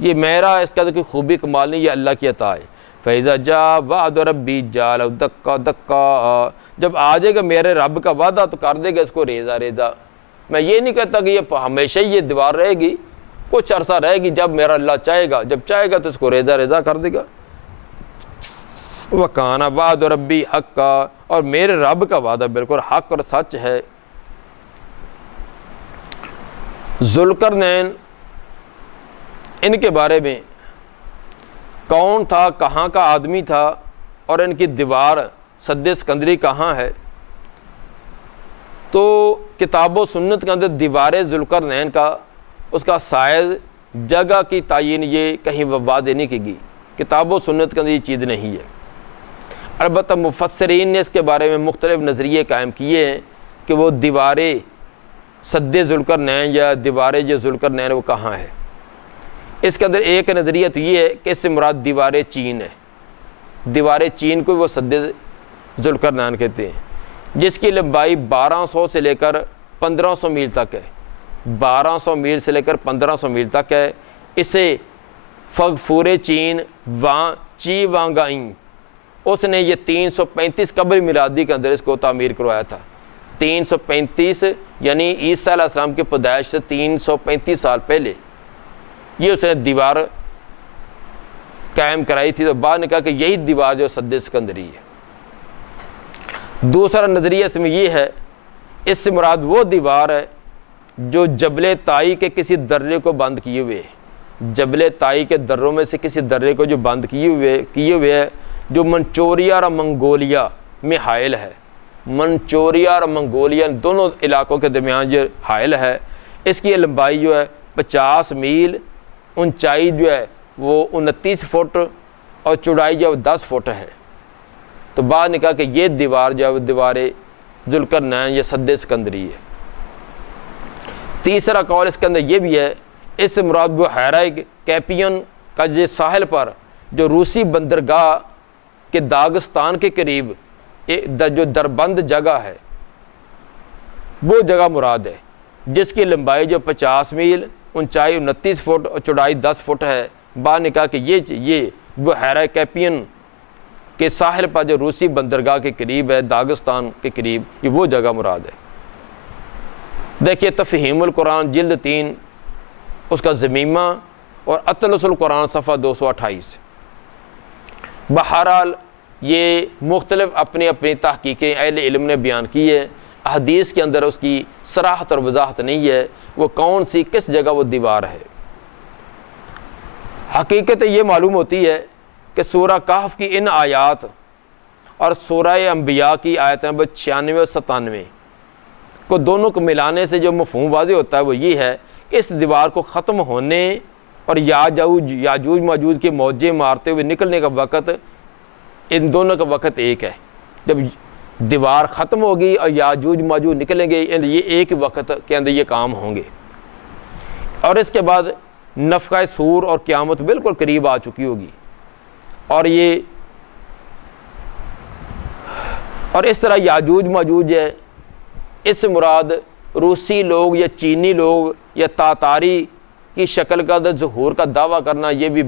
یہ میرا اس کا کوئی خوبی کمال نہیں، یہ اللہ کی عطا ہے۔ فَإِذَا جَاءَ وَعْدُ رَبِّي جَعَلَهُ دَكًّا دَكًّا، جب آ جائے گا میرے رب کا وعدہ تو کر دے گا اس کو ریزہ ریزہ۔ میں یہ نہیں کہتا کہ یہ ہمیشہ ہی یہ دیوار رہے گی، کچھ عرصہ رہے گی، جب میرا اللہ چاہے گا، جب چاہے گا تو اس کو ریزہ ریزہ کر دے گا۔ وَكَانَ وَعْدُ رَبِّي حَقًّا، اور میرے رب کا وعدہ بالکل حق اور سچ ہے۔ ذوالقرنین، ان کے بارے میں کون تھا، کہاں کا آدمی تھا، اور ان کی دیوار سد اسکندری کہاں ہے، تو کتاب و سنت کے اندر دیوار ذوالقرنین کا اس کا سائز جگہ کی تعین یہ کہیں واضح نہیں کی گئی، کتاب و سنت کے اندر یہ چیز نہیں ہے۔ البتہ مفسرین نے اس کے بارے میں مختلف نظریے قائم کیے ہیں کہ وہ دیوار سد ذوالقرنین یا دیوار جو ذوالقرنین وہ کہاں ہے۔ اس کے اندر ایک نظریہ تو یہ ہے کہ اس سے مراد دیوار چین ہے، دیوار چین کو وہ سد ذوالقرنین کہتے ہیں، جس کی لمبائی 1200 سے لے کر 1500 میل تک ہے، 1200 میل سے لے کر 1500 میل تک ہے۔ اسے فغفور چین چی وانگائیں، اس نے یہ 335 قبل میلادی کے اندر اس کو تعمیر کروایا تھا۔ 335 یعنی عیسیٰ علیہ السلام کے پیدائش سے 335 سال پہلے یہ اس نے دیوار قائم کرائی تھی، تو بعد نے کہا کہ یہی دیوار جو سد اسکندری ہے۔ دوسرا نظریہ اس میں یہ ہے، اس سے مراد وہ دیوار ہے جو جبل طائی کے کسی درے کو بند کیے ہوئے ہے، جبل طائی کے دروں میں سے کسی درے کو جو بند کیے ہوئے ہے، جو منچوریا اور منگولیا میں حائل ہے۔ منچوریا اور منگولیا دونوں علاقوں کے درمیان جو حائل ہے، اس کی لمبائی جو ہے 50 میل، اونچائی جو ہے وہ 29 فٹ اور چوڑائی جو ہے 10 فٹ ہے۔ تو بعد نے کہا کہ یہ دیوار جو ہے دیوار ذوالقرنین یہ سد اسکندری ہے۔ تیسرا قول اس کے اندر یہ بھی ہے، اس سے مراد بحیرہ کیپین کا یہ ساحل پر جو روسی بندرگاہ کے داغستان کے قریب جو دربند جگہ ہے وہ جگہ مراد ہے، جس کی لمبائی جو 50 میل، اونچائی 29 فٹ اور چوڑائی 10 فٹ ہے۔ بعد نے کہا کہ یہ بحیرہ کیپین کے ساحل پر جو روسی بندرگاہ کے قریب ہے، داغستان کے قریب، یہ وہ جگہ مراد ہے۔ دیکھیے تفہیم القرآن جلد 3 اس کا ضمیمہ اور اطلس القرآن صفحہ 228۔ بہرحال یہ مختلف اپنی اپنی تحقیقیں اہل علم نے بیان کی ہے، حدیث کے اندر اس کی صراحت اور وضاحت نہیں ہے وہ کون سی کس جگہ وہ دیوار ہے۔ حقیقت یہ معلوم ہوتی ہے کہ سورہ کہف کی ان آیات اور سورہ انبیاء کی آیت نمبر 96 اور 97 کو دونوں کو ملانے سے جو مفہوم واضح ہوتا ہے وہ یہ ہے کہ اس دیوار کو ختم ہونے اور یاجوج ماجوج کے موجے مارتے ہوئے نکلنے کا وقت ان دونوں کا وقت ایک ہے۔ جب دیوار ختم ہوگی اور یاجوج ماجوج نکلیں گے، یہ ایک وقت کے اندر یہ کام ہوں گے، اور اس کے بعد نفخہ صور اور قیامت بالکل قریب آ چکی ہوگی، اور اس طرح یاجوج ماجوج ہے، اس سے مراد روسی لوگ یا چینی لوگ یا تاتاری کی شکل کا ظہور کا دعویٰ کرنا یہ بھی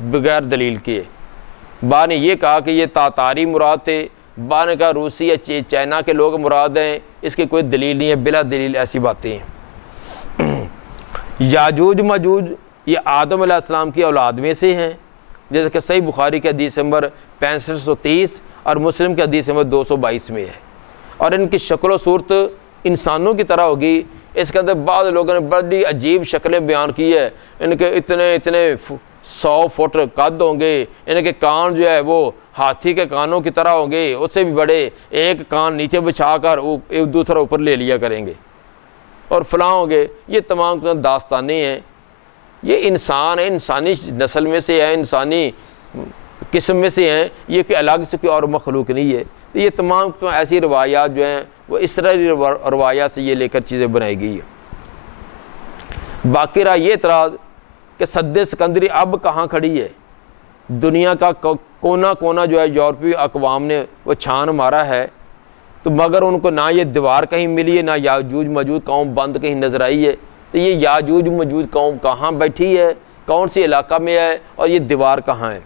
بغیر دلیل کے ہے۔ بعض نے یہ کہا کہ یہ تاتاری مراد تھے، بعض نے کہا روسی یا چائنا کے لوگ مراد ہیں، اس کی کوئی دلیل نہیں ہے، بلا دلیل ایسی باتیں ہیں۔ یاجوج ماجوج یہ آدم علیہ السلام کی اولاد میں سے ہیں، جیسے کہ صحیح بخاری کے حدیث نمبر 6530 اور مسلم کے حدیث نمبر 222 میں ہے، اور ان کی شکل و صورت انسانوں کی طرح ہوگی۔ اس کے اندر بعض لوگوں نے بڑی عجیب شکلیں بیان کی ہے، ان کے اتنے 100 فٹ قد ہوں گے، ان کے کان جو ہے وہ ہاتھی کے کانوں کی طرح ہوں گے، اس سے بھی بڑے، ایک کان نیچے بچھا کر ایک دوسرا اوپر لے لیا کریں گے، اور فلاں ہوں گے۔ یہ تمام داستانیں ہیں، یہ انسان ہے، انسانی نسل میں سے ہے، انسانی قسم میں سے ہیں، یہ کہ الگ سے کوئی اور مخلوق نہیں ہے۔ تو یہ تمام ایسی روایات جو ہیں وہ اس طرح روایات سے یہ لے کر چیزیں بنائی گئی ہیں۔ باقی رہا یہ اعتراض کہ سد اسکندری اب کہاں کھڑی ہے، دنیا کا کونا کونا جو ہے یورپی اقوام نے وہ چھان مارا ہے، تو مگر ان کو نہ یہ دیوار کہیں ملی ہے، نہ یاجوج ماجوج قوم بند کہیں نظر آئی ہے۔ تو یہ یاجوج ماجوج قوم کہاں بیٹھی ہے، کون سی علاقہ میں ہے، اور یہ دیوار کہاں ہے؟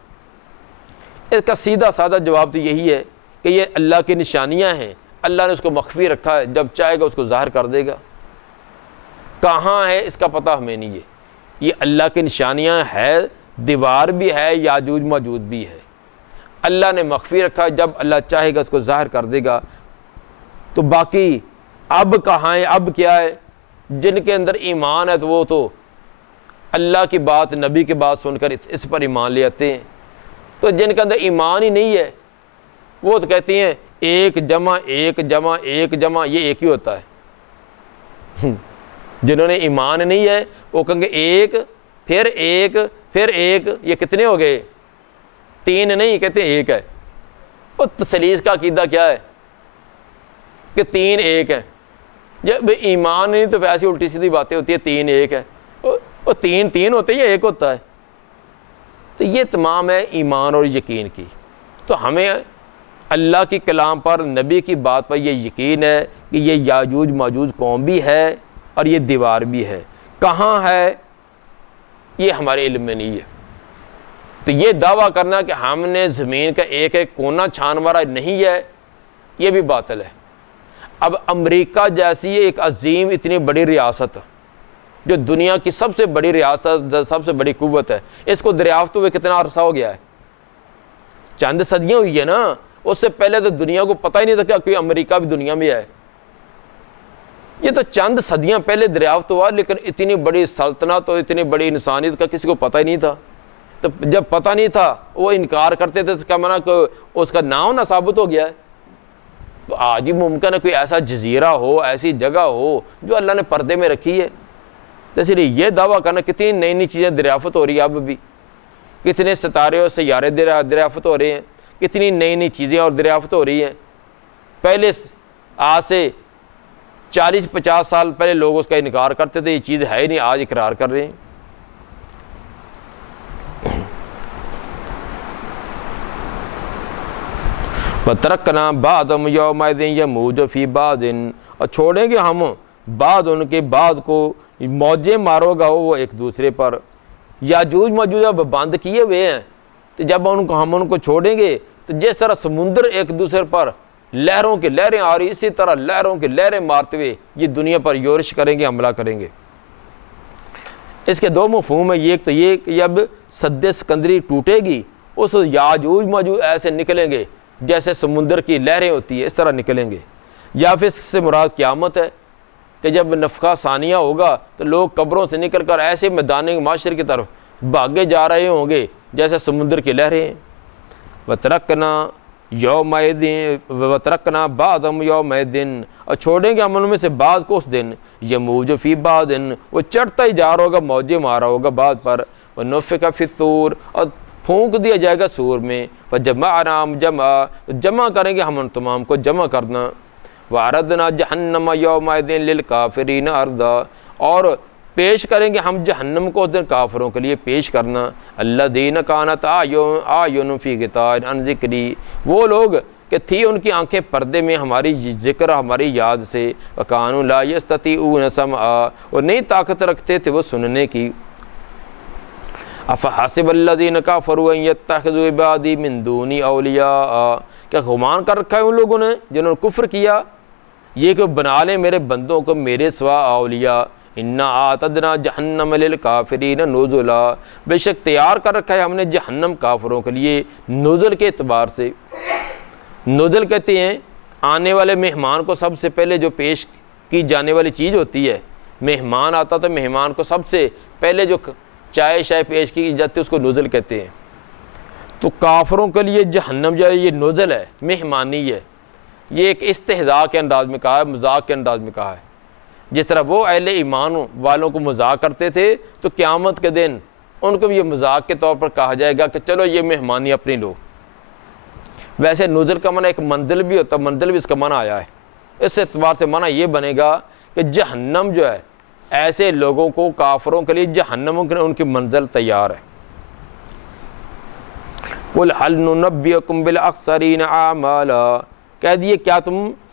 اس کا سیدھا سادہ جواب تو یہی ہے کہ یہ اللہ کی نشانیاں ہیں، اللہ نے اس کو مخفی رکھا ہے، جب چاہے گا اس کو ظاہر کر دے گا۔ کہاں ہے اس کا پتہ ہمیں نہیں ہے، یہ اللہ کی نشانیاں ہے، دیوار بھی ہے، یاجوج ماجوج بھی ہے، اللہ نے مخفی رکھا ہے، جب اللہ چاہے گا اس کو ظاہر کر دے گا۔ تو باقی اب کہاں ہے، اب کیا ہے؟ جن کے اندر ایمان ہے تو وہ تو اللہ کی بات، نبی کی بات سن کر اس پر ایمان لے آتے ہیں، تو جن کے اندر ایمان ہی نہیں ہے وہ تو کہتے ہیں 1 جمع 1 جمع 1 جمع یہ ایک ہی ہوتا ہے۔ جنہوں نے ایمان نہیں ہے وہ کہیں گے 1 پھر 1 پھر 1، یہ کتنے ہو گئے؟ 3 نہیں، کہتے ہیں 1 ہے۔ وہ تثلیث کا عقیدہ کیا ہے کہ 3 1 ہے؟ جب ایمان نہیں تو ایسی الٹی سیدھی باتیں ہوتی ہیں، 3 1 ہے، وہ 3 3 ہوتے ہیں یا 1 ہوتا ہے؟ تو یہ تمام ہے ایمان اور یقین کی۔ تو ہمیں اللہ کی کلام پر، نبی کی بات پر یہ یقین ہے کہ یہ یاجوج ماجوج قوم بھی ہے اور یہ دیوار بھی ہے۔ کہاں ہے یہ ہمارے علم میں نہیں ہے۔ تو یہ دعویٰ کرنا کہ ہم نے زمین کا ایک ایک کونا چھان مارا نہیں ہے، یہ بھی باطل ہے۔ اب امریکہ جیسی ایک عظیم اتنی بڑی ریاست جو دنیا کی سب سے بڑی ریاست، سب سے بڑی قوت ہے، اس کو دریافت ہوئے کتنا عرصہ ہو گیا ہے؟ چند صدیاں ہوئی ہے نا، اس سے پہلے تو دنیا کو پتہ ہی نہیں تھا کہ کوئی امریکہ بھی دنیا میں ہے۔ یہ تو چند صدیاں پہلے دریافت ہوا، لیکن اتنی بڑی سلطنت اور اتنی بڑی انسانیت کا کسی کو پتہ ہی نہیں تھا۔ تو جب پتہ نہیں تھا وہ انکار کرتے تھے، تو کیا مانا کہ اس کا نہ ہونا ثابت ہو گیا ہے؟ تو آج ہی ممکن ہے کوئی ایسا جزیرہ ہو، ایسی جگہ ہو جو اللہ نے پردے میں رکھی ہے۔ تو اس لیے یہ دعویٰ کرنا، کتنی نئی نئی چیزیں دریافت ہو رہی ہیں، اب بھی کتنے ستارے اور سیارے دریافت ہو رہے ہیں، کتنی نئی نئی چیزیں اور دریافت ہو رہی ہیں۔ پہلے آج سے 40-50 سال پہلے لوگ اس کا انکار کرتے تھے، یہ چیز ہے ہی نہیں، آج اقرار کر رہے ہیں۔ وَتَرَكْنَا بَعْضَهُمْ يَوْمَئِذٍ يَمُوجُ فِي بَعْضٍ، اور چھوڑیں گے ہم بعض ان کے بعض کو موجیں مارو گا وہ ایک دوسرے پر۔ یاجوج ماجوج اب بند کیے ہوئے ہیں، تو جب ہم ان کو چھوڑیں گے تو جس طرح سمندر ایک دوسرے پر لہروں کی لہریں آ رہی، اسی طرح لہروں کی لہریں مارتے ہوئے یہ دنیا پر یورش کریں گے، حملہ کریں گے۔ اس کے 2 مفہوم ہیں، ایک تو یہ کہ جب سد اسکندری ٹوٹے گی اس یاجوج ماجوج ایسے نکلیں گے جیسے سمندر کی لہریں ہوتی ہیں، اس طرح نکلیں گے۔ یا پھر اس سے مراد قیامت ہے کہ جب نفخہ ثانیہ ہوگا تو لوگ قبروں سے نکل کر ایسے میدان معاشر کی طرف بھاگے جا رہے ہوں گے جیسے سمندر کی لہریں ہیں۔ وَتَرَكْنَا بَعْضَهُمْ يَوْمَئِذٍ، اور چھوڑیں گے ہم ان میں سے بعض کو اس دن، يَمُوجُ فِي بَعْضٍ، وہ چڑھتا ہی جا رہا ہوگا، موجے مارا ہوگا بعض پر، وَنُفِخَ فِي الصُّورِ، اور پھونک دیا جائے گا سور میں، فَجَمَعْنَاهُمْ جَمْعًا، جمع کریں گے ہم ان تمام کو جمع کرنا، وَعَرَضْنَا جَهَنَّمَ يَوْمَئِذٍ لِلْكَافِرِينَ عَرْضًا، اور پیش کریں گے ہم جہنم کو اس دن کافروں کے لیے پیش کرنا، الَّذِينَ كَانَتْ أَعْيُنُهُمْ فِي غِطَاءٍ عَنْ ذِكْرِي، وہ لوگ کہ تھی ان کی آنکھیں پردے میں ہماری ذکر، ہماری یاد سے، وَكَانُوا لَا يَسْتَطِيعُونَ سَمْعًا، اور نہیں طاقت رکھتے تھے وہ سننے کی۔ أَفَحَسِبَ الَّذِينَ كَفَرُوا أَن يَتَّخِذُوا عِبَادِي مِن دُونِي أَوْلِيَاءَ، کیا گمان کر رکھا ہے ان لوگوں نے جنہوں نے کفر کیا یہ کہ بنا لیں میرے بندوں کو میرے سوا اولیاء، اِنَّا أَعْتَدْنَا جَهَنَّمَ لِلْكَافِرِينَ نُزُلًا، بے شک تیار کر رکھا ہے ہم نے جہنم کافروں کے لیے نزل کے اعتبار سے۔ نزل کہتے ہیں آنے والے مہمان کو سب سے پہلے جو پیش کی جانے والی چیز ہوتی ہے، مہمان آتا تو مہمان کو سب سے پہلے جو چائے شائے پیش کی جاتی ہے اس کو نزل کہتے ہیں۔ تو کافروں کے لیے جہنم جو ہے یہ نزل ہے، مہمانی ہے، یہ ایک استہزاء کے انداز میں کہا ہے، مذاق کے انداز میں کہا ہے۔ جس طرح وہ اہل ایمان والوں کو مذاق کرتے تھے تو قیامت کے دن ان کو بھی یہ مذاق کے طور پر کہا جائے گا کہ چلو یہ مہمانی اپنی لو۔ ویسے نزل کا معنی ایک منزل بھی ہوتا ہے، منزل بھی اس کا معنی آیا ہے، اس اعتبار سے معنی یہ بنے گا کہ جہنم جو ہے ایسے لوگوں کو، کافروں کے لیے جہنم ان کی منزل تیار ہے۔ قُلْ هَلْ نُنَبِّئُكُمْ بِالْأَخْسَرِينَ أَعْمَالًا، کہہ دیے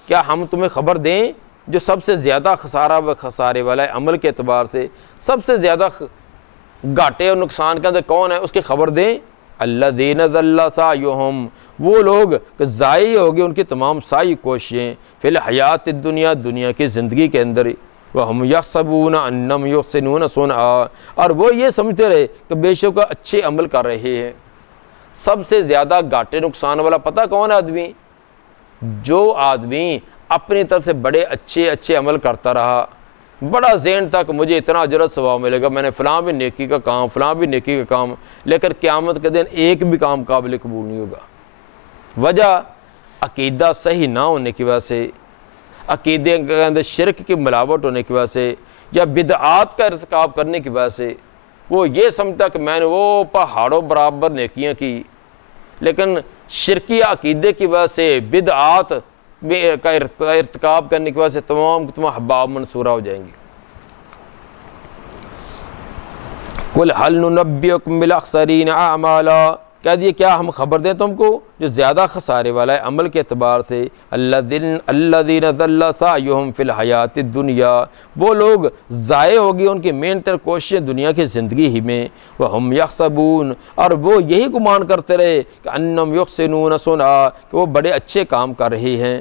کیا ہم تمہیں خبر دیں جو سب سے زیادہ خسارہ و خسارے والا ہے عمل کے اعتبار سے، سب سے زیادہ گھاٹے اور نقصان کے اندر کون ہے اس کی خبر دیں۔ الَّذِينَ ضَلَّ سَعْيُهُمْ، وہ لوگ کہ ضائع ہو گئی ان کی تمام ساری کوششیں، فی الحیات الدنیا، دنیا کی زندگی کے اندر، وَهُمْ يَحْسَبُونَ أَنَّهُمْ يُحْسِنُونَ صُنْعًا، اور وہ یہ سمجھتے رہے کہ بے شک اچھے عمل کر رہے ہیں۔ سب سے زیادہ گھاٹے نقصان والا پتہ کون ہے آدمی؟ جو آدمی اپنی طرف سے بڑے اچھے عمل کرتا رہا، بڑا ذہن تک مجھے اتنا اجر و ثواب ملے گا، میں نے فلاں بھی نیکی کا کام، فلاں بھی نیکی کا کام، لیکن قیامت کے دن ایک بھی کام قابل قبول نہیں ہوگا۔ وجہ عقیدہ صحیح نہ ہونے کی وجہ سے، عقیدے کے اندر شرک کی ملاوٹ ہونے کی وجہ سے، یا بدعات کا ارتکاب کرنے کی وجہ سے، وہ یہ سمجھتا کہ میں نے وہ پہاڑوں برابر نیکیاں کی، لیکن شرکی عقیدے کی وجہ سے، بدعات کا ارتکاب کرنے کی وجہ سے تمام حباب منصورہ ہو جائیں گے۔ قُلْ هَلْ نُنَبِّئُكُمْ بِالْأَخْسَرِينَ أَعْمَالًا، کہہ دیے کیا ہم خبر دیں تم کو جو زیادہ خسارے والا ہے عمل کے اعتبار سے، الَّذِينَ ضَلَّ سَعْيُهُمْ فِي الْحَيَاةِ الدُّنْيَا، وہ لوگ ضائع ہوگی ان کی محنت اور کوششیں دنیا کی زندگی ہی میں، وَهُمْ يَحْسَبُونَ، اور وہ یہی گمان کرتے رہے کہ أَنَّهُمْ يُحْسِنُونَ صُنْعًا، کہ وہ بڑے اچھے کام کر رہے ہیں۔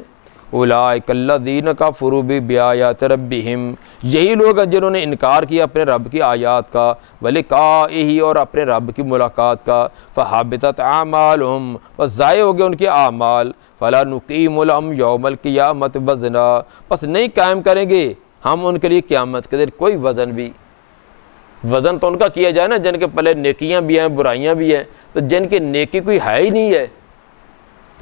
اولئک الذین کفروا بآیات ربہم، یہی لوگ ہیں جنہوں نے انکار کیا اپنے رب کی آیات کا، ولقائہ، اور اپنے رب کی ملاقات کا، فحبطت اعمالہم، پس ضائع ہو گئے ان کے اعمال، فلا نقیم لہم یوم القیامۃ وزنا، پس نہیں قائم کریں گے ہم ان کے لیے قیامت کے دن کوئی وزن بھی۔ وزن تو ان کا کیا جائے نا جن کے پلے نیکیاں بھی ہیں برائیاں بھی ہیں، تو جن کی نیکی کوئی ہے ہی نہیں ہے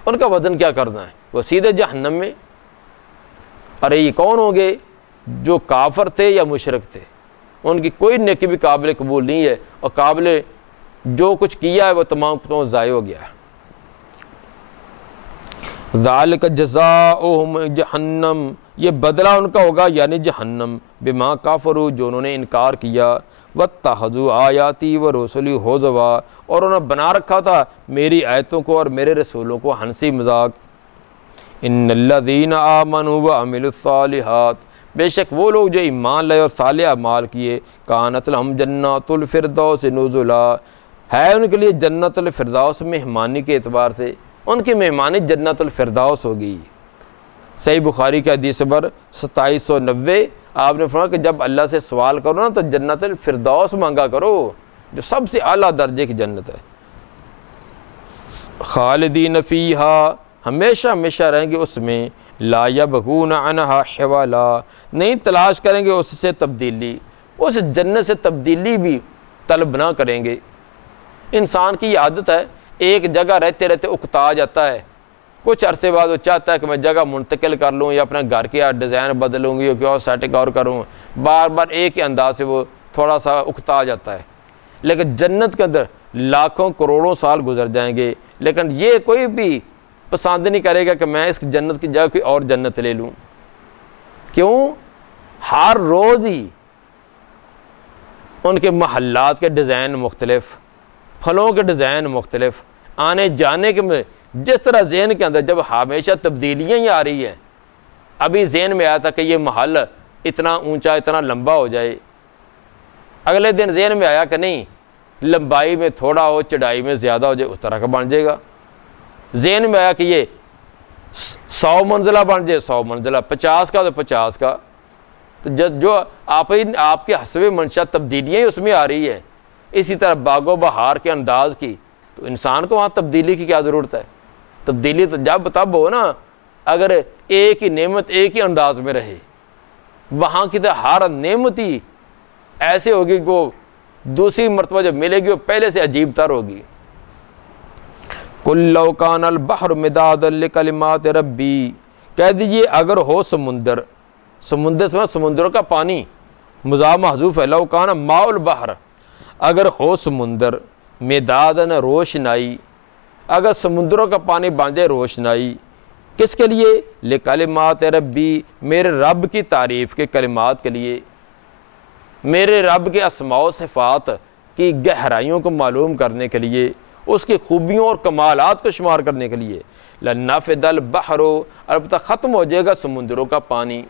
ان کا وزن کیا کرنا ہے، وہ سیدھے جہنم میں۔ ارے یہ کون ہوں گے؟ جو کافر تھے یا مشرک تھے، ان کی کوئی نیکی بھی قابل قبول نہیں ہے، اور قابل جو کچھ کیا ہے وہ تمام ضائع ہو گیا ہے۔ ذالک جزاؤہم جہنم، یہ بدلہ ان کا ہوگا یعنی جہنم، بما کافروا، جو انہوں نے انکار کیا، واتخذوا آیاتی ورسلی ہزوا، اور انہوں نے بنا رکھا تھا میری آیتوں کو اور میرے رسولوں کو ہنسی مذاق۔ ان الذین آمنوا وعملوا الصالحات، بے شک وہ لوگ جو ایمان لائے اور صالح اعمال کیے، کانت لہم جنات الفردوس نزلا، ہے ان کے لیے جنت الفردوس مہمانی کے اعتبار سے، ان کی مہمانی جنت الفردوس ہوگی۔ صحیح بخاری کے حدیث نمبر 2790، آپ نے فرمایا کہ جب اللہ سے سوال کرو نا تو جنت الفردوس مانگا کرو، جو سب سے اعلیٰ درجے کی جنت ہے۔ خالدین فیہا ہمیشہ ہمیشہ رہیں گے اس میں، لا یبغون عنہا حوالا نہیں تلاش کریں گے اس سے تبدیلی، اس جنت سے تبدیلی بھی طلب نہ کریں گے۔ انسان کی یہ عادت ہے، ایک جگہ رہتے رہتے اکتا جاتا ہے، کچھ عرصے بعد وہ چاہتا ہے کہ میں جگہ منتقل کر لوں یا اپنا گھر کی ڈیزائن بدلوں گی یا کوئی اور سیٹنگ اور کروں، بار بار ایک ہی انداز سے وہ تھوڑا سا اکتا جاتا ہے۔ لیکن جنت کے اندر لاکھوں کروڑوں سال گزر جائیں گے، لیکن یہ کوئی بھی پسند نہیں کرے گا کہ میں اس جنت کی جگہ کوئی اور جنت لے لوں۔ کیوں؟ ہر روز ہی ان کے محلات کے ڈیزائن مختلف، پھلوں کے ڈیزائن مختلف، آنے جانے کے میں جس طرح ذہن کے اندر جب ہمیشہ تبدیلیاں ہی آ رہی ہیں، ابھی ذہن میں آیا تھا کہ یہ محل اتنا اونچا اتنا لمبا ہو جائے، اگلے دن ذہن میں آیا کہ نہیں لمبائی میں تھوڑا ہو چڑھائی میں زیادہ ہو جائے، اس طرح کا بن جائے گا۔ ذہن میں آیا کہ یہ 100 منزلہ بن جائے 100 منزلہ، 50 کا تو 50 کا، تو جو آپ کے حسب منشا تبدیلیاں ہی اس میں آ رہی ہے۔ اسی طرح باغ و بہار کے انداز کی، تو انسان کو وہاں تبدیلی کی کیا ضرورت ہے؟ تبدیلی تو جب تب ہو نا اگر ایک ہی نعمت ایک ہی انداز میں رہے، وہاں کی تو ہر نعمت ہی ایسے ہوگی کہ وہ دوسری مرتبہ جب ملے گی وہ پہلے سے عجیب تر ہوگی۔ قُل لَوْ كَانَ الْبَحْرُ مِدَادًا لِكَلِمَاتِ رَبِّي کہہ دیجئے اگر ہو سمندر سمندروں کا پانی مضاف محذوف ہے، لَوْ كَانَ مَاءُ الْبَحْرِ اگر ہو سمندر مدادن روشنائی، اگر سمندروں کا پانی بن جائے روشنائی، کس کے لیے؟ لِکَلِمَاتِ رَبِّي میرے رب کی تعریف کے کلمات کے لیے، میرے رب کے اسماء و صفات کی گہرائیوں کو معلوم کرنے کے لیے، اس کی خوبیوں اور کمالات کو شمار کرنے کے لیے، لَنَفِدَ الْبَحْرُ البتہ ختم ہو جائے گا سمندروں کا پانی،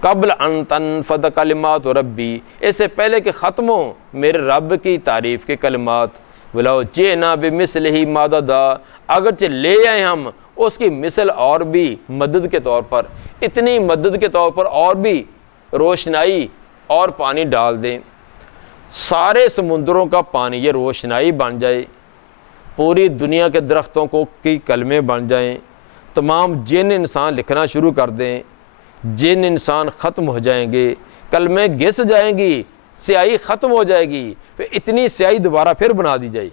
قبل ان تنفد کلمات ربی اس سے پہلے کہ ختم ہو میرے رب کی تعریف کے کلمات، وَلَوْ جِئْنَا بِمِثْلِهِ مَدَدًا اگرچہ لے آئے ہم اس کی مثل اور بھی مدد کے طور پر، اتنی مدد کے طور پر اور بھی روشنائی اور پانی ڈال دیں، سارے سمندروں کا پانی یہ روشنائی بن جائے، پوری دنیا کے درختوں کو کی کلمے بن جائیں، تمام جن انسان لکھنا شروع کر دیں، جن انسان ختم ہو جائیں گے، کلمے گھس جائیں گی، سیاہی ختم ہو جائے گی، پھر اتنی سیاہی دوبارہ پھر بنا دی جائے،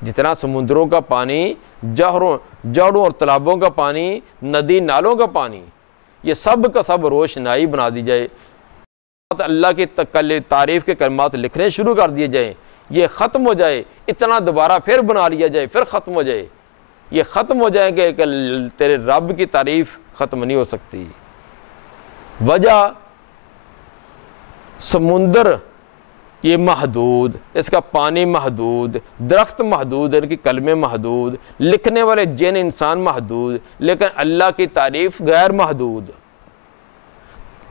جتنا سمندروں کا پانی، جوڑوں اور تالابوں کا پانی، ندی نالوں کا پانی، یہ سب کا سب روشنائی بنا دی جائے، اللہ کی تعریف کے کلمات لکھنے شروع کر دیے جائیں، یہ ختم ہو جائے، اتنا دوبارہ پھر بنا لیا جائے، پھر ختم ہو جائے، یہ ختم ہو جائیں گے کہ تیرے رب کی تعریف ختم نہیں ہو سکتی۔ وجہ سمندر یہ محدود، اس کا پانی محدود، درخت محدود، ان کی کلمے محدود، لکھنے والے جن انسان محدود، لیکن اللہ کی تعریف غیر محدود،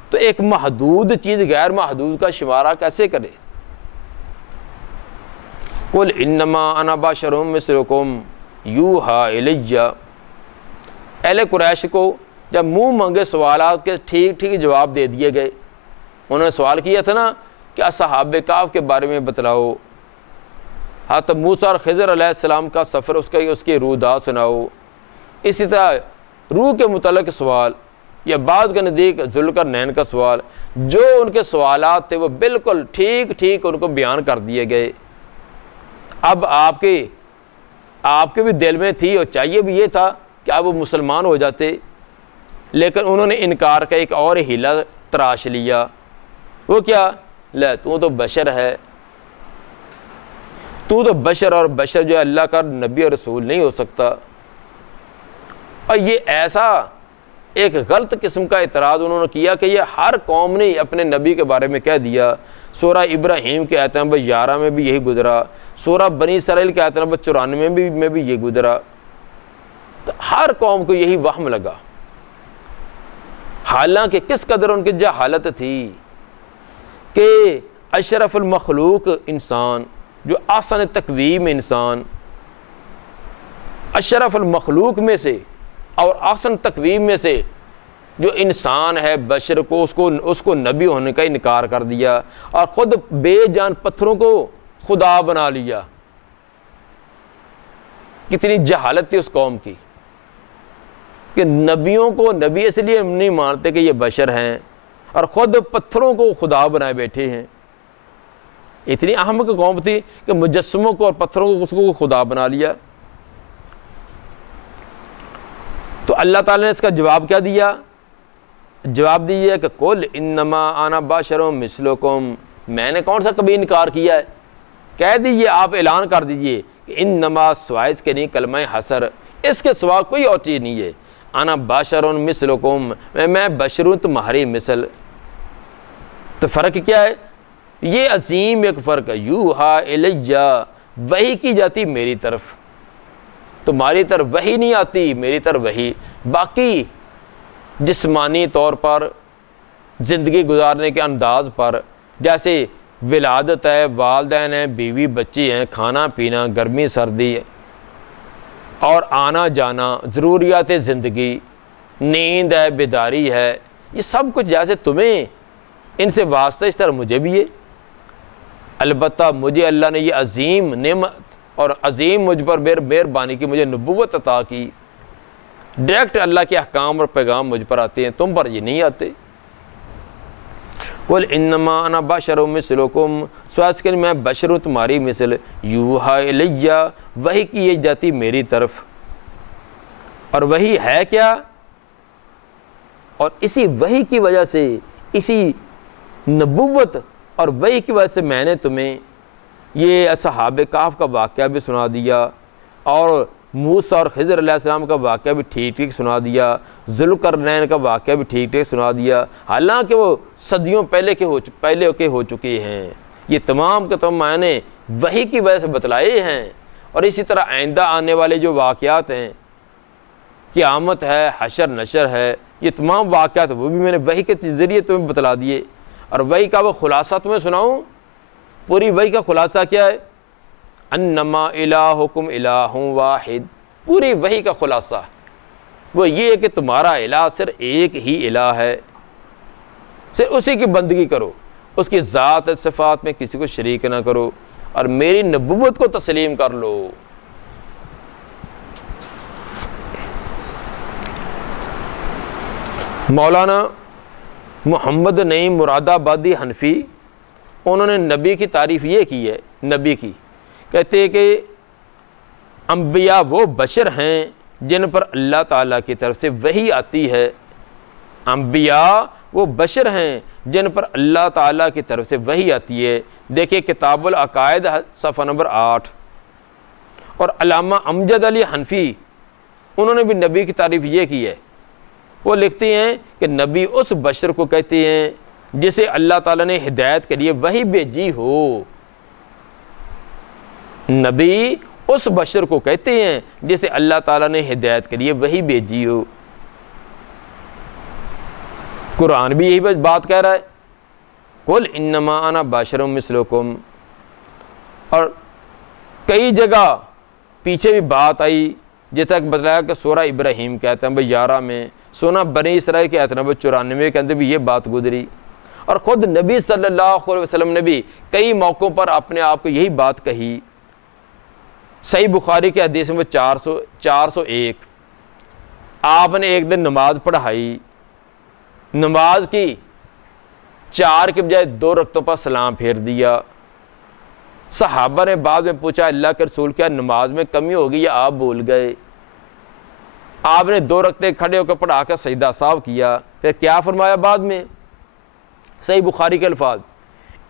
تو ایک محدود چیز غیر محدود کا شمارہ کیسے کرے؟ قُلْ إِنَّمَا أَنَا بَشَرٌ مِثْلُكُمْ يُوحَىٰ إِلَيَّ اہل قریش کو جب منہ منگے سوالات کے ٹھیک ٹھیک جواب دے دیے گئے، انہوں نے سوال کیا تھا نا کہ اصحاب کہف کے بارے میں بتلاؤ، حضرت موسیٰ اور خضر علیہ السلام کا سفر اس کی روح سناؤ، اسی طرح روح کے متعلق سوال یا بعض کے نزدیک ذوالقرنین کا سوال، جو ان کے سوالات تھے وہ بالکل ٹھیک ٹھیک ان کو بیان کر دیے گئے۔ اب آپ کے بھی دل میں تھی اور چاہیے بھی یہ تھا کہ اب وہ مسلمان ہو جاتے، لیکن انہوں نے انکار کا ایک اور ہیلہ تراش لیا، وہ کیا؟ لے تو بشر ہے، تو بشر، اور بشر جو ہے اللہ کا نبی اور رسول نہیں ہو سکتا۔ اور یہ ایسا ایک غلط قسم کا اعتراض انہوں نے کیا کہ یہ ہر قوم نے اپنے نبی کے بارے میں کہہ دیا۔ سورہ ابراہیم کے آیت نمبر 11 میں بھی یہی گزرا، سورہ بنی اسرائیل کے آیت نمبر 94 میں بھی یہ گزرا، تو ہر قوم کو یہی وہم لگا، حالانکہ کس قدر ان کی جہالت تھی کہ اشرف المخلوق انسان، جو احسن تقویم انسان، اشرف المخلوق میں سے اور احسن تقویم میں سے جو انسان ہے بشر کو اس کو نبی ہونے کا انکار کر دیا اور خود بے جان پتھروں کو خدا بنا لیا۔ کتنی جہالت تھی اس قوم کی کہ نبیوں کو نبی اس لیے نہیں مانتے کہ یہ بشر ہیں اور خود پتھروں کو خدا بنائے بیٹھے ہیں۔ اتنی احمق قوم تھی کہ مجسموں کو اور پتھروں کو اس کو خدا بنا لیا۔ تو اللہ تعالیٰ نے اس کا جواب کیا دیا؟ جواب دیا کہ قل انما انا بشر مثلکم، میں نے کون سا کبھی انکار کیا ہے؟ کہہ دیجئے، آپ اعلان کر دیجئے کہ انما سوائے اس کے نہیں کلمہ حسر، اس کے سوا کوئی اور چیز نہیں ہے۔ انا بشر مثلکم، میں بشر ہوں تمہاری مثل۔ تو فرق کیا ہے؟ یہ عظیم ایک فرق ہے، یوحا الیہ، وحی کی جاتی میری طرف، تمہاری طرف وحی نہیں آتی، میری طرف وحی۔ باقی جسمانی طور پر زندگی گزارنے کے انداز پر، جیسے ولادت ہے، والدین ہیں، بیوی بچی ہیں، کھانا پینا، گرمی سردی اور آنا جانا، ضروریات زندگی، نیند ہے، بیداری ہے، یہ سب کچھ جیسے تمہیں ان سے واسطہ اس طرح مجھے بھی ہے۔ البتہ مجھے اللہ نے یہ عظیم نعمت اور عظیم مجھ پر مہربانی کی، مجھے نبوت عطا کی، ڈائریکٹ اللہ کے احکام اور پیغام مجھ پر آتے ہیں، تم پر یہ نہیں آتے۔ قل انما انا بشر مثلکم، سوائے کہ میں بشر ہوں تمہاری مثل، یوحا الیہ، وحی کی جاتی میری طرف۔ اور وحی ہے کیا؟ اور اسی وحی کی وجہ سے، اسی نبوت اور وحی کی وجہ سے میں نے تمہیں یہ اصحاب کہف کا واقعہ بھی سنا دیا، اور موسیٰ اور خضر علیہ السلام کا واقعہ بھی ٹھیک ٹھیک سنا دیا، ذوالقرنین کا واقعہ بھی ٹھیک ٹھیک سنا دیا، حالانکہ وہ صدیوں پہلے کے ہو چکے ہیں۔ یہ تمام کے تمام میں نے وحی کی وجہ سے بتلائے ہیں۔ اور اسی طرح آئندہ آنے والے جو واقعات ہیں، قیامت ہے، حشر نشر ہے، یہ تمام واقعات وہ بھی میں نے وحی کے ذریعے تمہیں بتلا دیے۔ اور وحی کا وہ خلاصہ تمہیں سناؤں؟ پوری وحی کا خلاصہ کیا ہے؟ انما الہکم الہ واحد، پوری وحی کا خلاصہ وہ یہ ہے کہ تمہارا الہ صرف ایک ہی الہ ہے، صرف اسی کی بندگی کرو، اس کی ذات صفات میں کسی کو شریک نہ کرو، اور میری نبوت کو تسلیم کر لو۔ مولانا محمد نعیم مراد آبادی حنفی، انہوں نے نبی کی تعریف یہ کی ہے، نبی کی کہتے ہیں کہ انبیاء وہ بشر ہیں جن پر اللہ تعالیٰ کی طرف سے وحی آتی ہے۔ انبیاء وہ بشر ہیں جن پر اللہ تعالیٰ کی طرف سے وحی آتی ہے۔ دیکھیں کتاب العقائد صفحہ نمبر 8۔ اور علامہ امجد علی حنفی، انہوں نے بھی نبی کی تعریف یہ کی ہے، وہ لکھتے ہیں کہ نبی اس بشر کو کہتے ہیں جسے اللہ تعالیٰ نے ہدایت کے لیے وحی بھیجی ہو۔ نبی اس بشر کو کہتے ہیں جسے اللہ تعالیٰ نے ہدایت کے لیے وحی بھیجی ہو۔ قرآن بھی یہی بات کہہ رہا ہے، قل انما انا بشر مثلکم۔ اور کئی جگہ پیچھے بھی بات آئی، جیسا کہ بتلایا کہ سورہ ابراہیم کے آیت نمبر 11 میں، سورہ بنی اسرائیل کے آیت نمبر 94 کے اندر بھی یہ بات گزری۔ اور خود نبی صلی اللہ علیہ وسلم نے بھی کئی موقعوں پر اپنے آپ کو یہی بات کہی۔ صحیح بخاری کے حدیث میں 401، آپ نے ایک دن نماز پڑھائی، نماز کی 4 کے بجائے 2 رکعتوں پر سلام پھیر دیا۔ صحابہ نے بعد میں پوچھا اللہ کے رسول کیا نماز میں کمی ہوگی یا آپ بھول گئے؟ آپ نے 2 رکعتیں کھڑے ہو کر پڑھا کر سجدہ سہو کیا، پھر کیا فرمایا بعد میں؟ صحیح بخاری کے الفاظ،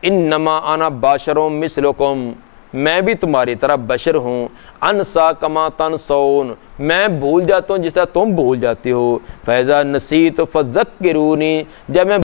انما انا بشر مثلکم، میں بھی تمہاری طرح بشر ہوں، انسا کما تنسون، میں بھول جاتا ہوں جس طرح تم بھول جاتے ہو، فیضا نسیت فذکرونی، جب میں